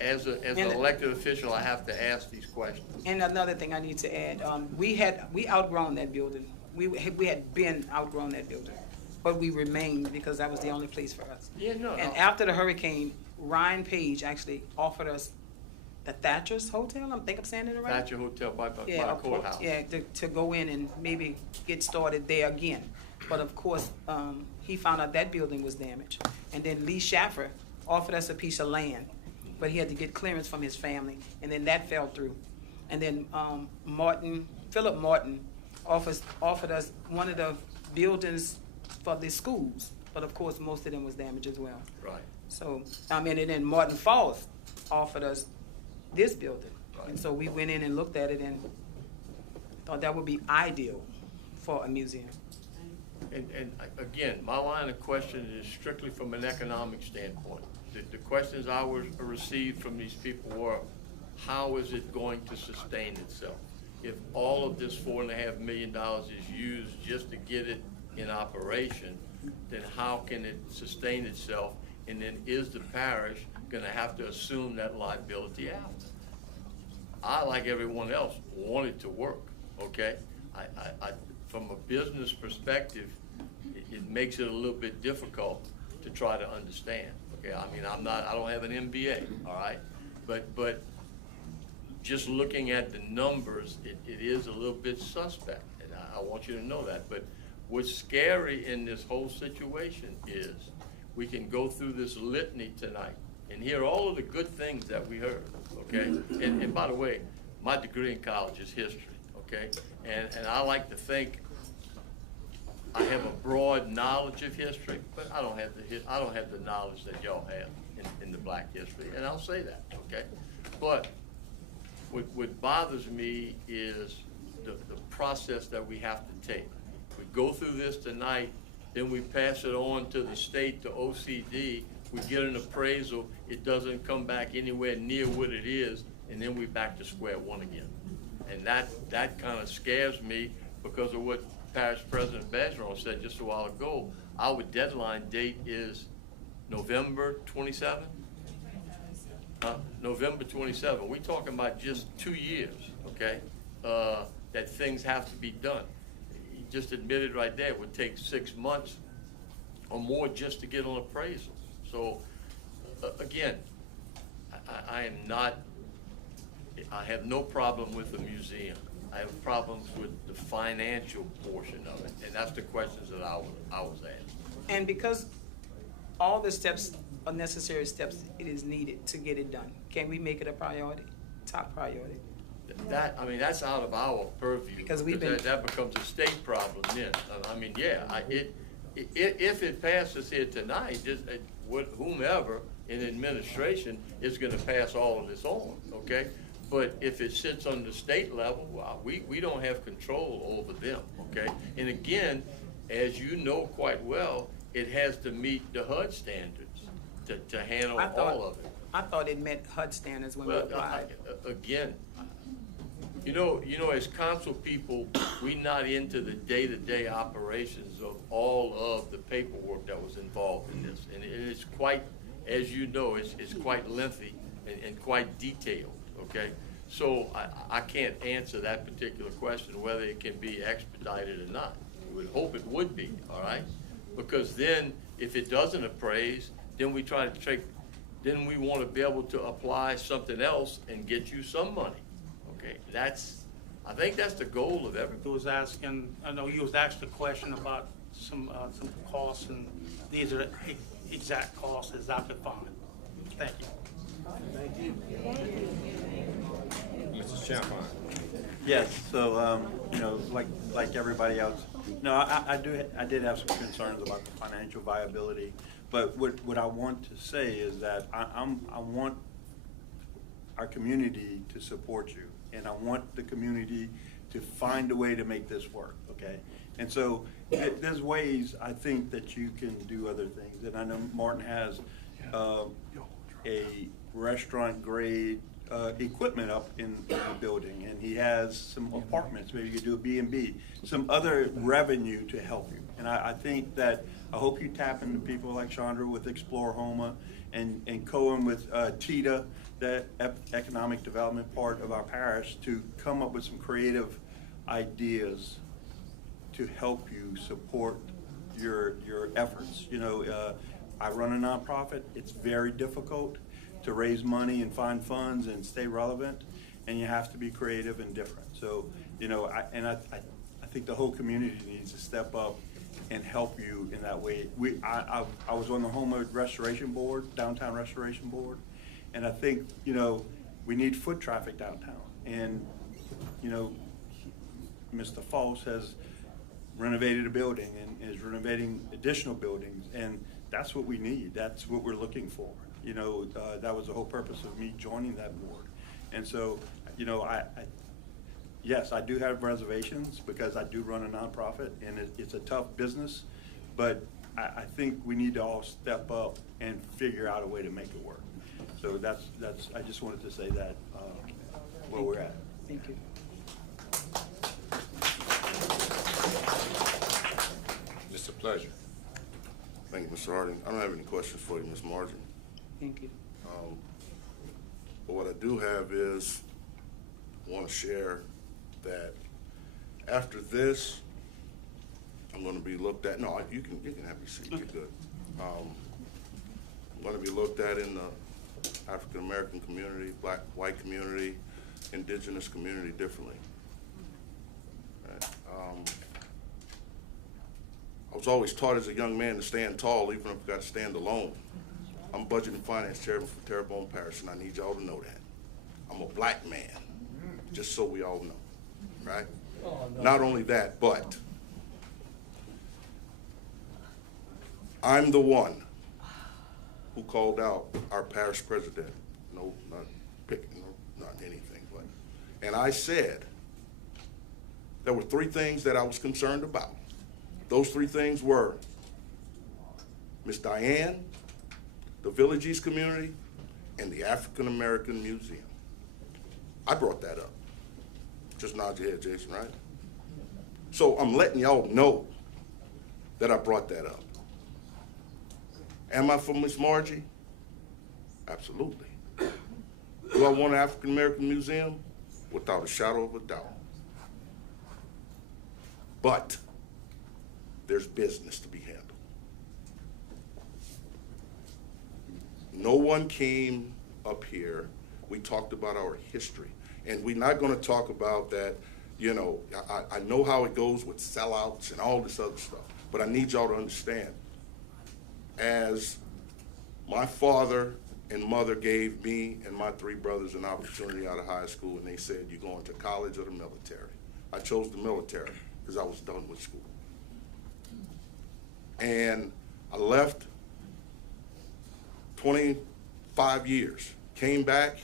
As an elected official, I have to ask these questions. And another thing I need to add, we outgrown that building. We had been outgrown that building, but we remained because that was the only place for us. Yeah, no. And after the hurricane, Ryan Page actually offered us the Thatcher's Hotel. I think I'm saying it right. Thatcher Hotel by the courthouse. Yeah, to go in and maybe get started there again. But of course, he found out that building was damaged. And then Lee Schaffer offered us a piece of land, but he had to get clearance from his family, and then that fell through. And then Philip Martin offered us one of the buildings for the schools, but of course, most of them was damaged as well. Right. So, and then Martin Falls offered us this building. Right. And so we went in and looked at it and thought that would be ideal for a museum. And again, my line of question is strictly from an economic standpoint. The questions I received from these people were, how is it going to sustain itself? If all of this $4.5 million is used just to get it in operation, then how can it sustain itself? And then is the parish gonna have to assume that liability after? I, like everyone else, want it to work, okay? From a business perspective, it makes it a little bit difficult to try to understand. Okay, I mean, I don't have an MBA, all right? But just looking at the numbers, it is a little bit suspect, and I want you to know that. But what's scary in this whole situation is we can go through this litany tonight and hear all of the good things that we heard, okay? And by the way, my degree in college is history, okay? And I like to think I have a broad knowledge of history, but I don't have the knowledge that y'all have in the black history, and I'll say that, okay? But what bothers me is the process that we have to take. We go through this tonight, then we pass it on to the state, to OCD, we get an appraisal, it doesn't come back anywhere near what it is, and then we back to square one again. And that kind of scares me because of what Parish President Bergeron said just a while ago. Our deadline date is November 27th? November 27th. We're talking about just 2 years, okay? That things have to be done. He just admitted right there it would take 6 months or more just to get an appraisal. So, again, I have no problem with the museum. I have problems with the financial portion of it, and that's the questions that I was asked. And because all the steps are necessary steps, it is needed to get it done. Can we make it a priority, top priority? I mean, that's out of our purview. Because that becomes a state problem then. I mean, yeah, if it passes here tonight, just whomever in administration is gonna pass all of this on, okay? But if it sits on the state level, we don't have control over them, okay? And again, as you know quite well, it has to meet the HUD standards to handle all of it. I thought it met HUD standards when we applied. Again, you know, as council people, we're not into the day-to-day operations of all of the paperwork that was involved in this. And it is quite, as you know, it's quite lengthy and quite detailed, okay? So I can't answer that particular question, whether it can be expedited or not. We would hope it would be, all right? Because then, if it doesn't appraise, then we try to then we want to be able to apply something else and get you some money. Okay, I think that's the goal of everything. He was asking, I know you was asked a question about some costs, and these are the exact costs as I could find. Thank you. Thank you. Mr. Chairman. Yes, so, like everybody else, I did have some concerns about the financial viability, but what I want to say is that I want our community to support you, and I want the community to find a way to make this work, okay? And so there's ways I think that you can do other things, and I know Martin has a restaurant grade equipment up in the building, and he has some apartments, maybe you could do a B&B, some other revenue to help you. And I think that, I hope you tap into people like Chandra with Explore Homa and Cohen with TITA, that economic development part of our parish, to come up with some creative ideas to help you support your efforts. I run a nonprofit. It's very difficult to raise money and find funds and stay relevant, and you have to be creative and different. So, I think the whole community needs to step up and help you in that way. I was on the Homewood Restoration Board, Downtown Restoration Board, and I think, we need foot traffic downtown. And, Mr. Foss has renovated a building and is renovating additional buildings, and that's what we need. That's what we're looking for. That was the whole purpose of me joining that board. And so, yes, I do have reservations because I do run a nonprofit, and it's a tough business, but I think we need to all step up and figure out a way to make it work. So I just wanted to say that, where we're at. Thank you. Mr. Pleasure. Thank you, Mr. Harding. I don't have any questions for you, Ms. Martin. Thank you. But what I do have is, I want to share that after this, I'm going to be looked at. No, you can have your seat. You're good. I'm going to be looked at in the African American community, black, white community, indigenous community differently. Right. I was always taught as a young man to stand tall, even if I got to stand alone. I'm Budget and Finance Chairman for Terrebonne Parish, and I need y'all to know that. I'm a black man, just so we all know, right? Not only that, but I'm the one who called out our parish president. No, not picking, no, not anything, but, and I said there were 3 things that I was concerned about. Those 3 things were Miss Diane, the Village East community, and the African American Museum. I brought that up. Just nod your head, Jason, right? So I'm letting y'all know that I brought that up. Am I for Miss Margie? Absolutely. Do I want an African American museum? Without a shadow of a doubt. But there's business to be handled. No one came up here. We talked about our history. And we're not going to talk about that, you know, I know how it goes with sellouts and all this other stuff. But I need y'all to understand, as my father and mother gave me and my 3 brothers an opportunity out of high school, and they said, you're going to college or the military. I chose the military because I was done with school. And I left 25 years, came back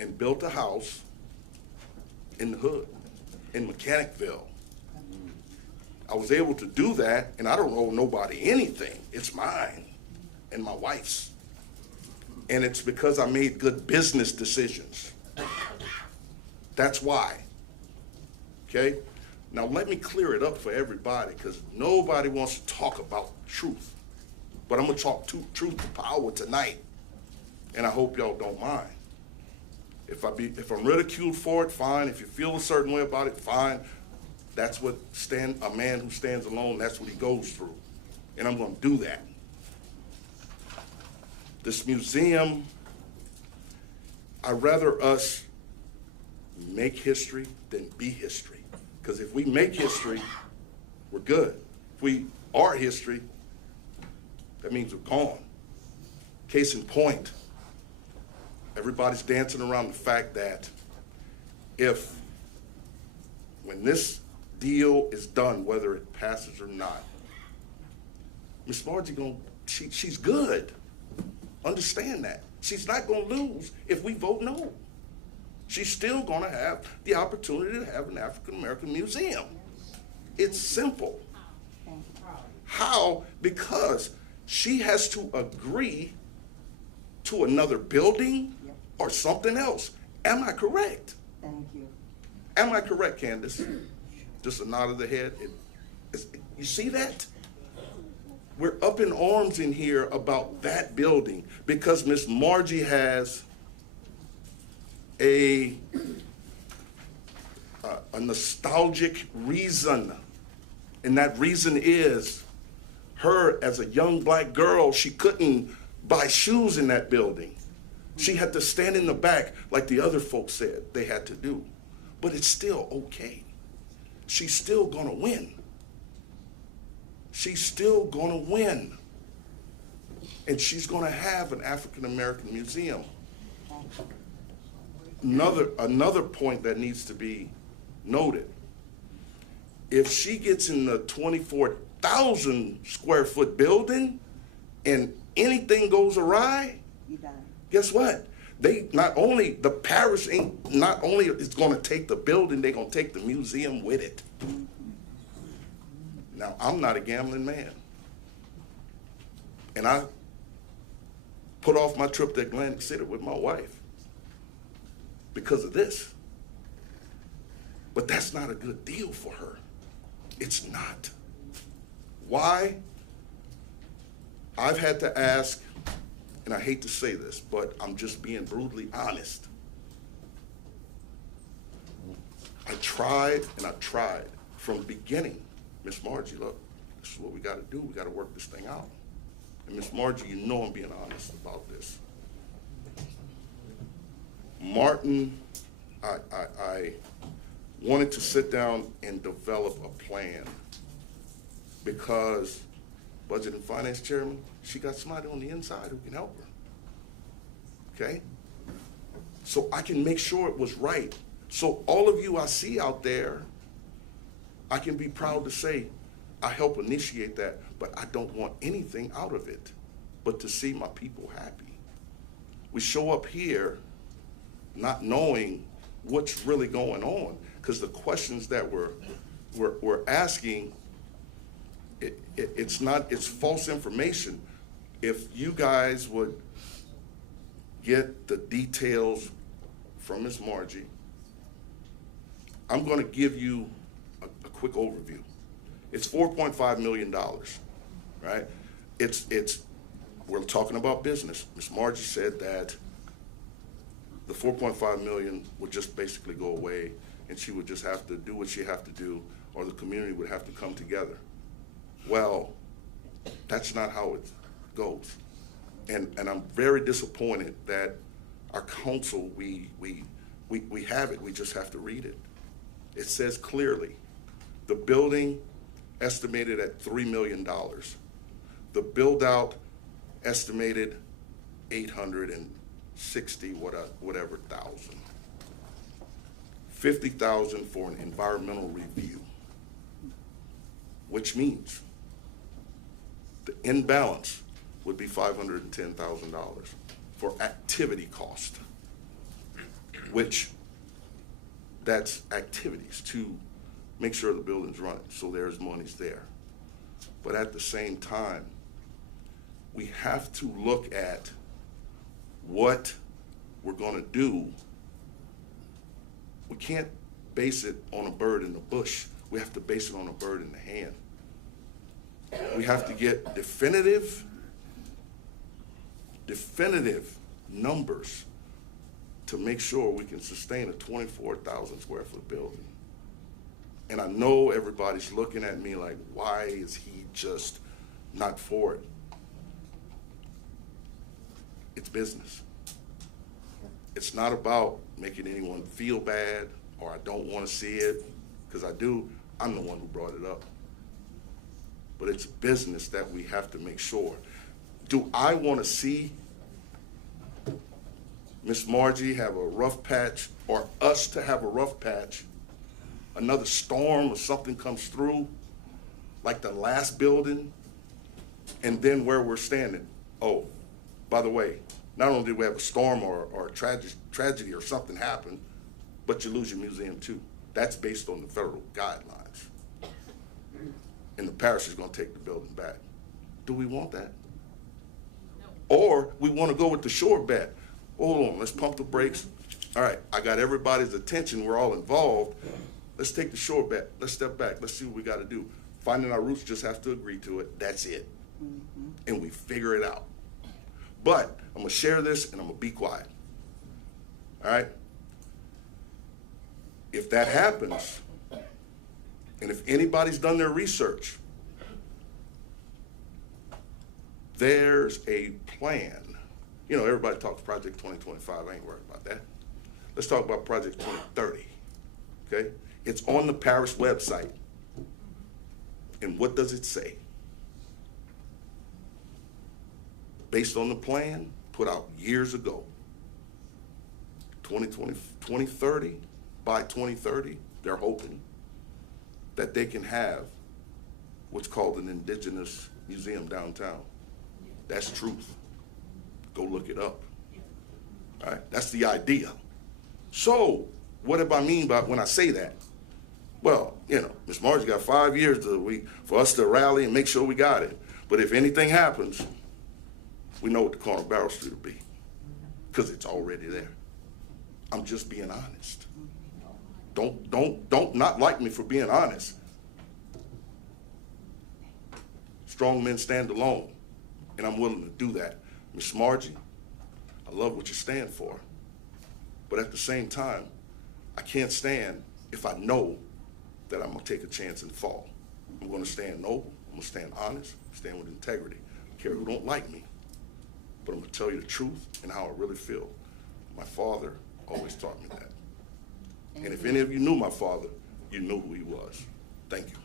and built a house in the hood, in Mechanicville. I was able to do that, and I don't owe nobody anything. It's mine and my wife's. And it's because I made good business decisions. That's why. Okay? Now let me clear it up for everybody, because nobody wants to talk about truth. But I'm going to talk truth to power tonight, and I hope y'all don't mind. If I'm ridiculed for it, fine. If you feel a certain way about it, fine. That's what a man who stands alone, that's what he goes through. And I'm going to do that. This museum, I'd rather us make history than be history. Because if we make history, we're good. If we are history, that means we're gone. Case in point, everybody's dancing around the fact that when this deal is done, whether it passes or not, Miss Margie she's good. Understand that. She's not gonna lose if we vote no. She's still gonna have the opportunity to have an African American museum. It's simple. How? Because she has to agree to another building or something else. Am I correct? Thank you. Am I correct, Candace? Just a nod of the head. You see that? We're up in arms in here about that building because Miss Margie has a nostalgic reason. And that reason is her as a young black girl, she couldn't buy shoes in that building. She had to stand in the back like the other folks said they had to do. But it's still okay. She's still gonna win. She's still gonna win. And she's gonna have an African American museum. Another point that needs to be noted. If she gets in the 24,000 square foot building and anything goes awry, guess what? The parish not only is gonna take the building, they're gonna take the museum with it. Now, I'm not a gambling man. And I put off my trip to Atlantic City with my wife because of this. But that's not a good deal for her. It's not. Why? I've had to ask, and I hate to say this, but I'm just being brutally honest. I tried and I tried from the beginning. Miss Margie, look, this is what we got to do. We got to work this thing out. And Miss Margie, you know I'm being honest about this. Martin, wanted to sit down and develop a plan because Budget and Finance Chairman, she got somebody on the inside who can help her. Okay? So I can make sure it was right. So all of you I see out there, I can be proud to say I help initiate that, but I don't want anything out of it but to see my people happy. We show up here not knowing what's really going on, because the questions that we're asking, it's false information. If you guys would get the details from Ms. Margie, I'm going to give you a quick overview. It's $4.5 million, right? We're talking about business. Ms. Margie said that the $4.5 million would just basically go away, and she would just have to do what she have to do, or the community would have to come together. Well, that's not how it goes. And I'm very disappointed that our council, we have it, we just have to read it. It says clearly, the building estimated at $3 million. The build out estimated 860 whatever thousand. 50,000 for an environmental review, which means the imbalance would be $510,000 for activity cost, which that's activities to make sure the building's running, so there's monies there. But at the same time, we have to look at what we're gonna do. We can't base it on a bird in the bush. We have to base it on a bird in the hand. We have to get definitive numbers to make sure we can sustain a 24,000 square foot building. And I know everybody's looking at me like, why is he just not for it? It's business. It's not about making anyone feel bad or I don't want to see it, because I do. I'm the one who brought it up. But it's business that we have to make sure. Do I want to see Miss Margie have a rough patch, or us to have a rough patch, another storm or something comes through, like the last building, and then where we're standing? Oh, by the way, not only did we have a storm or a tragedy or something happen, but you lose your museum too. That's based on the federal guidelines. And the parish is going to take the building back. Do we want that? No. Or we want to go with the shore bet. Hold on, let's pump the brakes. All right, I got everybody's attention. We're all involved. Let's take the shore bet. Let's step back. Let's see what we got to do. Finding our roots, just have to agree to it. That's it. Mm-hmm. And we figure it out. But I'm going to share this and I'm going to be quiet. All right? If that happens, and if anybody's done their research, there's a plan. You know, everybody talks Project 2025. I ain't worried about that. Let's talk about Project 2030. Okay? It's on the parish website. And what does it say? Based on the plan put out years ago, 2030, by 2030, they're hoping that they can have what's called an indigenous museum downtown. That's truth. Go look it up. All right, that's the idea. So what do I mean by when I say that? Well, you know, Ms. Margie got 5 years for us to rally and make sure we got it. But if anything happens, we know what the corner of Barrel Street will be, because it's already there. I'm just being honest. Don't not like me for being honest. Strong men stand alone, and I'm willing to do that. Ms. Margie, I love what you stand for, but at the same time, I can't stand if I know that I'm gonna take a chance and fall. I'm gonna stand noble, I'm gonna stand honest, stand with integrity. I don't care who don't like me, but I'm gonna tell you the truth and how I really feel. My father always taught me that. And if any of you knew my father, you knew who he was. Thank you.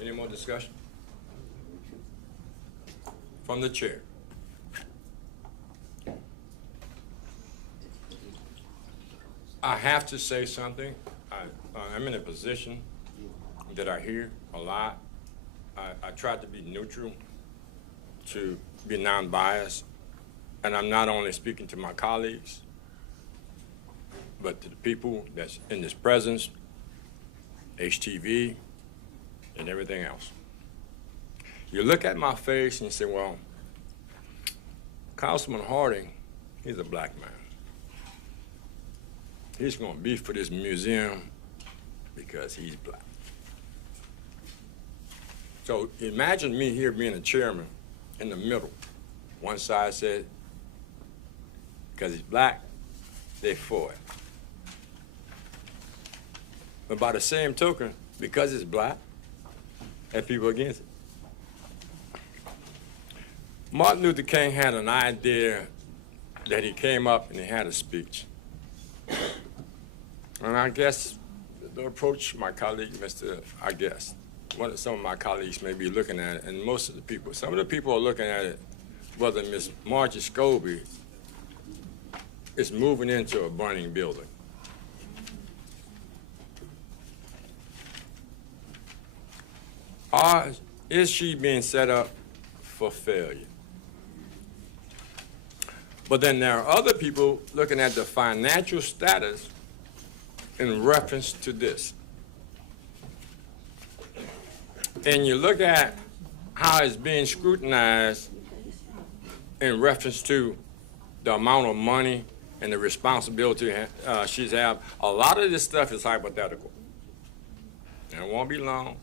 Any more discussion? From the chair. I have to say something. I'm in a position that I hear a lot. I try to be neutral, to be non-biased, and I'm not only speaking to my colleagues, but to the people that's in this presence, HTV, and everything else. You look at my face and you say, well, Councilman Harding, he's a black man. He's gonna be for this museum because he's black. So imagine me here being a chairman in the middle. One side said, because he's black, they're for it. But by the same token, because it's black, and people against it. Martin Luther King had an idea that he came up and he had a speech. And I guess the approach my colleague, some of my colleagues may be looking at it, and most of the people, some of the people are looking at it, whether Ms. Margie Scobie is moving into a burning building. Or is she being set up for failure? But then there are other people looking at the financial status in reference to this. And you look at how it's being scrutinized in reference to the amount of money and the responsibility she's had. A lot of this stuff is hypothetical. And it won't be long.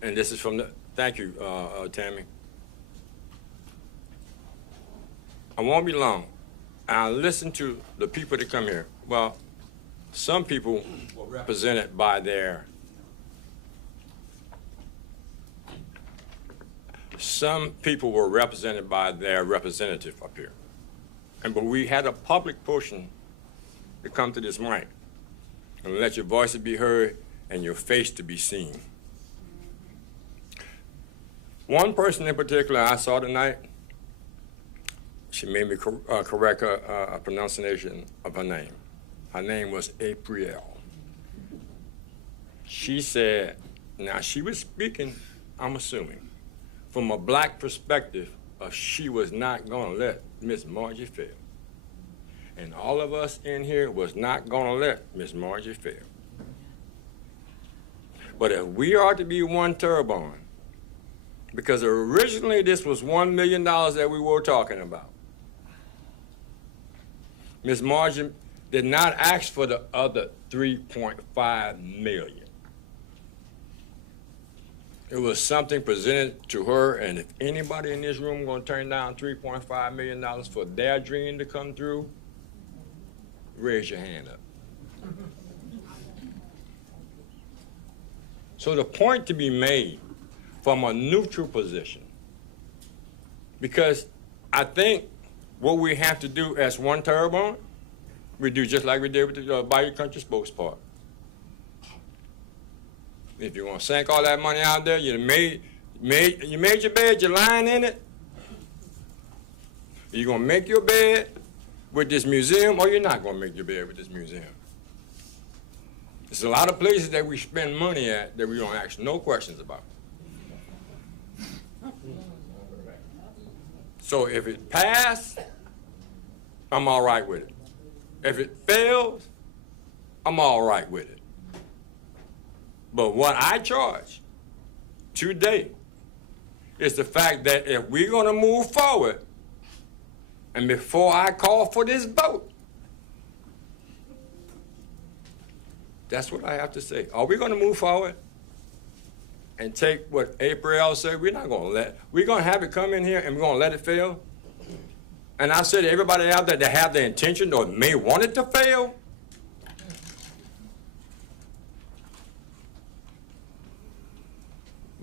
And this is from the, thank you, Tammy. I won't be long. I listen to the people that come here. Well, some people were represented by their, representative up here. But we had a public portion to come to this mic and let your voices be heard and your face to be seen. One person in particular I saw tonight, she made me correct a pronunciation of her name. Her name was April. She said, now she was speaking, I'm assuming, from a black perspective of she was not gonna let Miss Margie fail. And all of us in here was not gonna let Miss Margie fail. But if we are to be one Terrebonne, because originally this was $1 million that we were talking about. Ms. Margie did not ask for the other $3.5 million. It was something presented to her, and if anybody in this room gonna turn down $3.5 million for their dream to come through, raise your hand up. So the point to be made from a neutral position, because I think what we have to do as one Terrebonne, we do just like we did with the Bayou Country Sports Park. If you want to sink all that money out there, you made your bed, you're lying in it. You're gonna make your bed with this museum, or you're not gonna make your bed with this museum. There's a lot of places that we spend money at that we don't ask no questions about. So if it passes, I'm all right with it. If it fails, I'm all right with it. But what I charge today is the fact that if we're gonna move forward, and before I call for this vote, that's what I have to say. Are we gonna move forward and take what April said? We're gonna have it come in here and we're gonna let it fail? And I said to everybody out there that have the intention or may want it to fail,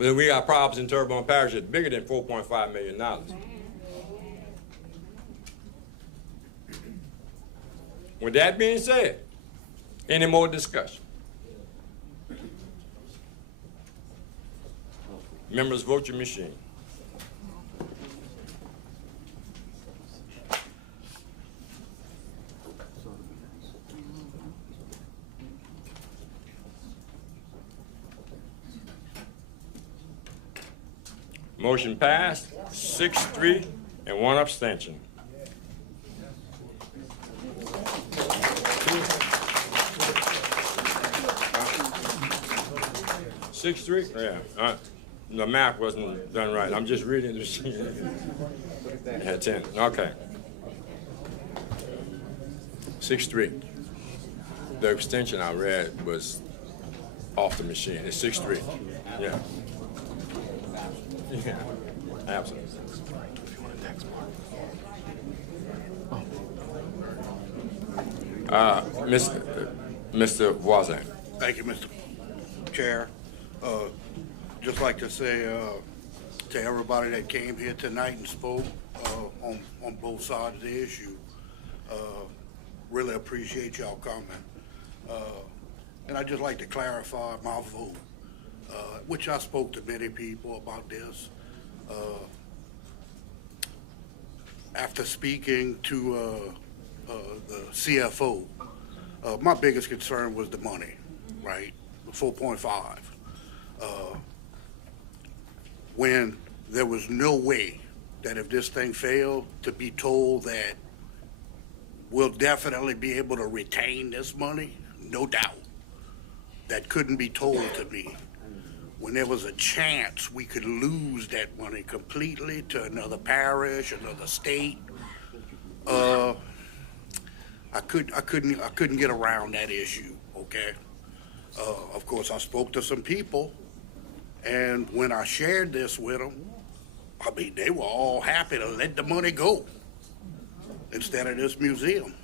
But we got problems in Terrebonne Parish that's bigger than $4.5 million. With that being said, any more discussion? Members, vote your machine. Motion passed, 6-3, and 1 abstention. Six, 3? Yeah. The math wasn't done right. I'm just reading the machine. It had 10. Okay. 6-3. The abstention I read was off the machine. It's 6-3. Yeah. Yeah. Absolutely. Mr. Voisin. Thank you, Mr. Chair. Just like to say to everybody that came here tonight and spoke on both sides of the issue, really appreciate y'all coming. And I'd just like to clarify my vote, which I spoke to many people about this. After speaking to the CFO, my biggest concern was the money, right? The 4.5. When there was no way that if this thing failed to be told that we'll definitely be able to retain this money, no doubt. That couldn't be told to me. When there was a chance we could lose that money completely to another parish, another state, I couldn't get around that issue, okay? Of course, I spoke to some people, and when I shared this with them, I mean, they were all happy to let the money go instead of this museum.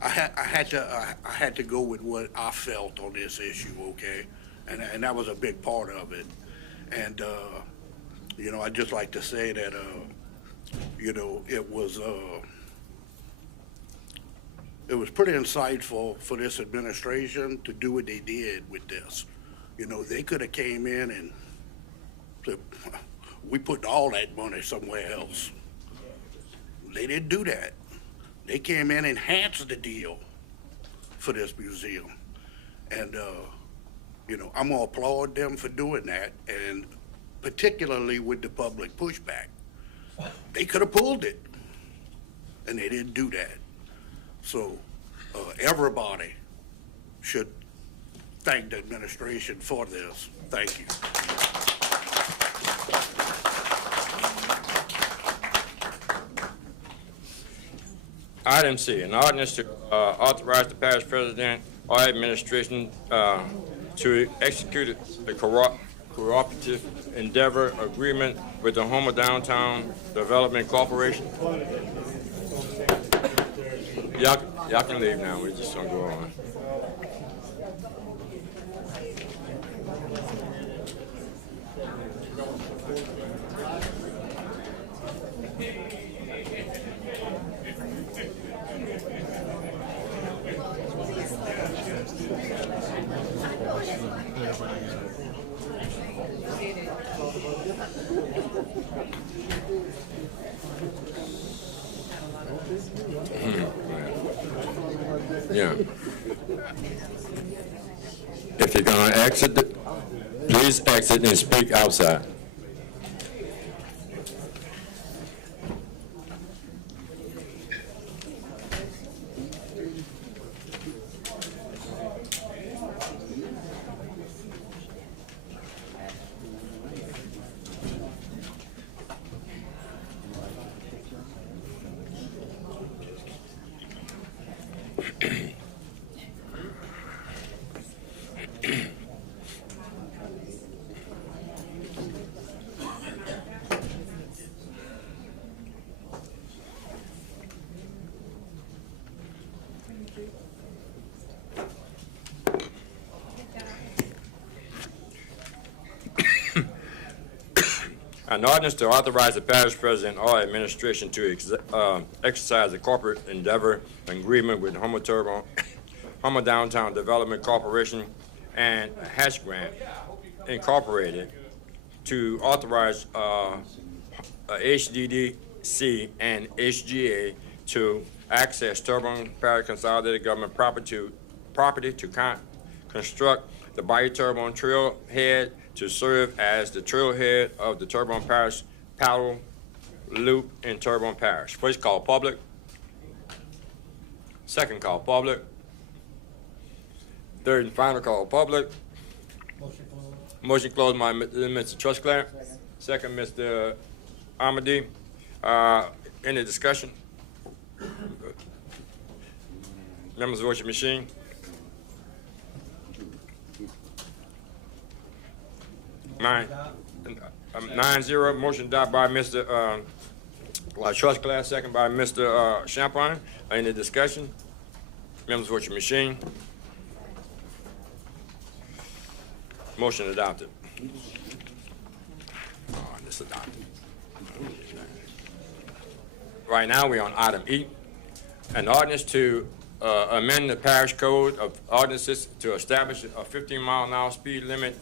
I had to go with what I felt on this issue, okay? And that was a big part of it. And, you know, I'd just like to say that, you know, it was pretty insightful for this administration to do what they did with this. You know, they could have came in and said, we put all that money somewhere else. They didn't do that. They came in and enhanced the deal for this museum. And, you know, I'm gonna applaud them for doing that, and particularly with the public pushback. They could have pulled it, and they didn't do that. So everybody should thank the administration for this. Thank you. Item C, an ordinance to authorize the parish president or administration to execute a cooperative endeavor agreement with the Homer Downtown Development Corporation. Y'all can leave now. We're just gonna go on. Yeah. If you're gonna exit, please exit and speak outside. An ordinance to authorize the parish president or administration to exercise a corporate endeavor agreement with Houma Downtown Development Corporation and Hatch Grant Incorporated to authorize HDDC and HGA to access Terrebonne Parish Consolidated Government property to construct the Bayou Terrebonne Trailhead to serve as the trailhead of the Terrebonne Parish paddle loop in Terrebonne Parish. First call public. Second call public. Third and final call public. Motion closed by Mr. Trusclair. Second, Mr. Amadi. Any discussion? Members, vote your machine. 9-0. Motion adopted by Mr. Trusclair, second by Mr. Champagne. Any discussion? Members, vote your machine. Motion adopted. Oh, this adopted. Right now, we're on item E. An ordinance to amend the parish code of ordinances to establish a 15-mile-an-hour speed limit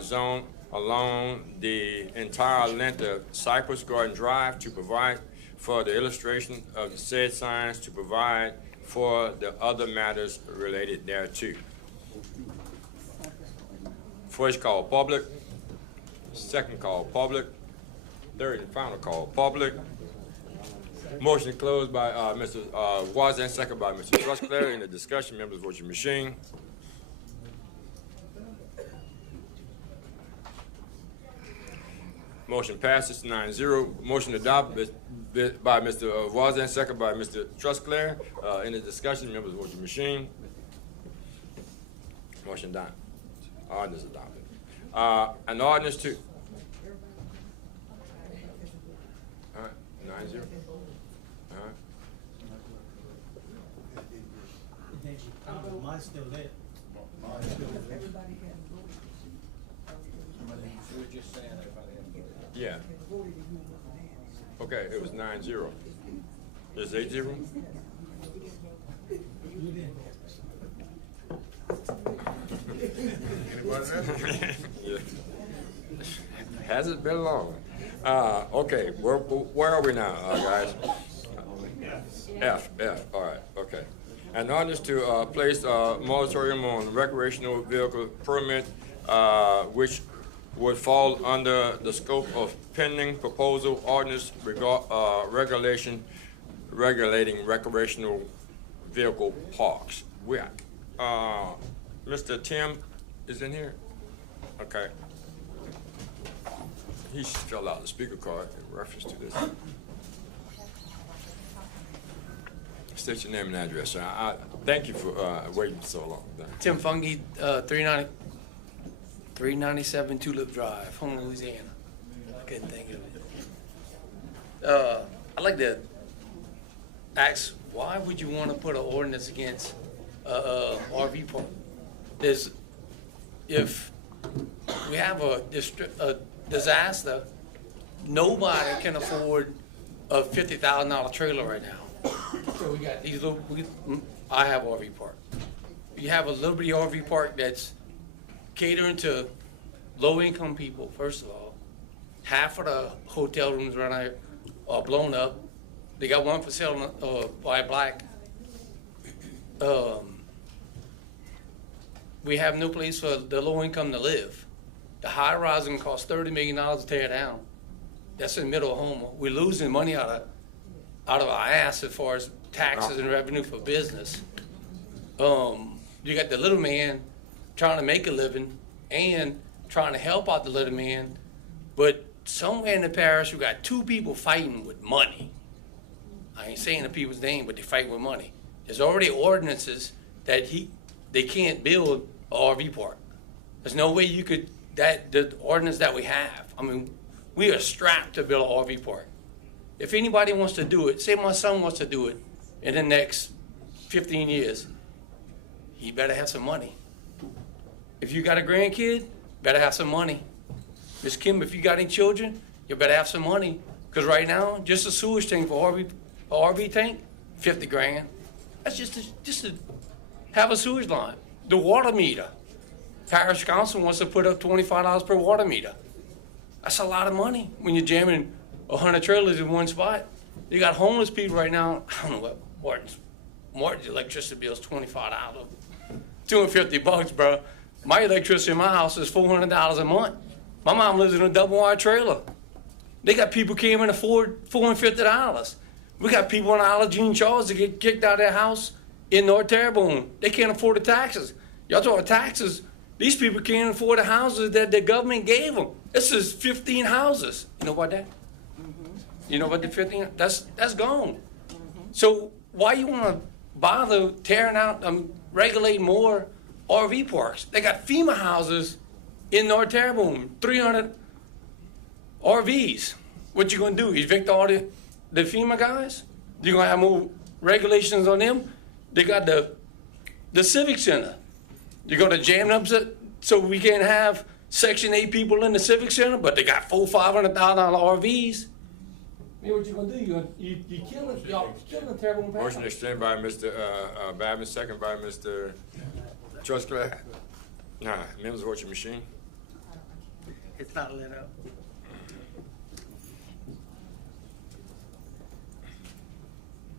zone along the entire length of Cypress Garden Drive to provide for the illustration of the said signs to provide for the other matters related thereto. First call public, second call public, third and final call public. Motion closed by Mr. Wazan, second by Mr. Trusclair. In the discussion, members, vote your machine. Motion passes 9-0. Motion adopted by Mr. Wazan, second by Mr. Trusclair. In the discussion, members, vote your machine. Motion done. Ordinance adopted. An ordinance to. All right, 9-0. All right. Mine's still lit. Yeah. Okay, it was 9-0. Is 8-0? Yeah. Has it been long? Okay, where are we now, guys? F, all right, okay. An ordinance to place a moratorium on recreational vehicle permit, which would fall under the scope of pending proposal ordinance regulating recreational vehicle parks. Mr. Tim is in here? Okay. He filled out the speaker card in reference to this. State your name and address, sir. I thank you for waiting so long. Tim Fungi, 397 Tulip Drive, Houma, Louisiana. I couldn't think of it. I'd like to ask, why would you want to put an ordinance against RV park? If we have a disaster, nobody can afford a $50,000 trailer right now. So we got these little, I have RV park. You have a Liberty RV park that's catering to low-income people, first of all. Half of the hotel rooms around here are blown up. They got one for sale by Black. We have no place for the low-income to live. The high-rise can cost $30 million to tear down. That's in the middle of Houma. We're losing money out of our ass as far as taxes and revenue for business. You got the little man trying to make a living and trying to help out the little man, but somewhere in the parish we got two people fighting with money. I ain't saying the people's name, but they fight with money. There's already ordinances that they can't build an RV park. There's no way you could, the ordinance that we have, I mean, we are strapped to build an RV park. If anybody wants to do it, say my son wants to do it in the next 15 years, he better have some money. If you got a grandkid, better have some money. Miss Kim, if you got any children, You better have some money, because right now, just a sewage tank for RV tank, 50 grand. That's just to have a sewage line. The water meter, Parish Council wants to put up $25 per water meter. That's a lot of money when you're jamming 100 trailers in one spot. You got homeless people right now. I don't know what Martin's electricity bill is $25, $250, bro. My electricity in my house is $400 a month. My mom lives in a double wide trailer. They got people can't even afford $450. We got people on Isle of Jean Charles that get kicked out of their house in North Terrebonne. They can't afford the taxes. Y'all talking taxes? These people can't afford the houses that the government gave them. This is 15 houses. You know about that? You know about the 15? That's gone. So why you want to bother tearing out, regulate more RV parks? They got FEMA houses in North Terrebonne, 300 RVs. What you gonna do? Evict all the FEMA guys? You gonna have more regulations on them? They got the Civic Center. You're gonna jam them so we can't have Section 8 people in the Civic Center, but they got $400,000-$500,000 RVs. Man, what you gonna do? You killing Terrebonne Parish. Motion extended by Mr. Babin, second by Mr. Trustclair. Nah, members, vote your machine. It's not lit up.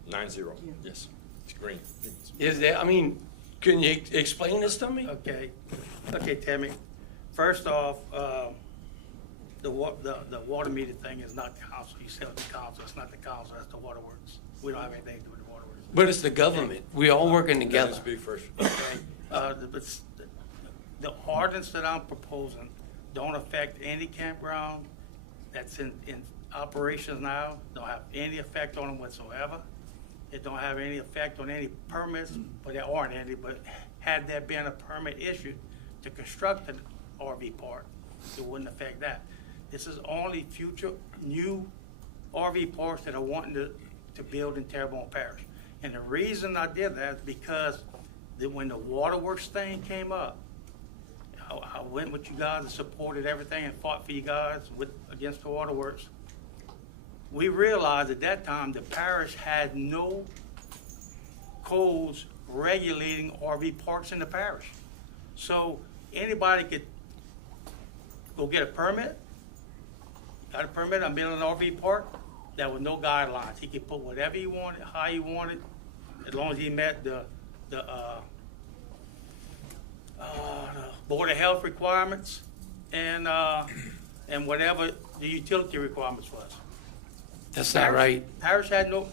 9-0. Yes. It's green. Is there, can you explain this to me? Okay, Tammy. First off, the water meter thing is not the council. You said the council. It's not the council. That's the waterworks. We don't have anything to do with the waterworks. But it's the government. We all working together. Let me speak first. Okay. The ordinance that I'm proposing don't affect any campground that's in operations now. Don't have any effect on them whatsoever. It don't have any effect on any permits, but there aren't any. But had there been a permit issued to construct an RV park, it wouldn't affect that. This is only future new RV parks that are wanting to build in Terrebonne Parish. And the reason I did that is because when the waterworks thing came up, I went with you guys and supported everything and fought for you guys against the waterworks. We realized at that time the parish had no codes regulating RV parks in the parish. So anybody could go get a permit, got a permit, I'm building an RV park. There was no guidelines. He could put whatever he wanted, how he wanted, as long as he met the Board of Health requirements and whatever the utility requirements was. That's not right. Parish had no.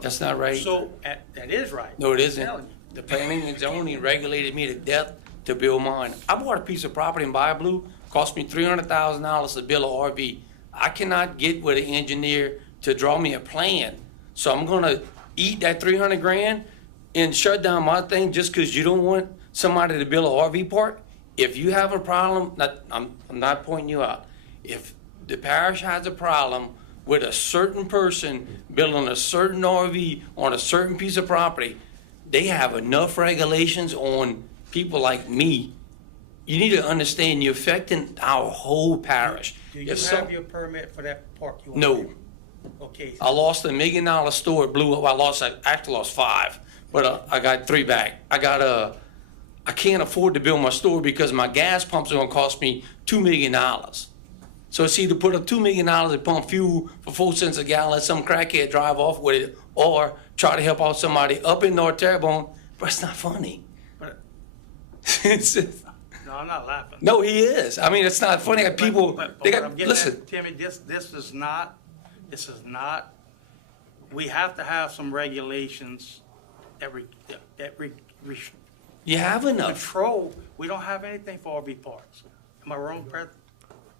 That's not right. So that is right. No, it I'm isn't. telling you. The planning and zoning regulated me to death to build mine. I bought a piece of property in Bayou Blue, cost me $300,000 to build an RV. I cannot get with an engineer to draw me a plan. So I'm gonna eat that 300 grand and shut down my thing just because you don't want somebody to build an RV park. If you have a problem, I'm not pointing you out. If the parish has a problem with a certain person building a certain RV on a certain piece of property, they have enough regulations on people like me. You need to understand you're affecting our whole parish. Do you have your permit for that park you want? No. Okay. I lost $1 million store. It blew up. I actually lost 5, but I got 3 back. I can't afford to build my store because my gas pumps are gonna cost me $2 million. So it's either put up $2 million and pump fuel for 4 cents a gallon, let some crackhead drive off with it, or try to help out somebody up in North Terrebonne. But it's not funny. But, It's just, no, I'm not laughing. no, he is. It's not funny. People, But they what got, I'm getting listen. at, Timmy, this is not, we have to have some regulations that You have enough. control. We don't have anything for RV parks. Am I wrong,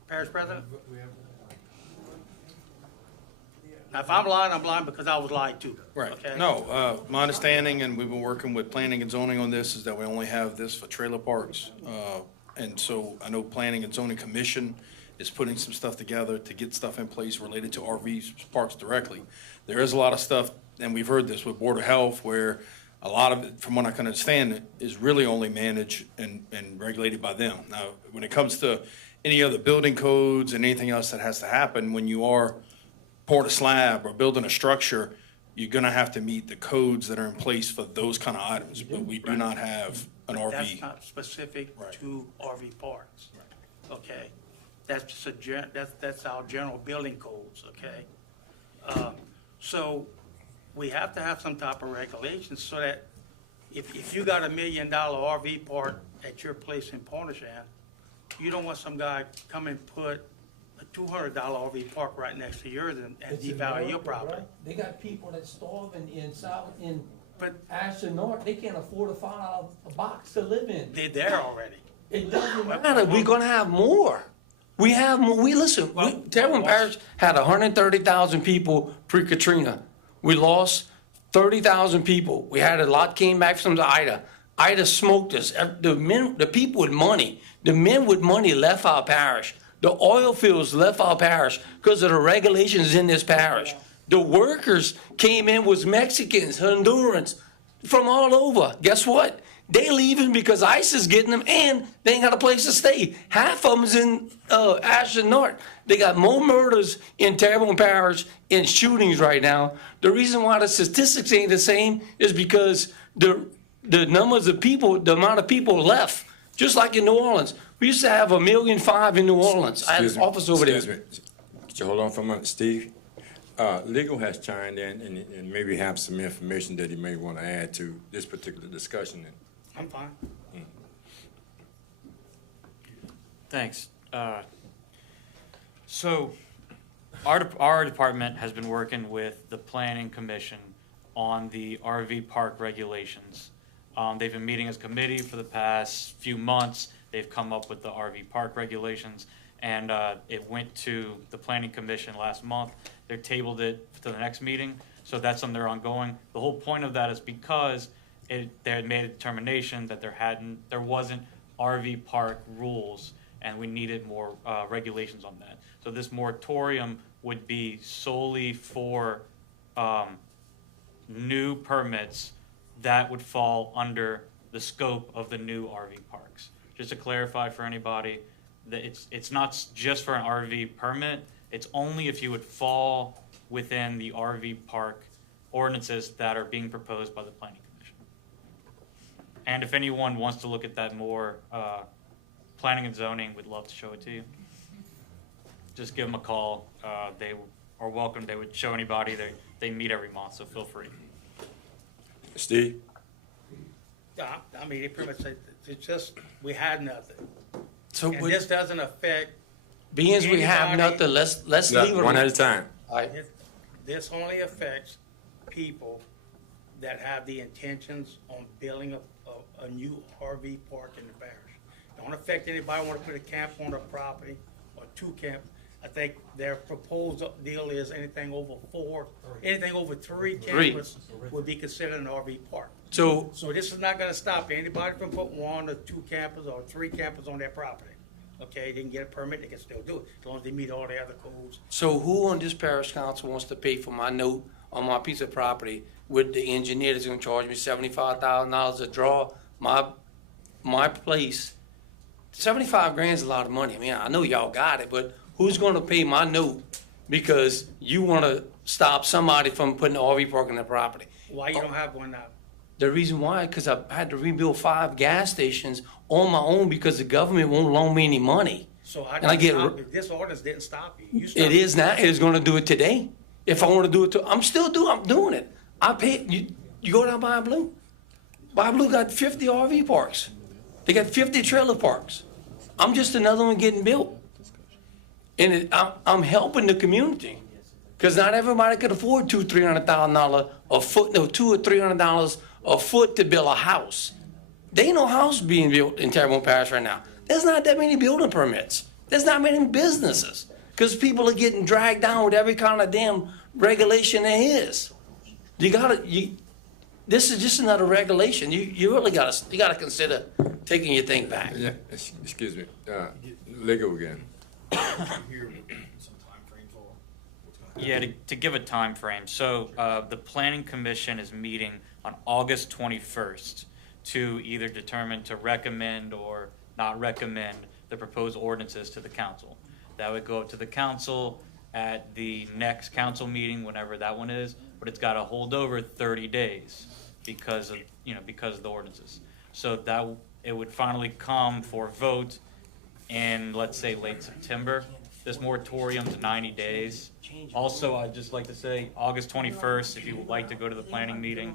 Parish President? Now, if I'm lying, I'm lying because I was lied to. Right. Okay? No, my understanding, and we've been working with planning and zoning on this, is that we only have this for trailer parks. And so I know Planning and Zoning Commission is putting some stuff together to get stuff in place related to RV parks directly. There is a lot of stuff, and we've heard this with Board of Health, where a lot of it, from what I can understand, is really only managed and regulated by them. Now, when it comes to any other building codes and anything else that has to happen when you are pouring a slab or building a structure, you're gonna have to meet the codes that are in place for those kind of items, but we do not have an That's RV. not specific to RV parks, okay? That's just that's our general building codes, okay? So we have to have some type of regulations so that if you got $1 million RV park at your place in Pointe-au-Tremble, you don't want some guy come and put a $200 RV park right next to yours and devalue your property. They got people that starve in South, in Ashton North, they can't afford a $5 a box to live in. They're there already. It doesn't matter, we're gonna have more. We have more, Terrebonne Parish had 130,000 people pre-Katrina. We lost 30,000 people. We had a lot came back from the Ida. Ida smoked us. The people with money, the men with money left our parish. The oil fields left our parish because of the regulations in this parish. The workers came in was Mexicans, Hondurans, from all over. Guess what? They leaving because ICE is getting them and they ain't got a place to stay. Half of them is in Ashton North. They got more murders in Terrebonne Parish and shootings right now. The reason why the statistics ain't the same is because the numbers of people, the amount of people left, just like in New Orleans. We used to have 1.5 million in New Orleans. I had an office over there. Excuse me. Could you hold on for a minute, Steve? Legal has chimed in and maybe have some information that he may want to add to this particular discussion. I'm fine. Thanks. So our department has been working with the Planning Commission on the RV park regulations. They've been meeting as a committee for the past few months. They've come up with the RV park regulations, and it went to the Planning Commission last month. They tabled it to the next meeting, so that's something they're ongoing. The whole point of that is because they had made a determination that there wasn't RV park rules, and we needed more regulations on that. So this moratorium would be solely for new permits that would fall under the scope of the new RV parks. Just to clarify for anybody, that it's not just for an RV permit, it's only if you would fall within the RV park ordinances that are being proposed by the Planning Commission. And if anyone wants to look at that more, planning and zoning would love to show it to you. Just give them a call. They are welcome. They would show anybody. They meet every month, so feel free. Steve? I mean, it pretty much said, it's just, we had nothing. So And this doesn't affect. Being as we have anybody. nothing, let's leave it. One at a time. This only affects people that have the intentions on building a new RV park in the parish. Don't affect anybody who want to put a camp on their property or 2 camp. I think their proposed deal is anything over 3 campers would be considered an RV park. So this is not gonna stop anybody from putting 1 or 2 campers or 3 campers on their property. Okay, they can get a permit, they can still do it, as long as they meet all the other codes. So who on this parish council wants to pay for my note on my piece of property with the engineer that's gonna charge me $75,000 to draw my place? 75 grand is a lot of money. I mean, I know y'all got it, but who's gonna pay my note because you wanna stop somebody from putting an RV park on their property? Why you don't have one now? The reason why, because I had to rebuild 5 gas stations on my own because the government won't loan me any money. So I And I get- stop you. This ordinance didn't stop you. It is now. It is going to do it today. If I want to do it, I'm doing it. I pay. You go down by Blue. By Blue got 50 RV parks. They got 50 trailer parks. I'm just another one getting built, and I'm helping the community because not everybody could afford $200,000-$300,000 a foot. No, $200,000 or $300 a foot to build a house. There ain't no house being built in Terrebonne Parish right now. There's not that many building permits. There's not many businesses because people are getting dragged down with every kind of damn regulation there is. This is just another regulation. You really gotta consider taking your thing back. Yeah, excuse me. Legal again. Yeah, to give a time frame. So the Planning Commission is meeting on August 21st to either determine to recommend or not recommend the proposed ordinances to the council. That would go up to the council at the next council meeting, whenever that one is, but it's got to hold over 30 days because of, because of the ordinances. So that, it would finally come for vote in, let's say, late September. This moratorium's 90 days. Also, I'd just like to say, August 21st, if you would like to go to the planning meeting,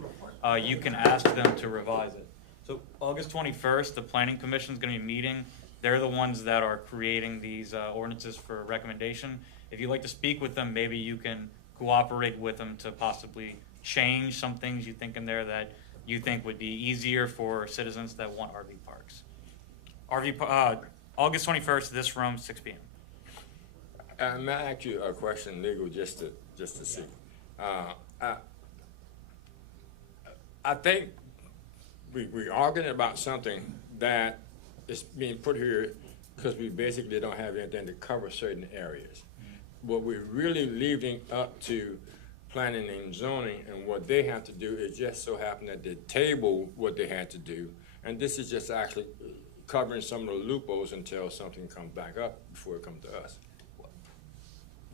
you can ask them to revise it. So August 21st, the planning commission's gonna be meeting. They're the ones that are creating these ordinances for recommendation. If you'd like to speak with them, maybe you can cooperate with them to possibly change some things you think in there that you think would be easier for citizens that want RV parks. August 21st, this room, 6 p.m. May I ask you a question, legal, just to see? I think we're arguing about something that is being put here because we basically don't have anything to cover certain areas. What we're really leaving up to planning and zoning, and what they have to do is just so happen that they table what they had to do, and this is just actually covering some of the loopholes until something comes back up before it comes to us.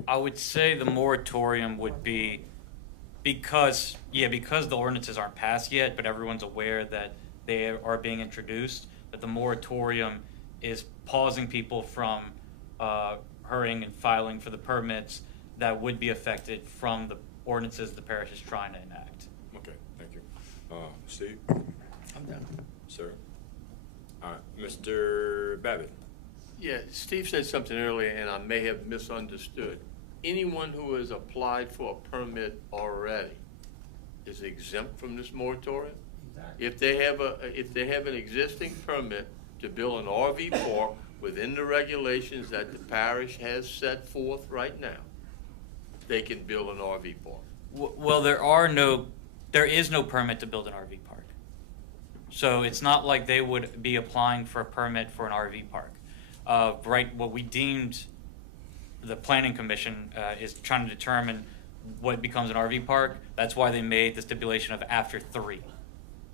I would say the moratorium would be because the ordinances aren't passed yet, but everyone's aware that they are being introduced, that the moratorium is pausing people from hurrying and filing for the permits that would be affected from the ordinances the parish is trying to enact. Okay, thank you. Steve? I'm done. Sir? All right, Mr. Babbitt? Yeah, Steve said something earlier, and I may have misunderstood. Anyone who has applied for a permit already is exempt from this moratorium? If they have an existing permit to build an RV park within the regulations that the parish has set forth right now, they can build an RV park. Well, there is no permit to build an RV park. So it's not like they would be applying for a permit for an RV park. Right, what we deemed the planning commission is trying to determine what becomes an RV park. That's why they made the stipulation of after 3.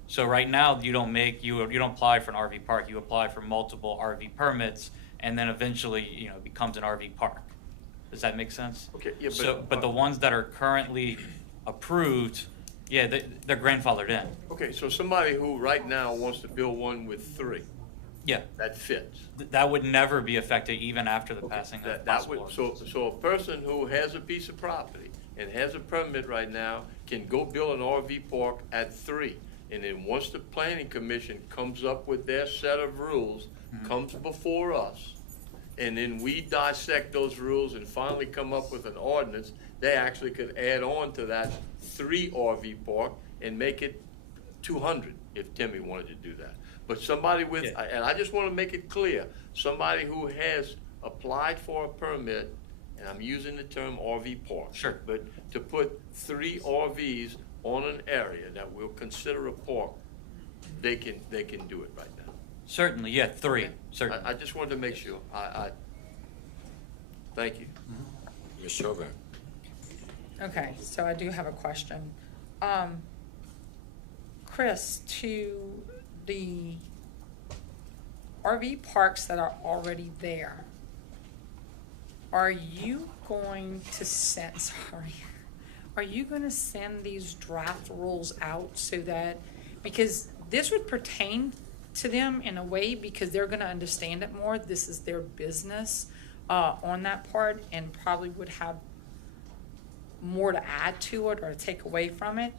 So right now, you don't apply for an RV park. You apply for multiple RV permits, and then eventually, it becomes an RV park. Does that make sense? Okay, yeah, but the ones that are currently approved, they're grandfathered in. Okay, so somebody who right now wants to build one with 3. Yeah. That fits. That would never be affected even after the passing of possible. So a person who has a piece of property and has a permit right now can go build an RV park at 3. And then once the planning commission comes up with their set of rules, comes before us, and then we dissect those rules and finally come up with an ordinance, they actually could add on to that 3 RV park and make it 200 if Timmy wanted to do that. But somebody with, and I just want to make it clear, somebody who has applied for a permit, and I'm using the term RV park. Sure. But to put 3 RVs on an area that we'll consider a park, they can do it right now. Certainly, 3, certainly. I just wanted to make sure. Thank you. Ms. Chauvin? Okay, so I do have a question. Chris, to the RV parks that are already there, are you going to send these draft rules out so that, because this would pertain to them in a way because they're gonna understand it more, this is their business on that part, and probably would have more to add to it or take away from it.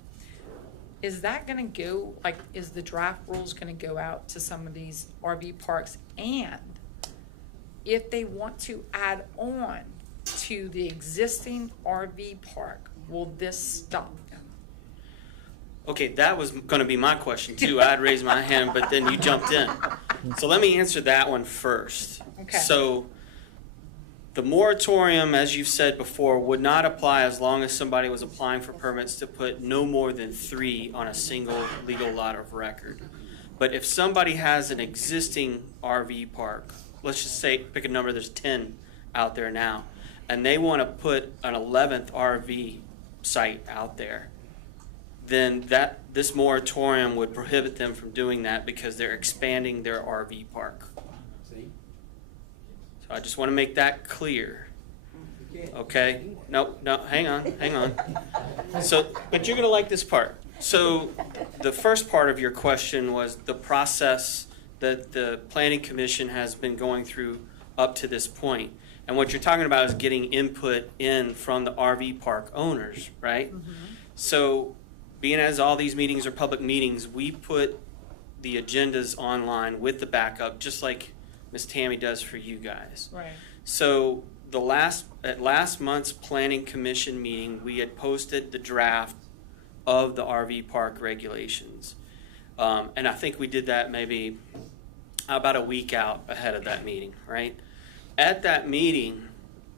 Is that gonna go, is the draft rules gonna go out to some of these RV parks? And if they want to add on to the existing RV park, will this stop them? Okay, that was going to be my question too. I'd raised my hand, but then you jumped in. So let me answer that one first. Okay. So the moratorium, as you've said before, would not apply as long as somebody was applying for permits to put no more than 3 on a single legal lot of record. But if somebody has an existing RV park, let's just say, pick a number, there's 10 out there now, and they want to put an 11th RV site out there, then this moratorium would prohibit them from doing that because they're expanding their RV park. So I just want to make that clear. Okay? No, hang on. So, but you're going to like this part. So the first part of your question was the process that the Planning Commission has been going through up to this point. And what you're talking about is getting input in from the RV park owners, right? So being as all these meetings are public meetings, we put the agendas online with the backup, just like Ms. Tammy does for you guys. Right. So at last month's Planning Commission meeting, we had posted the draft of the RV park regulations. And I think we did that maybe about a week out ahead of that meeting, right? At that meeting,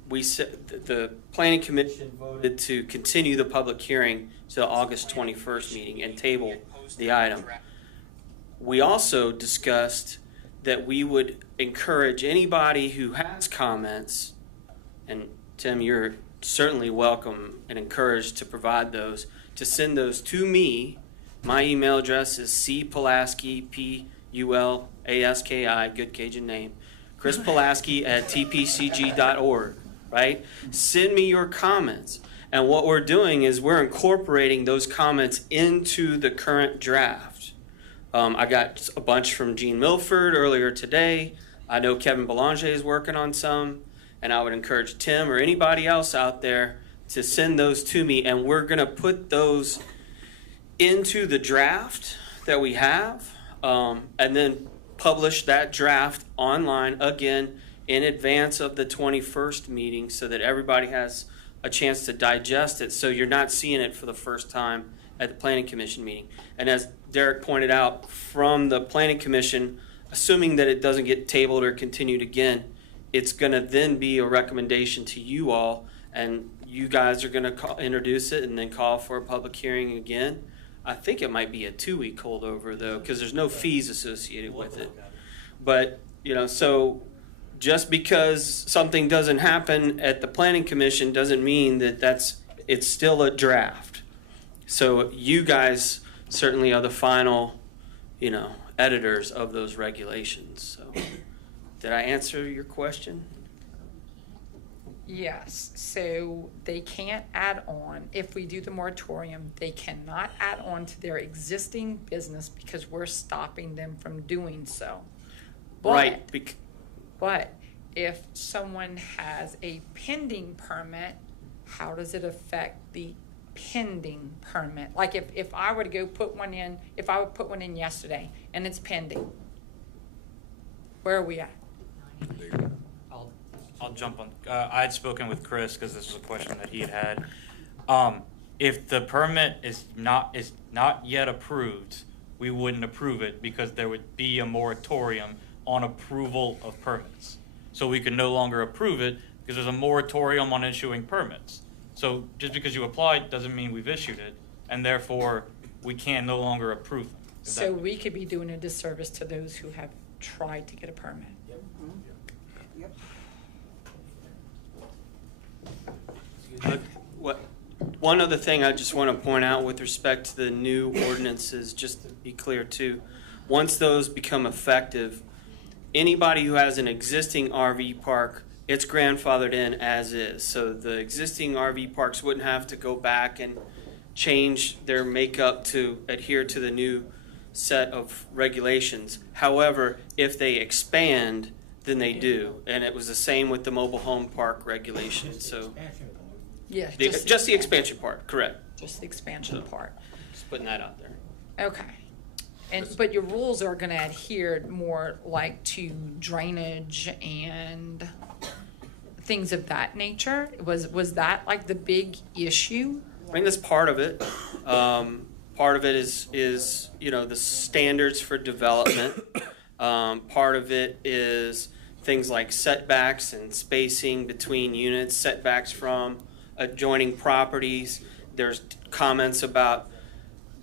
we said the Planning Commission voted to continue the public hearing to the August 21st meeting and table the item. We also discussed that we would encourage anybody who has comments, and Tim, you're certainly welcome and encouraged to provide those, to send those to me. My email address is cpulaski, P-U-L-A-S-K-I, good Cajun name, Chris Pulaski at tpcg.org, right? Send me your comments. And what we're doing is we're incorporating those comments into the current draft. I got a bunch from Gene Milford earlier today. I know Kevin Belanger is working on some, and I would encourage Tim or anybody else out there to send those to me, and we're going to put those into the draft that we have, and then publish that draft online again in advance of the 21st meeting so that everybody has a chance to digest it, so you're not seeing it for the first time at the Planning Commission meeting. And as Derek pointed out, from the Planning Commission, assuming that it doesn't get tabled or continued again, it's going to then be a recommendation to you all, and you guys are going to introduce it and then call for a public hearing again. I think it might be a 2-week holdover, though, because there's no fees associated with it. But, so just because something doesn't happen at the Planning Commission doesn't mean that it's still a draft. So you guys certainly are the final, editors of those regulations. So did I answer your question? Yes, so they can't add on, if we do the moratorium, they cannot add on to their existing business because we're stopping them from doing so. Right. But if someone has a pending permit, how does it affect the pending permit? Like if I were to go put one in, if I would put one in yesterday and it's pending, where are we at? I'll jump on. I had spoken with Chris because this was a question that he had. If the permit is not yet approved, we wouldn't approve it because there would be a moratorium on approval of permits. So we could no longer approve it because there's a moratorium on issuing permits. So just because you applied doesn't mean we've issued it, and therefore we can no longer approve them. So we could be doing a disservice to those who have tried to get a permit. One other thing I just want to point out with respect to the new ordinances, just to be clear too, once those become effective, anybody who has an existing RV park, it's grandfathered in as is. So the existing RV parks wouldn't have to go back and change their makeup to adhere to the new set of regulations. However, if they expand, then they do. And it was the same with the mobile home park regulations. So Yeah, just the expansion part, correct. Just the expansion part. Just putting that out there. Okay. But your rules are gonna adhere more like to drainage and things of that nature? Was that like the big issue? I mean, that's part of it. Part of it is the standards for development. Part of it is things like setbacks and spacing between units, setbacks from adjoining properties. There's comments about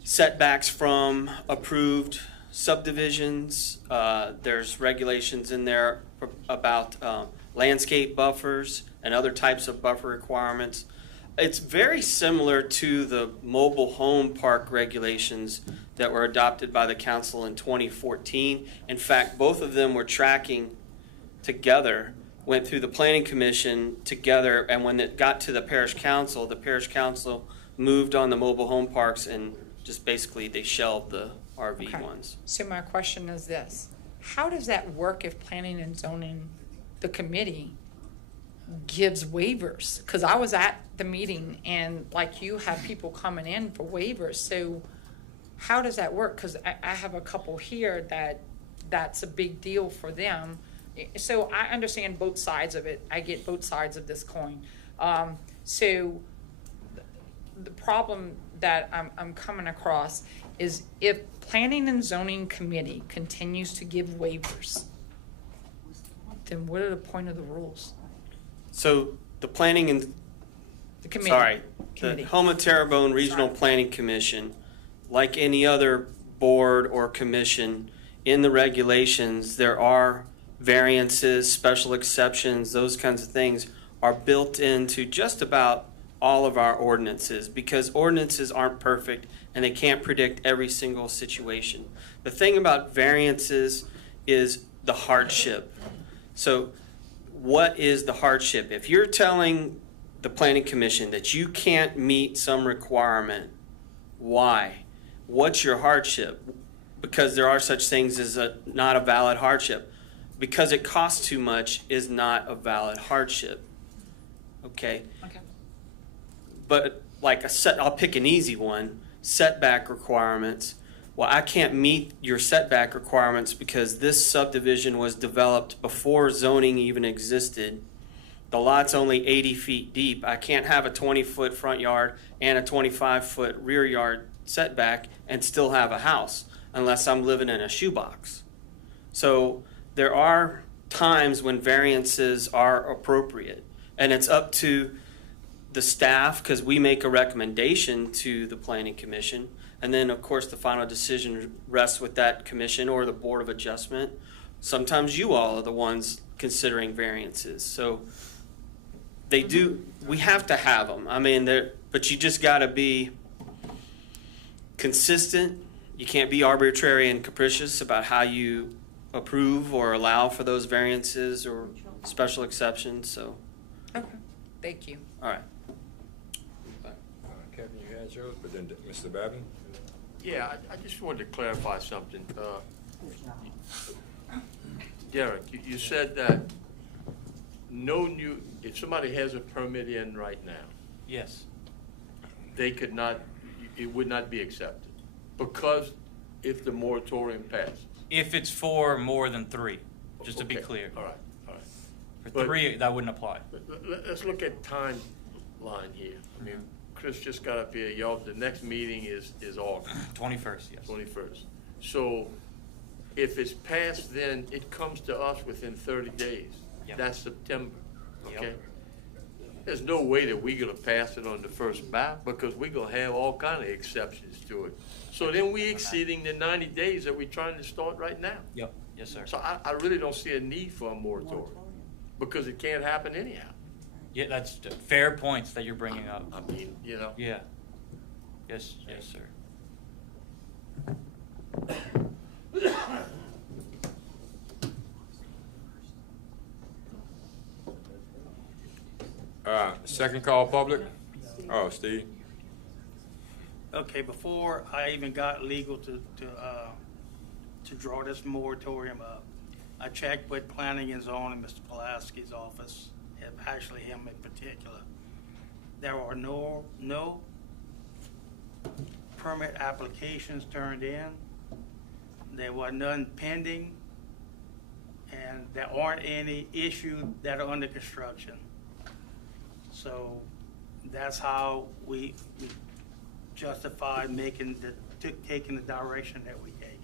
setbacks from approved subdivisions. There's regulations in there about landscape buffers and other types of buffer requirements. It's very similar to the mobile home park regulations that were adopted by the council in 2014. In fact, both of them were tracking together went through the planning commission together, and when it got to the parish council moved on the mobile home parks and just basically they shelved the RV Okay. ones. So my question is this, how does that work if planning and zoning, the committee, gives waivers? Because I was at the meeting and like you have people coming in for waivers, so how does that work? Because I have a couple here that's a big deal for them. So I understand both sides of it. I get both sides of this coin. So the problem that I'm coming across is if planning and zoning committee continues to give waivers, then what are the point of the rules? So the planning and, The committee. sorry, Committee. the Home of Terrebonne Regional Planning Commission, like any other board or commission, in the regulations, there are variances, special exceptions, those kinds of things are built into just about all of our ordinances, because ordinances aren't perfect and they can't predict every single situation. The thing about variances is the hardship. So what is the hardship? If you're telling the planning commission that you can't meet some requirement, why? What's your hardship? Because there are such things as not a valid hardship. Because it costs too much is not a valid hardship. Okay? Okay. But like I'll pick an easy one, setback requirements. Well, I can't meet your setback requirements because this subdivision was developed before zoning even existed. The lot's only 80 feet deep. I can't have a 20-foot front yard and a 25-foot rear yard setback and still have a house unless I'm living in a shoebox. So there are times when variances are appropriate, and it's up to the staff, because we make a recommendation to the planning commission, and then of course the final decision rests with that commission or the board of adjustment. Sometimes you all are the ones considering variances, so we have to have them. I mean, but you just got to be consistent. You can't be arbitrary and capricious about how you approve or allow for those variances or special exceptions. So, Okay, thank you. all right. Kevin, you had yours, but then Mr. Babin? Yeah, I just wanted to clarify something. Derek, you said that if somebody has a permit in right now, Yes. they could not, it would not be accepted, because if the moratorium passes. If it's for more than 3, just to be Okay, clear. All right. For But- 3, that wouldn't apply. Let's look at timeline here. I mean, Chris just got up here, y'all, the next meeting is August. 21st, yes. 21st. So if it's passed, then it comes to us within 30 days. Yep. That's September, Yep. okay? There's no way that we're gonna pass it on the first ballot, because we're gonna have all kind of exceptions to it. So then we exceeding the 90 days that we're trying to start right now. Yep, yes, sir. So I really don't see a need for a moratorium, because it can't happen anyhow. Yeah, that's fair points that you're bringing up. I mean, you know. Yeah. Yes, yes, sir. Second call public? Oh, Steve? Okay, before I even got legal to draw this moratorium up, I checked with planning and zoning, Mr. Pulaski's office, and actually him in particular. There are no permit applications turned in. There were none pending, and there aren't any issued that are under construction. So that's how we justified taking the direction that we taken.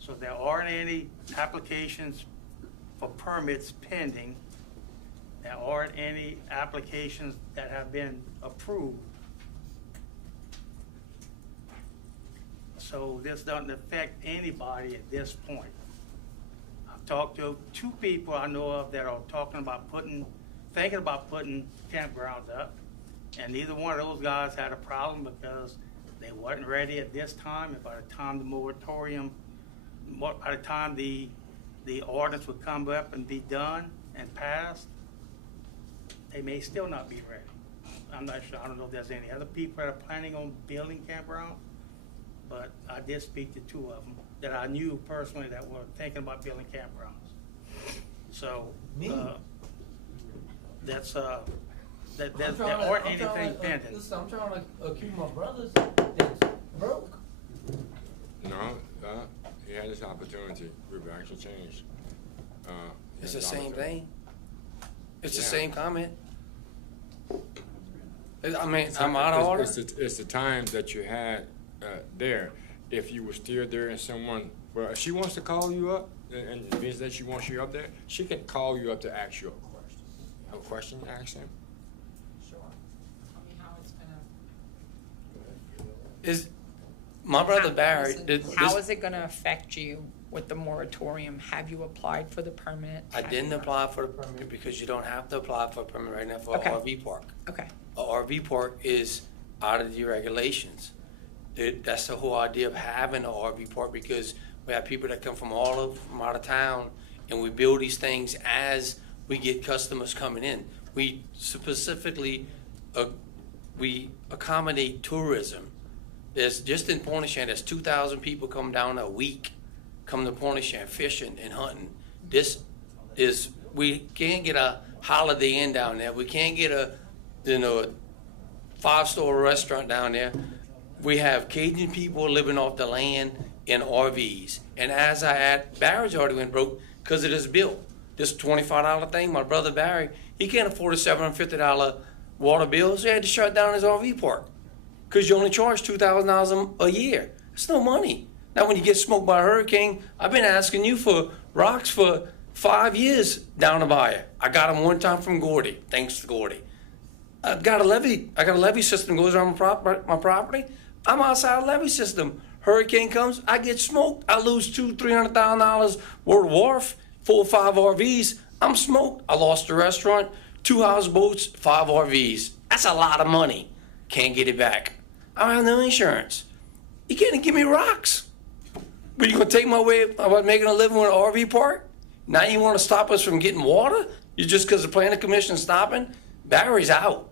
So there aren't any applications for permits pending. There aren't any applications that have been approved. So this doesn't affect anybody at this point. I've talked to 2 people I know of that are thinking about putting campgrounds up. And neither one of those guys had a problem because they wasn't ready at this time. And by the time the ordinance would come up and be done, and passed, they may still not be ready. I'm not sure, I don't know if there's any other people that are planning on building campground, but I did speak to 2 of them that I knew personally that were thinking about building campgrounds. So, that's, that there aren't anything pending. Listen, I'm trying to accuse my brothers that's broke. No, he had his opportunity. We've actually changed. It's the same opportunity. thing. It's the Yeah. same comment. I mean, I'm out of order. It's the time that you had there. If you were still there and someone, well, if she wants to call you up and it means that she wants you up there, she can call you up to ask you a question. Have a question to ask him? Sure. I mean, how it's gonna. Is my brother Barry? How is it gonna affect you with the moratorium? Have you applied for the permit? I didn't apply for the permit because you don't have to apply for a permit right now for Okay. an RV park. Okay. A RV park is out of the regulations. That's the whole idea of having an RV park, because we have people that come from out of town, and we build these things as we get customers coming in. We specifically, we accommodate tourism. There's, just in Pointe-Shan, there's 2,000 people come down a week, come to Pointe-Shan fishing and hunting. This is, we can't get a Holiday Inn down there. We can't get a 5-star restaurant down there. We have Cajun people living off the land in RVs. And as Barry's already went broke because of this bill. This $25 thing, my brother Barry, he can't afford a $750 water bill, so he had to shut down his RV park. Because you only charge $2,000 a year. It's no money. Now, when you get smoked by a hurricane, I've been asking you for rocks for 5 years down the bayou. I got them one time from Gordy, thanks to Gordy. I got a levee system goes around my property. I'm outside the levee system. Hurricane comes, I get smoked. I lose $200,000-$300,000 worth of wharf, 4 or 5 RVs. I'm smoked. I lost the restaurant, 2 houseboats, 5 RVs. That's a lot of money. Can't get it back. I don't have no insurance. You can't give me rocks. But you gonna take my way about making a living with an RV park? Now you want to stop us from getting water? You just because the planning commission's stopping? Barry's out.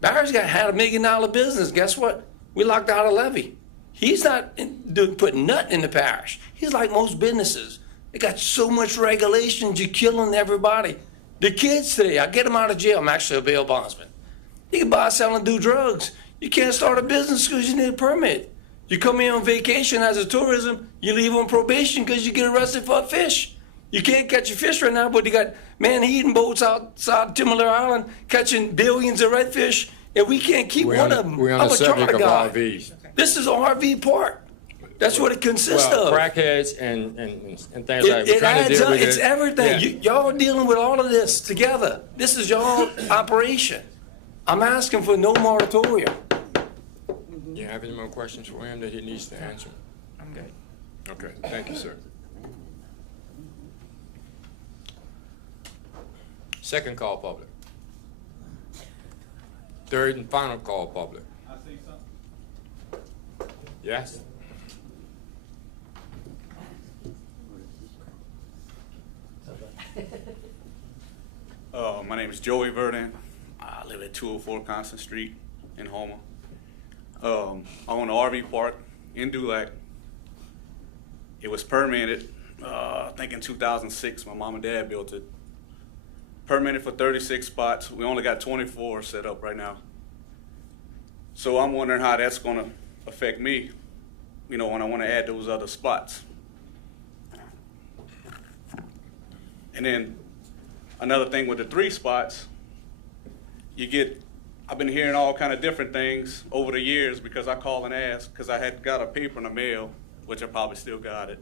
Barry's had $1 million business. Guess what? We locked out a levy. He's not putting nothing in the parish. He's like most businesses. They got so much regulations, you're killing everybody. The kids today, I get them out of jail. I'm actually a bail bondsman. You can buy, sell, and do drugs. You can't start a business because you need a permit. You come in on vacation as a tourism, you leave on probation because you get arrested for a fish. You can't catch a fish right now, but you got man-eating boats outside Timberlake Island catching billions of redfish, and we can't keep one of them. We're on I'm the a charter subject of guy. RVs. This is an RV park. That's what it consists Well, of. crackheads and things like that. We're It trying to adds deal up. with It's it. everything. Yeah. Y'all are dealing with all of this together. This is y'all operation. I'm asking for no moratorium. You have any more questions for him that he needs to answer? I'm good. Okay, thank you, sir. Second call, public. Third and final call, public. I see something. Yes? My name is Joey Verdin. I live at 204 Constant Street in Houma. I own an RV park in Dulac. It was permitted, I think in 2006. My mom and dad built it. Permitted for 36 spots. We only got 24 set up right now. So I'm wondering how that's going to affect me, when I want to add those other spots. And then another thing with the 3 spots, I've been hearing all kind of different things over the years because I call and ask, because I had got a paper in the mail, which I probably still got it,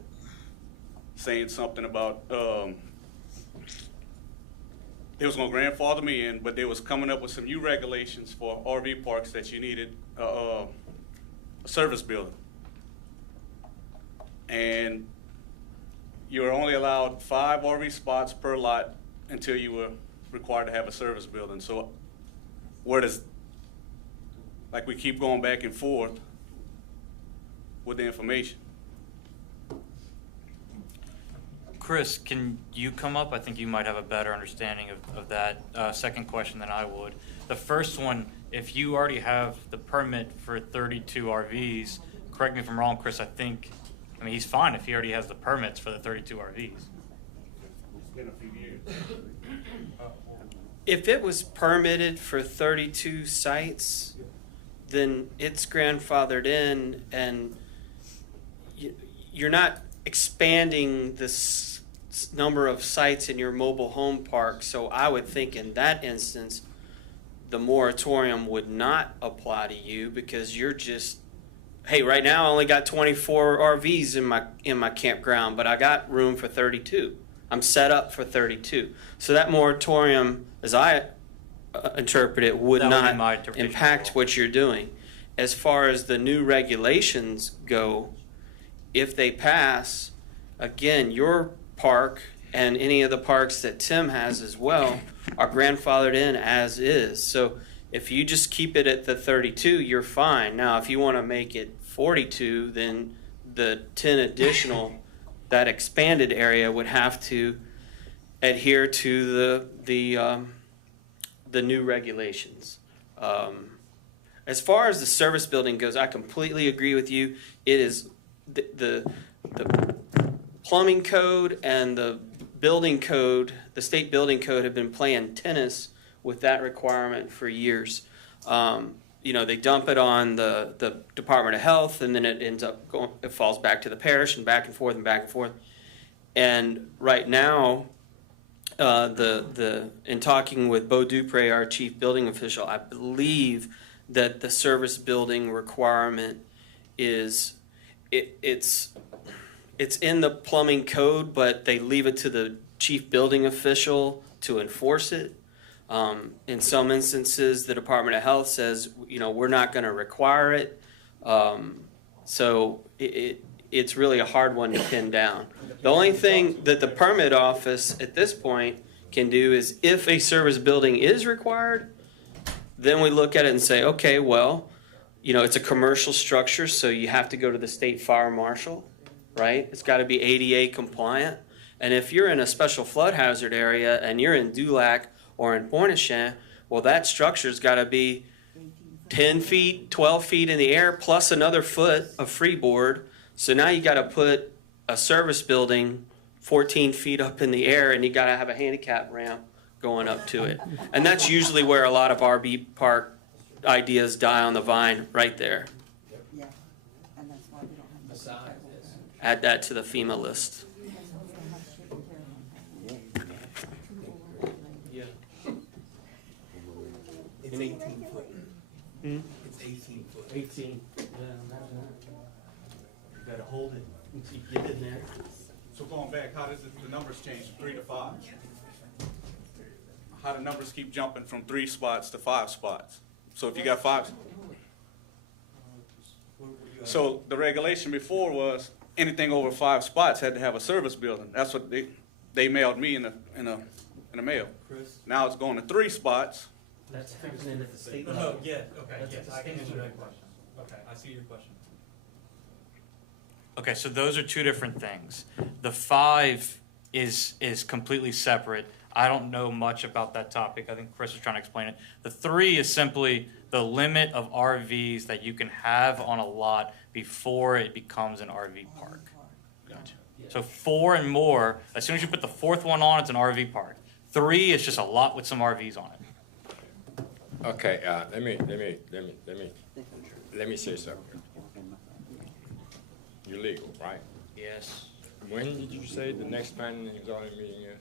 saying something about they was going to grandfather me in, but they was coming up with some new regulations for RV parks that you needed a service building. And you were only allowed 5 RV spots per lot until you were required to have a service building. So we keep going back and forth with the information. Chris, can you come up? I think you might have a better understanding of that second question than I would. The first one, if you already have the permit for 32 RVs, correct me if I'm wrong, Chris, I mean, he's fine if he already has the permits for the 32 RVs. It's been a few years. If it was permitted for 32 sites, then it's grandfathered in, and you're not expanding the number of sites in your mobile home park. So I would think in that instance, the moratorium would not apply to you, because you're just, hey, right now I only got 24 RVs in my campground, but I got room for 32. I'm set up for 32. So that moratorium, as I interpret it, would That would be not my interpretation impact as well. what you're doing. As far as the new regulations go, if they pass, again, your park and any of the parks that Tim has as well are grandfathered in as is. So if you just keep it at the 32, you're fine. Now, if you want to make it 42, then the 10 additional, that expanded area would have to adhere to the new regulations. As far as the service building goes, I completely agree with you. It is the plumbing code and the building code, the state building code, have been playing tennis with that requirement for years. They dump it on the Department of Health, and then it ends up going, it falls back to the parish, and back and forth and back and forth. And right now, in talking with Bo Dupre, our chief building official, I believe that the service building requirement is, it's in the plumbing code, but they leave it to the chief building official to enforce it. In some instances, the Department of Health says, we're not going to require it. So it's really a hard one to pin down. The only thing that the permit office at this point can do is, if a service building is required, then we look at it and say, okay, well, it's a commercial structure, so you have to go to the state fire marshal, right? It's got to be ADA compliant. And if you're in a special flood hazard area and you're in Dulac or in Pointe-aux-Chenes, well, that structure's got to be 10 feet, 12 feet in the air, plus another foot of freeboard. So now you got to put a service building 14 feet up in the air, and you got to have a handicap ramp going up to it. And that's usually where a lot of RV park ideas die on the vine, right there. Yeah, and that's why we don't have. Add that to the FEMA list. Yeah. It's 18 foot. It's 18 foot. 18. Yeah, imagine that. You gotta hold it until you get in there. So going back, how does the numbers change from 3 to 5? How do numbers keep jumping from 3 spots to 5 spots? So if you got 5, so the regulation before was anything over 5 spots had to have a service building. That's what they mailed me in the mail. Chris? Now it's going to 3 spots. That's happening at the state No, level. yeah, okay, yes, I can answer that question. Okay, I see your question. Okay, so those are two different things. The 5 is completely separate. I don't know much about that topic. I think Chris is trying to explain it. The 3 is simply the limit of RVs that you can have on a lot before it becomes an RV park. Gotcha. So 4 and more, as soon as you put the 4th one on, it's an RV park. 3 is just a lot with some RVs on it. Okay, let me say something. You're legal, right? Yes. When did you say the next planning and zoning meeting is?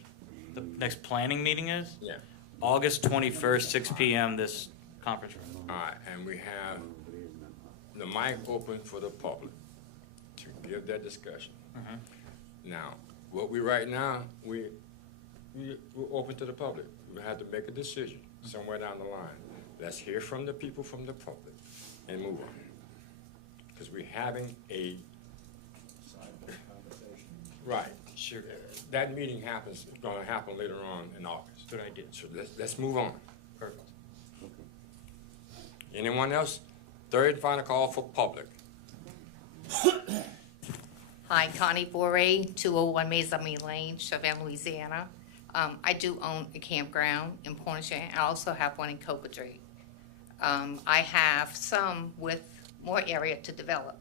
The next planning meeting is? Yeah. August 21st, 6 p.m., this conference room. All right, and we have the mic open for the public to give their discussion. Now, what we right now, we're open to the public. We have to make a decision somewhere down the line. Let's hear from the people from the public and move on. Because we're having a right. Sure. That meeting happens, gonna happen later on in August. Good idea. So let's move on. Perfect. Anyone else? Third and final call for public. Hi, Connie Foray, 201 Maisami Lane, Chauvin, Louisiana. I do own a campground in Pointe-Chandon. I also have one in Cocodrie. I have some with more area to develop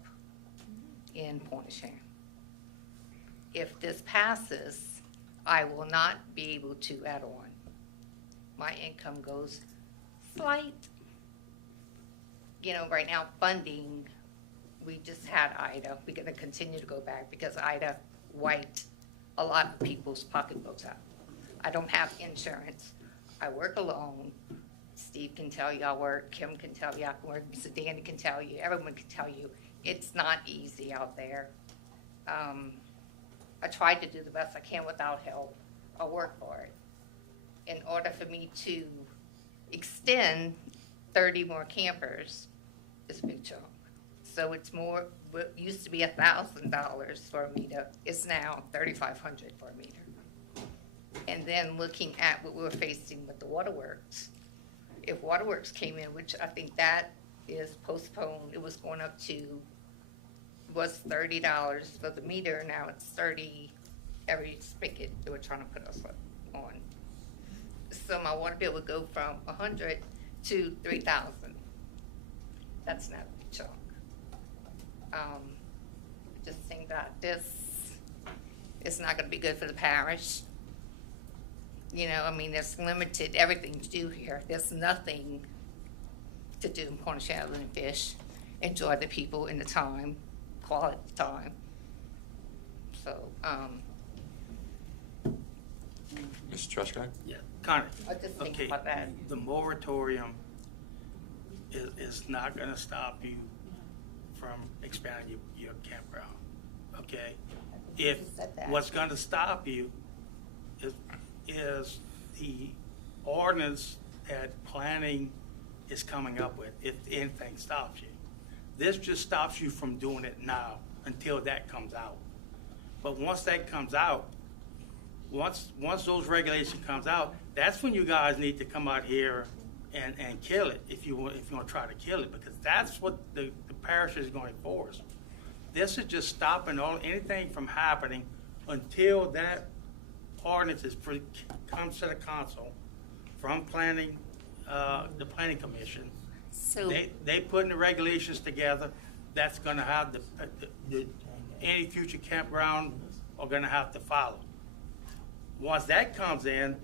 in Pointe-Chandon. If this passes, I will not be able to add on. My income goes slight. You know, right now, funding, we just had Ida. We're gonna continue to go back because Ida wiped a lot of people's pocketbooks out. I don't have insurance. I work alone. Steve can tell you I work, Kim can tell you I can work, Mr. Danny can tell you, everyone can tell you, it's not easy out there. I tried to do the best I can without help. I work for it. In order for me to extend 30 more campers, it's a big chunk. So it's more, what used to be $1,000 for a meter, it's now $3,500 for a meter. And then looking at what we're facing with the waterworks, if waterworks came in, which I think that is postponed, it was going up to, was $30 for the meter, now it's $30 every spigot they were trying to put us on. So my water bill would go from $100 to $3,000. That's not a big chunk. Just think that this is not gonna be good for the parish. You know, I mean, there's limited everything to do here. There's nothing to do in Pointe-Chandon and fish. Enjoy the people in the time, quality time. So, Mr. Trescott? Yeah, Connie. I just think Okay, about that. the moratorium is not gonna stop you from expanding your campground, okay? If what's gonna stop you is the ordinance that planning is coming up with, if anything stops you. This just stops you from doing it now until that comes out. But once that comes out, once those regulations comes out, that's when you guys need to come out here and kill it if you want to try to kill it, because that's what the parish is going to enforce. This is just stopping anything from happening until that ordinance comes to the council from planning, the planning commission. So They putting the regulations together. That's going to have any future campground are going to have to follow. Once that comes in,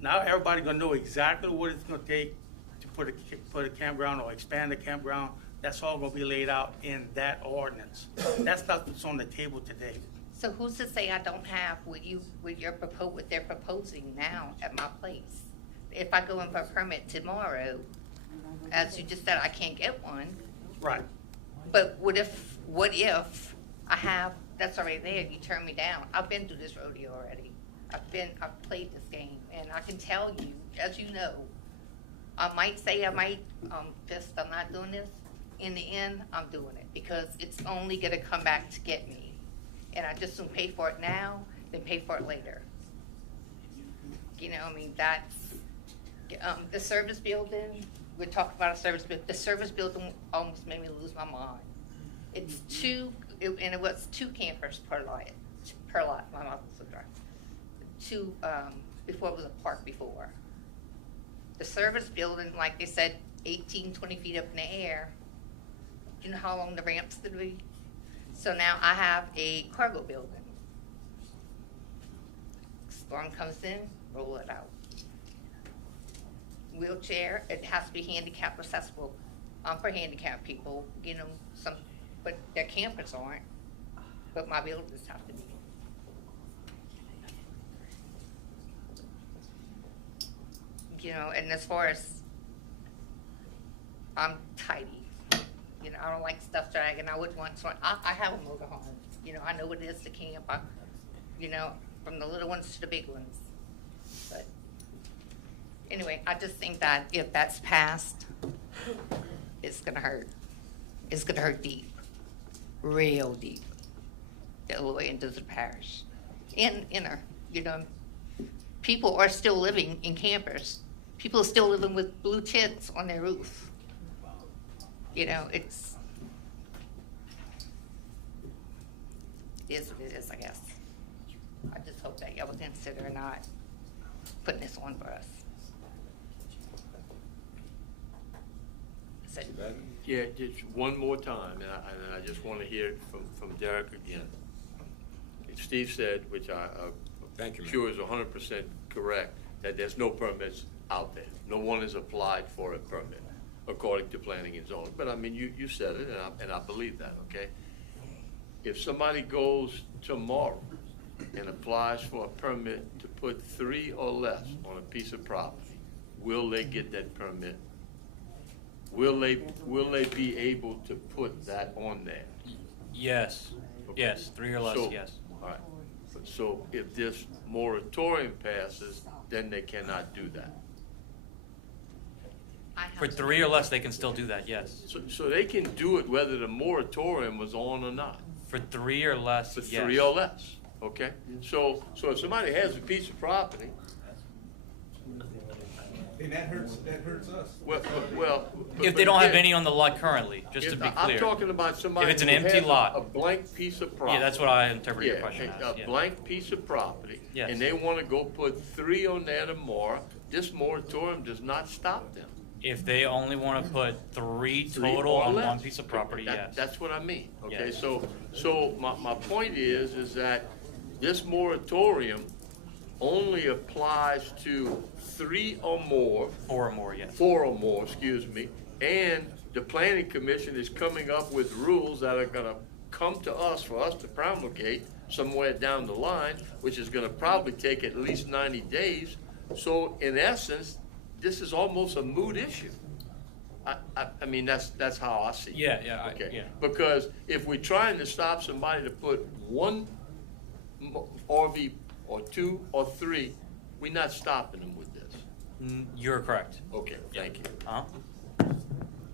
now everybody's going to know exactly what it's going to take to put a campground or expand the campground. That's all going to be laid out in that ordinance. That's not what's on the table today. So who's to say I don't have what they're proposing now at my place? If I go in for a permit tomorrow, as you just said, I can't get one. Right. But what if I have, that's already there, you turn me down? I've been through this rodeo already. I've played this game, and I can tell you, as you know, I might say I'm not doing this. In the end, I'm doing it because it's only gonna come back to get me. And I just don't pay for it now, then pay for it later. You know, I mean, that's, the service building, we're talking about a service building, the service building almost made me lose my mind. It's and it was 2 campers per lot, my mouth was so dry. 2, before it was a park before. The service building, like they said, 18, 20 feet up in the air. You know how long the ramp's gonna be? So now I have a cargo building. Storm comes in, roll it out. Wheelchair, it has to be handicap accessible. For handicapped people, you know, but their campers aren't. But my buildings have to be. You know, and as far as, I'm tidy. You know, I don't like stuff dragging. I wouldn't want I have a motorhome. You know, I know what it is to camp. You know, from the little ones to the big ones. But anyway, I just think that if that's passed, it's gonna hurt. It's gonna hurt deep, real deep, all the way into the parish. Inner, you know, people are still living in campers. People are still living with blue tents on their roof. You know, it is what it is, I guess. I just hope that y'all will consider not putting this on for us. Yeah, just one more time, and I just want to hear it from Derek again. Steve said, which Thank you, I'm sure is 100% correct, that there's no permits out there. No one has applied for a permit, according to planning and zoning. But I mean, you said it, and I believe that, okay? If somebody goes tomorrow and applies for a permit to put 3 or less on a piece of property, will they get that permit? Will they be able to put that on there? Yes, yes, 3 or less, So- yes. All right. So if this moratorium passes, then they cannot do that. For 3 or less, they can still do that, yes. So they can do it whether the moratorium was on or not. For 3 or less, For yes. 3 or less, okay? So if somebody has a piece of property, And that hurts us. well. If they don't have any on the lot currently, just to be clear. I'm talking about somebody If it's an who empty has lot. A blank piece of property. Yeah, that's what I interpret your Yeah, question as, a yeah. blank piece of property. Yes. And they want to go put 3 on that or more, this moratorium does not stop them. If they only want to put 3 3 total or on less. one piece of property, yes. That's what I mean, okay? Yes. So my point is that this moratorium only applies to 3 or more. 4 or more, yes. 4 or more, excuse me, and the planning commission is coming up with rules that are gonna come to us for us to promulgate somewhere down the line, which is gonna probably take at least 90 days. So in essence, this is almost a moot issue. I mean, that's how I see it. Yeah, Okay, yeah. because if we're trying to stop somebody to put 1 RV or 2 or 3, we're not stopping them with this. You're correct. Okay, thank you.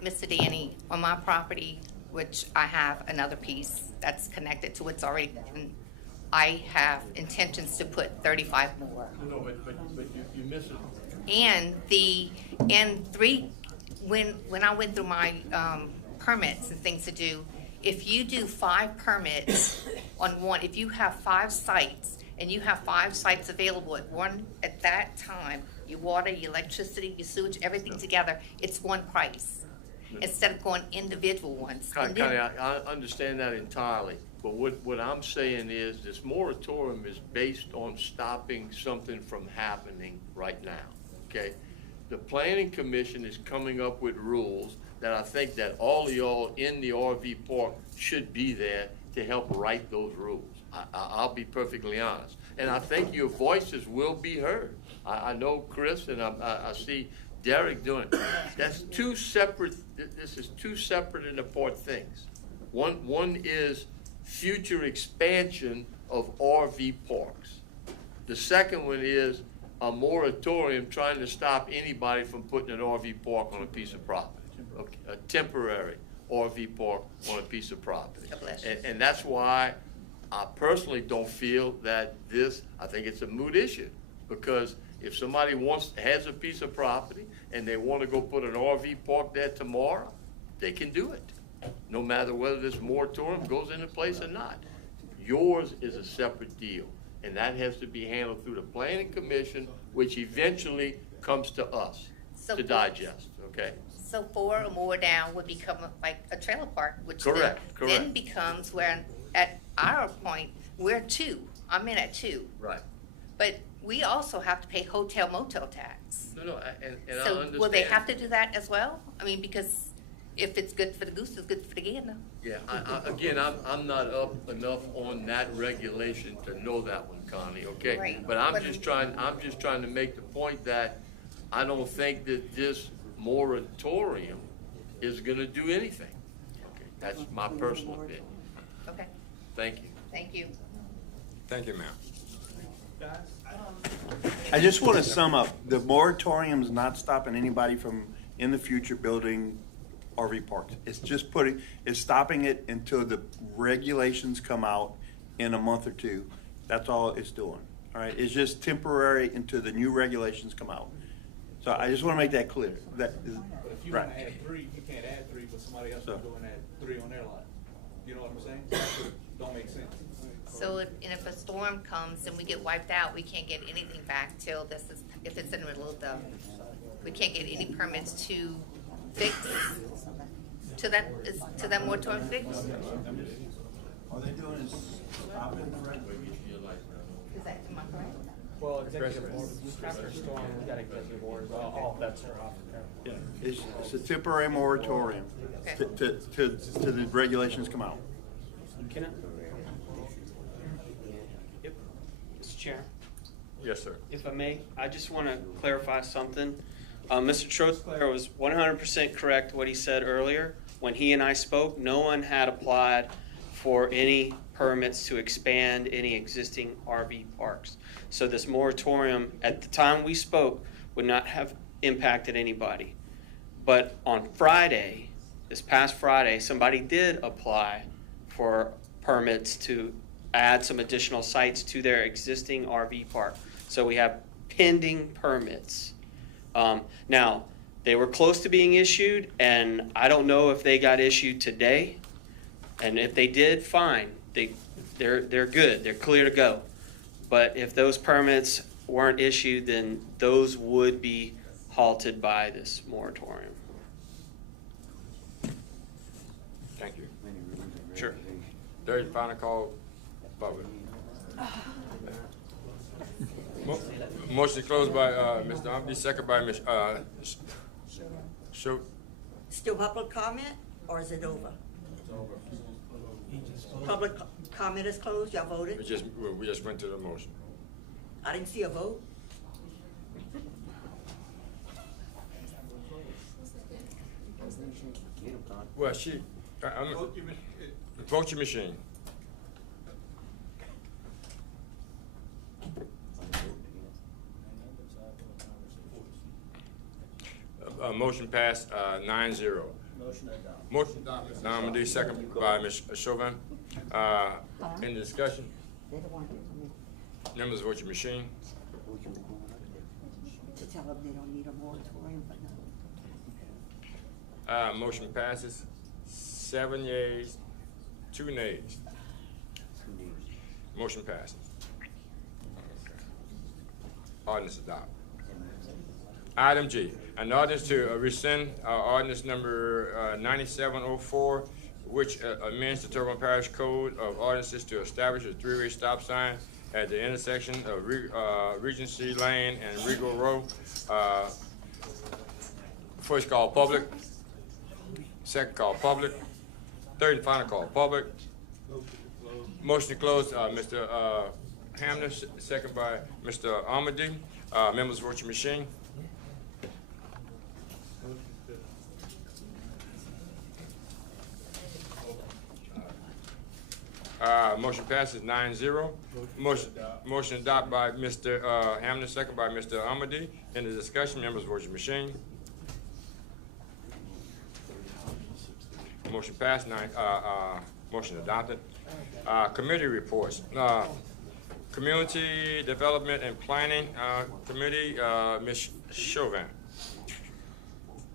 Mr. Danny, on my property, which I have another piece that's connected to what's already done, I have intentions to put 35 more. No, but you miss it. When I went through my permits and things to do, if you do 5 permits on one, if you have 5 sites and you have 5 sites available at that time, your water, your electricity, your sewage, everything together, it's one price instead of going individual ones. And Connie, then- I understand that entirely, but what I'm saying is this moratorium is based on stopping something from happening right now, okay? The planning commission is coming up with rules that I think that all of y'all in the RV park should be there to help write those rules. I'll be perfectly honest. And I think your voices will be heard. I know Chris and I see Derek doing it. That's 2 separate, this is 2 separate and apart things. One is future expansion of RV parks. The second one is a moratorium trying to stop anybody from putting an RV park on a piece of property. Okay, a temporary RV park on a piece of property. God bless you. And that's why I personally don't feel that I think it's a moot issue. Because if somebody has a piece of property and they want to go put an RV park there tomorrow, they can do it. No matter whether this moratorium goes into place or not. Yours is a separate deal. And that has to be handled through the planning commission, which eventually comes to us to digest, okay? So 4 or more down would become like a trailer park, which Correct. then becomes where, at our point, we're 2. I'm in at 2. Right. But we also have to pay hotel motel tax. No, and I So understand. will they have to do that as well? I mean, because if it's good for the goose, it's good for the gander. Yeah, again, I'm not up enough on that regulation to know that one, Connie, okay? Right. But I'm just trying to make the point that I don't think that this moratorium is gonna do anything. Okay, that's my personal opinion. Okay, Thank you. thank you. Thank you, ma'am. I just want to sum up, the moratorium's not stopping anybody from, in the future, building RV parks. It's stopping it until the regulations come out in a month or 2. That's all it's doing, all right? It's just temporary until the new regulations come out. So I just want to make that clear. That is, But if you right. wanna add 3, you can't add 3, but somebody else So- can go and add 3 on their lot. You know what I'm saying? Don't make sense. So if a storm comes and we get wiped out, we can't get anything back till if it's in the middle of we can't get any permits to fix, to that moratorium fix? All they're doing is stopping the right. Is that, am I correct? Well, executive order, after storm, we got executive orders, all that's off. Yeah. It's a temporary moratorium Okay. to the regulations come out. Can I? Yep. Mr. Chair, Yes, sir. If I may, I just want to clarify something. Mr. Trotskler was 100% correct what he said earlier. When he and I spoke, no one had applied for any permits to expand any existing RV parks. So this moratorium, at the time we spoke, would not have impacted anybody. But on Friday, this past Friday, somebody did apply for permits to add some additional sites to their existing RV park. So we have pending permits. Now, they were close to being issued, and I don't know if they got issued today. And if they did, fine. They're good. They're clear to go. But if those permits weren't issued, then those would be halted by this moratorium. Thank you. Sure. Third and final call, public. Motion closed by Mr. Umpty, second by Ms. Schultz. Still public comment, or is it over? Public comment is closed, y'all voted? We just went to the motion. I didn't see a vote. Well, vote your machine. Motion passed 9-0. Motion adopted. Motion adopted. Nominee second by Ms. Chauvin. Any discussion? Members, vote your machine. To tell them they don't need a moratorium, but no. Motion passes 7 yeas, 2 nays. Motion passes. Ordinance adopted. Item G, an ordinance to rescind ordinance number 9704, which amends the Terrebonne Parish Code of Ordinances to establish a 3-way stop sign at the intersection of Regency Lane and Regal Road. First call public, second call public, third and final call public. Motion to close, Mr. Hamner, second by Mr. Armady. Members, vote your machine. Motion passes 9-0. Motion adopted by Mr. Hamner, second by Mr. Armady. In the discussion, members, vote your machine. Motion passed, motion adopted. Committee reports. Community Development and Planning Committee, Ms. Chauvin.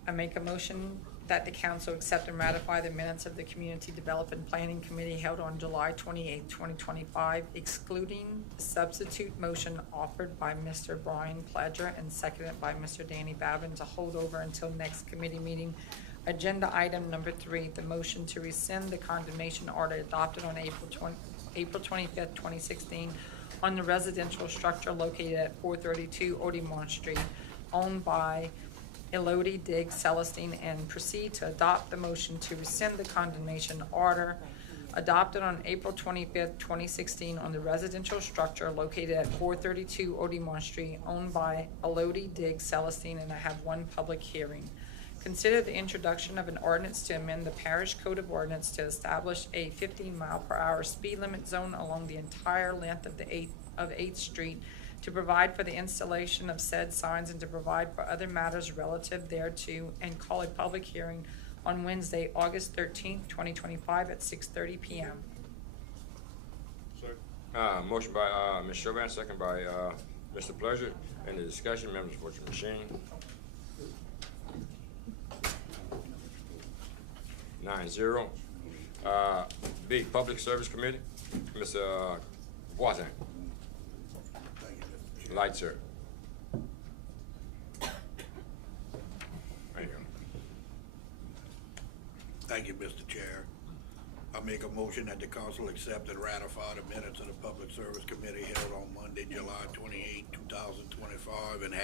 I make a motion that the council accept and ratify the minutes of the Community Development Planning Committee held on July 28, 2025, excluding the substitute motion offered by Mr. Brian Pledger and seconded by Mr. Danny Babin to hold over until next committee meeting. Agenda item number 3, the motion to rescind the condemnation order adopted on April 25th, 2016 on the residential structure located at 432 Ordinance Street, owned by Elodie Diggs Celestine, and proceed to adopt the motion to rescind the condemnation order adopted on April 25th, 2016 on the residential structure located at 432 Ordinance Street, owned by Elodie Diggs Celestine, and I have one public hearing. Consider the introduction of an ordinance to amend the Parish Code of Ordinance to establish a 15-mile-per-hour speed limit zone along the entire length of 8th Street, to provide for the installation of said signs and to provide for other matters relative thereto, and call a public hearing on Wednesday, August 13th, 2025 at 6:30 p.m. Motion by Ms. Chauvin, second by Mr. Pleasure. In the discussion, members, vote your machine. 9-0. B, Public Service Committee, Mr. Voisin. Light, sir. There you go. Thank you, Mr. Chair. I make a motion that the council accept and ratify the minutes of the Public Service Committee held on Monday, July 28, 2025, and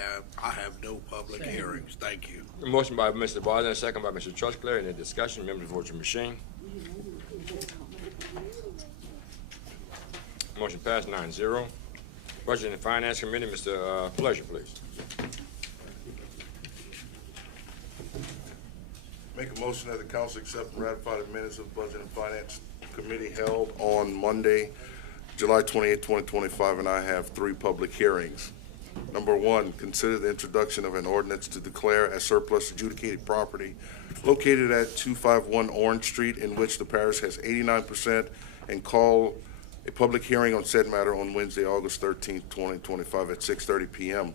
I have no public hearings. Thank you. Motion by Mr. Voisin, second by Mr. Trustclair. Any discussion? Members, vote your machine. Motion passed 9-0. Budget and Finance Committee, Mr. Pleasure, please. Make a motion that the council accept and ratify the minutes of the Budget and Finance Committee held on Monday, July 28, 2025, and I have 3 public hearings. Number 1, consider the introduction of an ordinance to declare as surplus adjudicated property located at 251 Orange Street, in which the parish has 89%, and call a public hearing on said matter on Wednesday, August 13, 2025 at 6:30 p.m.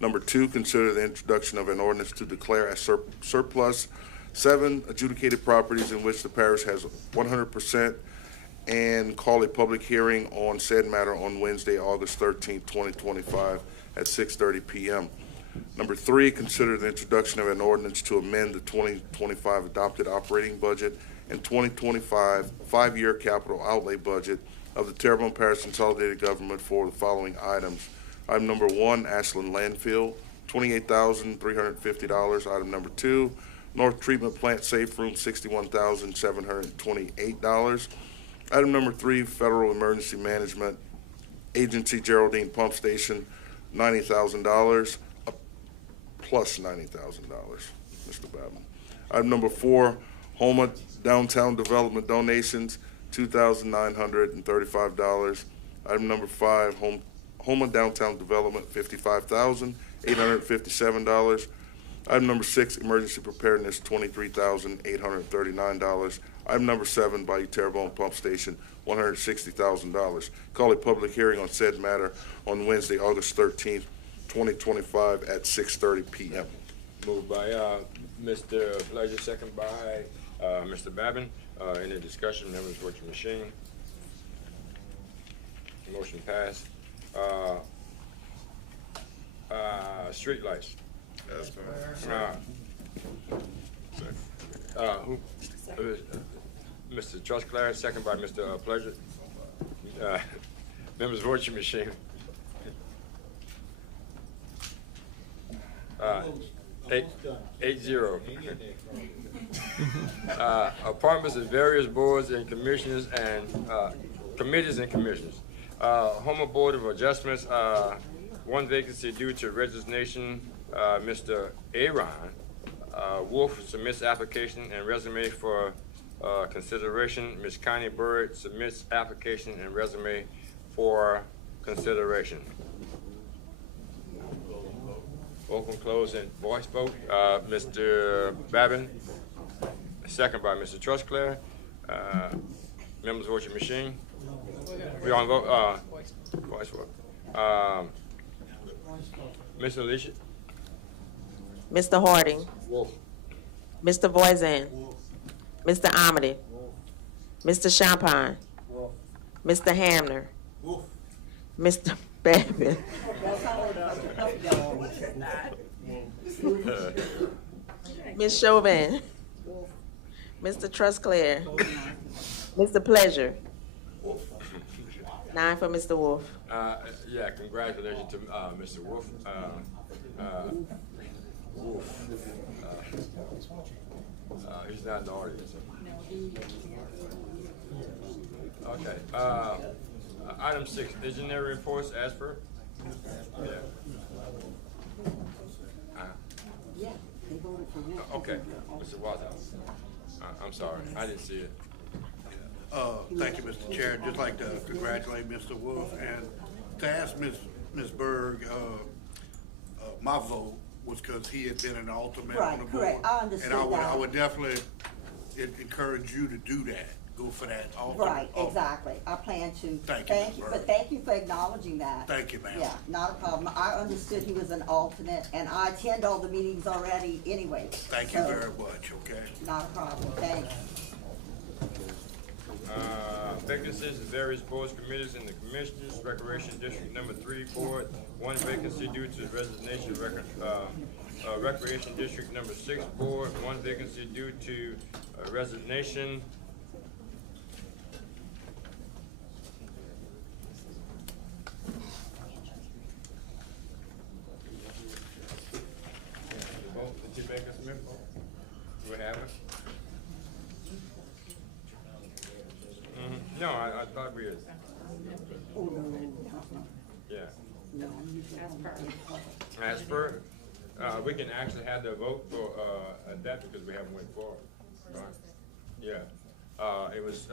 Number 2, consider the introduction of an ordinance to declare as surplus 7 adjudicated properties in which the parish has 100%, and call a public hearing on said matter on Wednesday, August 13, 2025 at 6:30 p.m. Number 3, consider the introduction of an ordinance to amend the 2025 adopted operating budget and 2025 5-year capital outlay budget of the Terrebonne Parish Consolidated Government for the following items. Item number 1, Ashland Landfill, $28,350. Item number 2, North Treatment Plant Safe Room, $61,728. Item number 3, Federal Emergency Management Agency Geraldine Pump Station, $90,000, plus $90,000, Mr. Babin. Item number 4, Homa Downtown Development Donations, $2,935. Item number 5, Homa Downtown Development, $55,857. Item number 6, Emergency Preparedness, $23,839. Item number 7, Bayou Terrebonne Pump Station, $160,000. Call a public hearing on said matter on Wednesday, August 13th, 2025 at 6:30 p.m. Moved by Mr. Pleasure, second by Mr. Babin. Any discussion? Members, vote your machine. Motion passed. Street lights. Yes, Mr. Trustclair, second by Mr. Pleasure. Members, vote your machine. 8-0. Appointments of various boards and commissioners and committees and commissioners. Homa Board of Adjustments, 1 vacancy due to resignation. Mr. Aaron Wolf submits application and resume for consideration. Ms. Connie Bird submits application and resume for consideration. Open, close, and voice vote. Mr. Babin, second by Mr. Trustclair. Members, vote your machine. We on vote. Voice vote. Mr. Alicia. Mr. Harding. Wolf. Mr. Voisin. Mr. Amity. Mr. Champagne. Mr. Hamner. Mr. Babin. Ms. Chauvin. Mr. Trustclair. Mr. Pleasure. 9 for Mr. Wolf. Yeah, congratulations to Mr. Wolf. Wolf. He's not in the audience. Okay. Item 6, visionary reports as per. Yeah. Okay, Mr. Waterhouse. I'm sorry, I didn't see it. Thank you, Mr. Chair. I'd just like to congratulate Mr. Wolf and to ask Ms. Berg, my vote was because he had been an alternate on the board. Correct, I understood and that. I would definitely encourage you to do that. Go for that alternate. Right, exactly. I plan to. Thank you, Ms. Berg. But thank you for acknowledging that. Thank you, ma'am. Yeah, not a problem. I understood he was an alternate, and I attend all the meetings already anyway. Thank you very much, okay? Not a problem, thanks. vacancies, various boards, committees, and the commissioners. Recreation District number 3 board, 1 vacancy due to resignation. Recreation District number 6 board, 1 vacancy due to resignation. The 2 vacancies, do we have it? No, I thought we had. Yeah. As per, we can actually have the vote for that because we haven't went forward. Right? Yeah. It was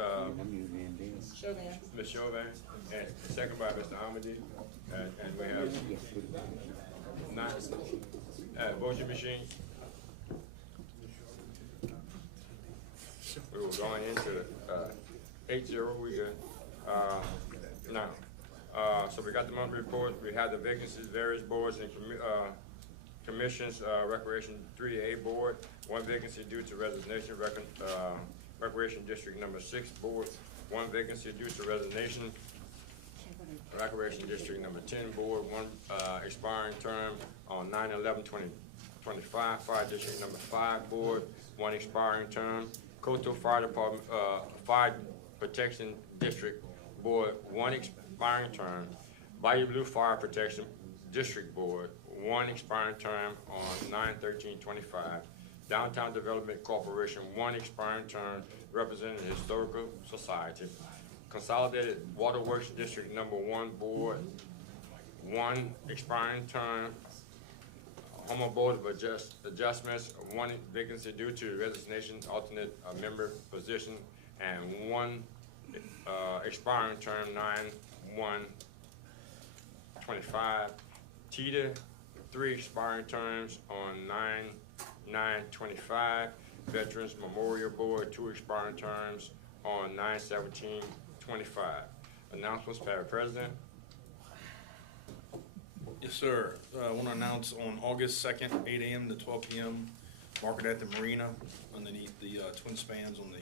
Ms. Chauvin, and second by Mr. Amadi, and we have 9 voting machines. We were going into 8-0, we good. Now, so we got the monthly report, we had the vacancies, various boards and commissions, Recreation 3A board, 1 vacancy due to resignation, Recreation District number 6 board, 1 vacancy due to resignation, Recreation District number 10 board, 1 expiring term on 9/11/2025, Fire District number 5 board, 1 expiring term, Coastal Fire Department, Fire Protection District Board, 1 expiring term, Bayou Blue Fire Protection District Board, 1 expiring term on 9/13/25, Downtown Development Corporation, 1 expiring term, representing the Historical Society, Consolidated Waterworks District number 1 Board, 1 expiring term, Homo Board of Adjustments, 1 vacancy due to resignation, alternate member position, and 1 expiring term 9/1/25. TITA, 3 expiring terms on 9/9/25. Veterans Memorial Board, 2 expiring terms on 9/17/25. Announcements, Madam President. Yes, sir. I want to announce on August 2nd, 8 a.m. to 12 p.m., market at the marina underneath the twin spans on the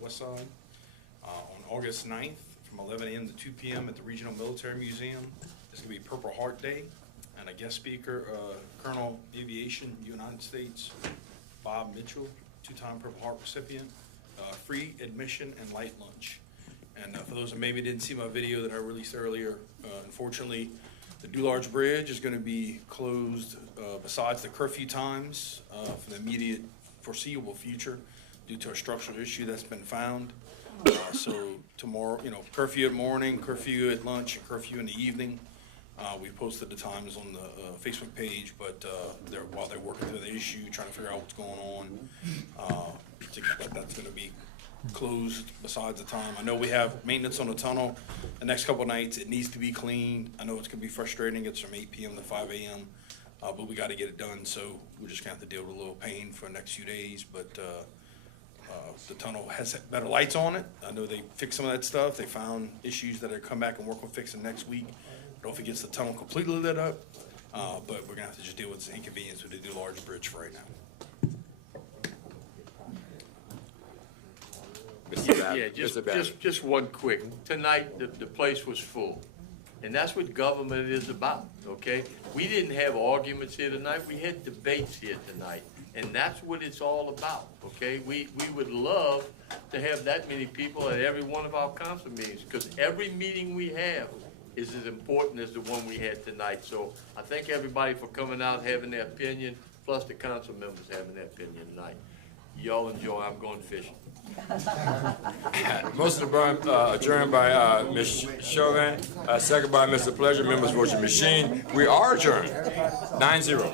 west side. On August 9th, from 11 a.m. to 2 p.m. at the Regional Military Museum, it's going to be Purple Heart Day, and a guest speaker, Colonel Aviation, United States, Bob Mitchell, 2-time Purple Heart recipient, free admission and light lunch. And for those that maybe didn't see my video that I released earlier, unfortunately, the Dularge Bridge is going to be closed besides the curfew times for the immediate foreseeable future due to a structural issue that's been found. So tomorrow, curfew at morning, curfew at lunch, and curfew in the evening. We posted the times on the Facebook page, but while they're working through the issue, trying to figure out what's going on, that's going to be closed besides the time. I know we have maintenance on the tunnel the next couple of nights. It needs to be cleaned. I know it's going to be frustrating. It's from 8 p.m. to 5 a.m., but we got to get it done. So we're just going to have to deal with a little pain for the next few days. But the tunnel has better lights on it. I know they fixed some of that stuff. They found issues that are come back and work on fixing next week. I don't know if it gets the tunnel completely lit up, but we're going to have to just deal with the inconvenience with the Dularge Bridge for right now. Yeah, just one quick. Tonight, the place was full. And that's what government is about, okay? We didn't have arguments here tonight. We had debates here tonight. And that's what it's all about, okay? We would love to have that many people at every one of our council meetings, because every meeting we have is as important as the one we had tonight. So I thank everybody for coming out, having their opinion, plus the council members having their opinion tonight. Y'all enjoy. I'm going fishing. Most of the burn adjourned by Ms. Chauvin, second by Mr. Pleasure, members voting machine. We are adjourned, 9-0.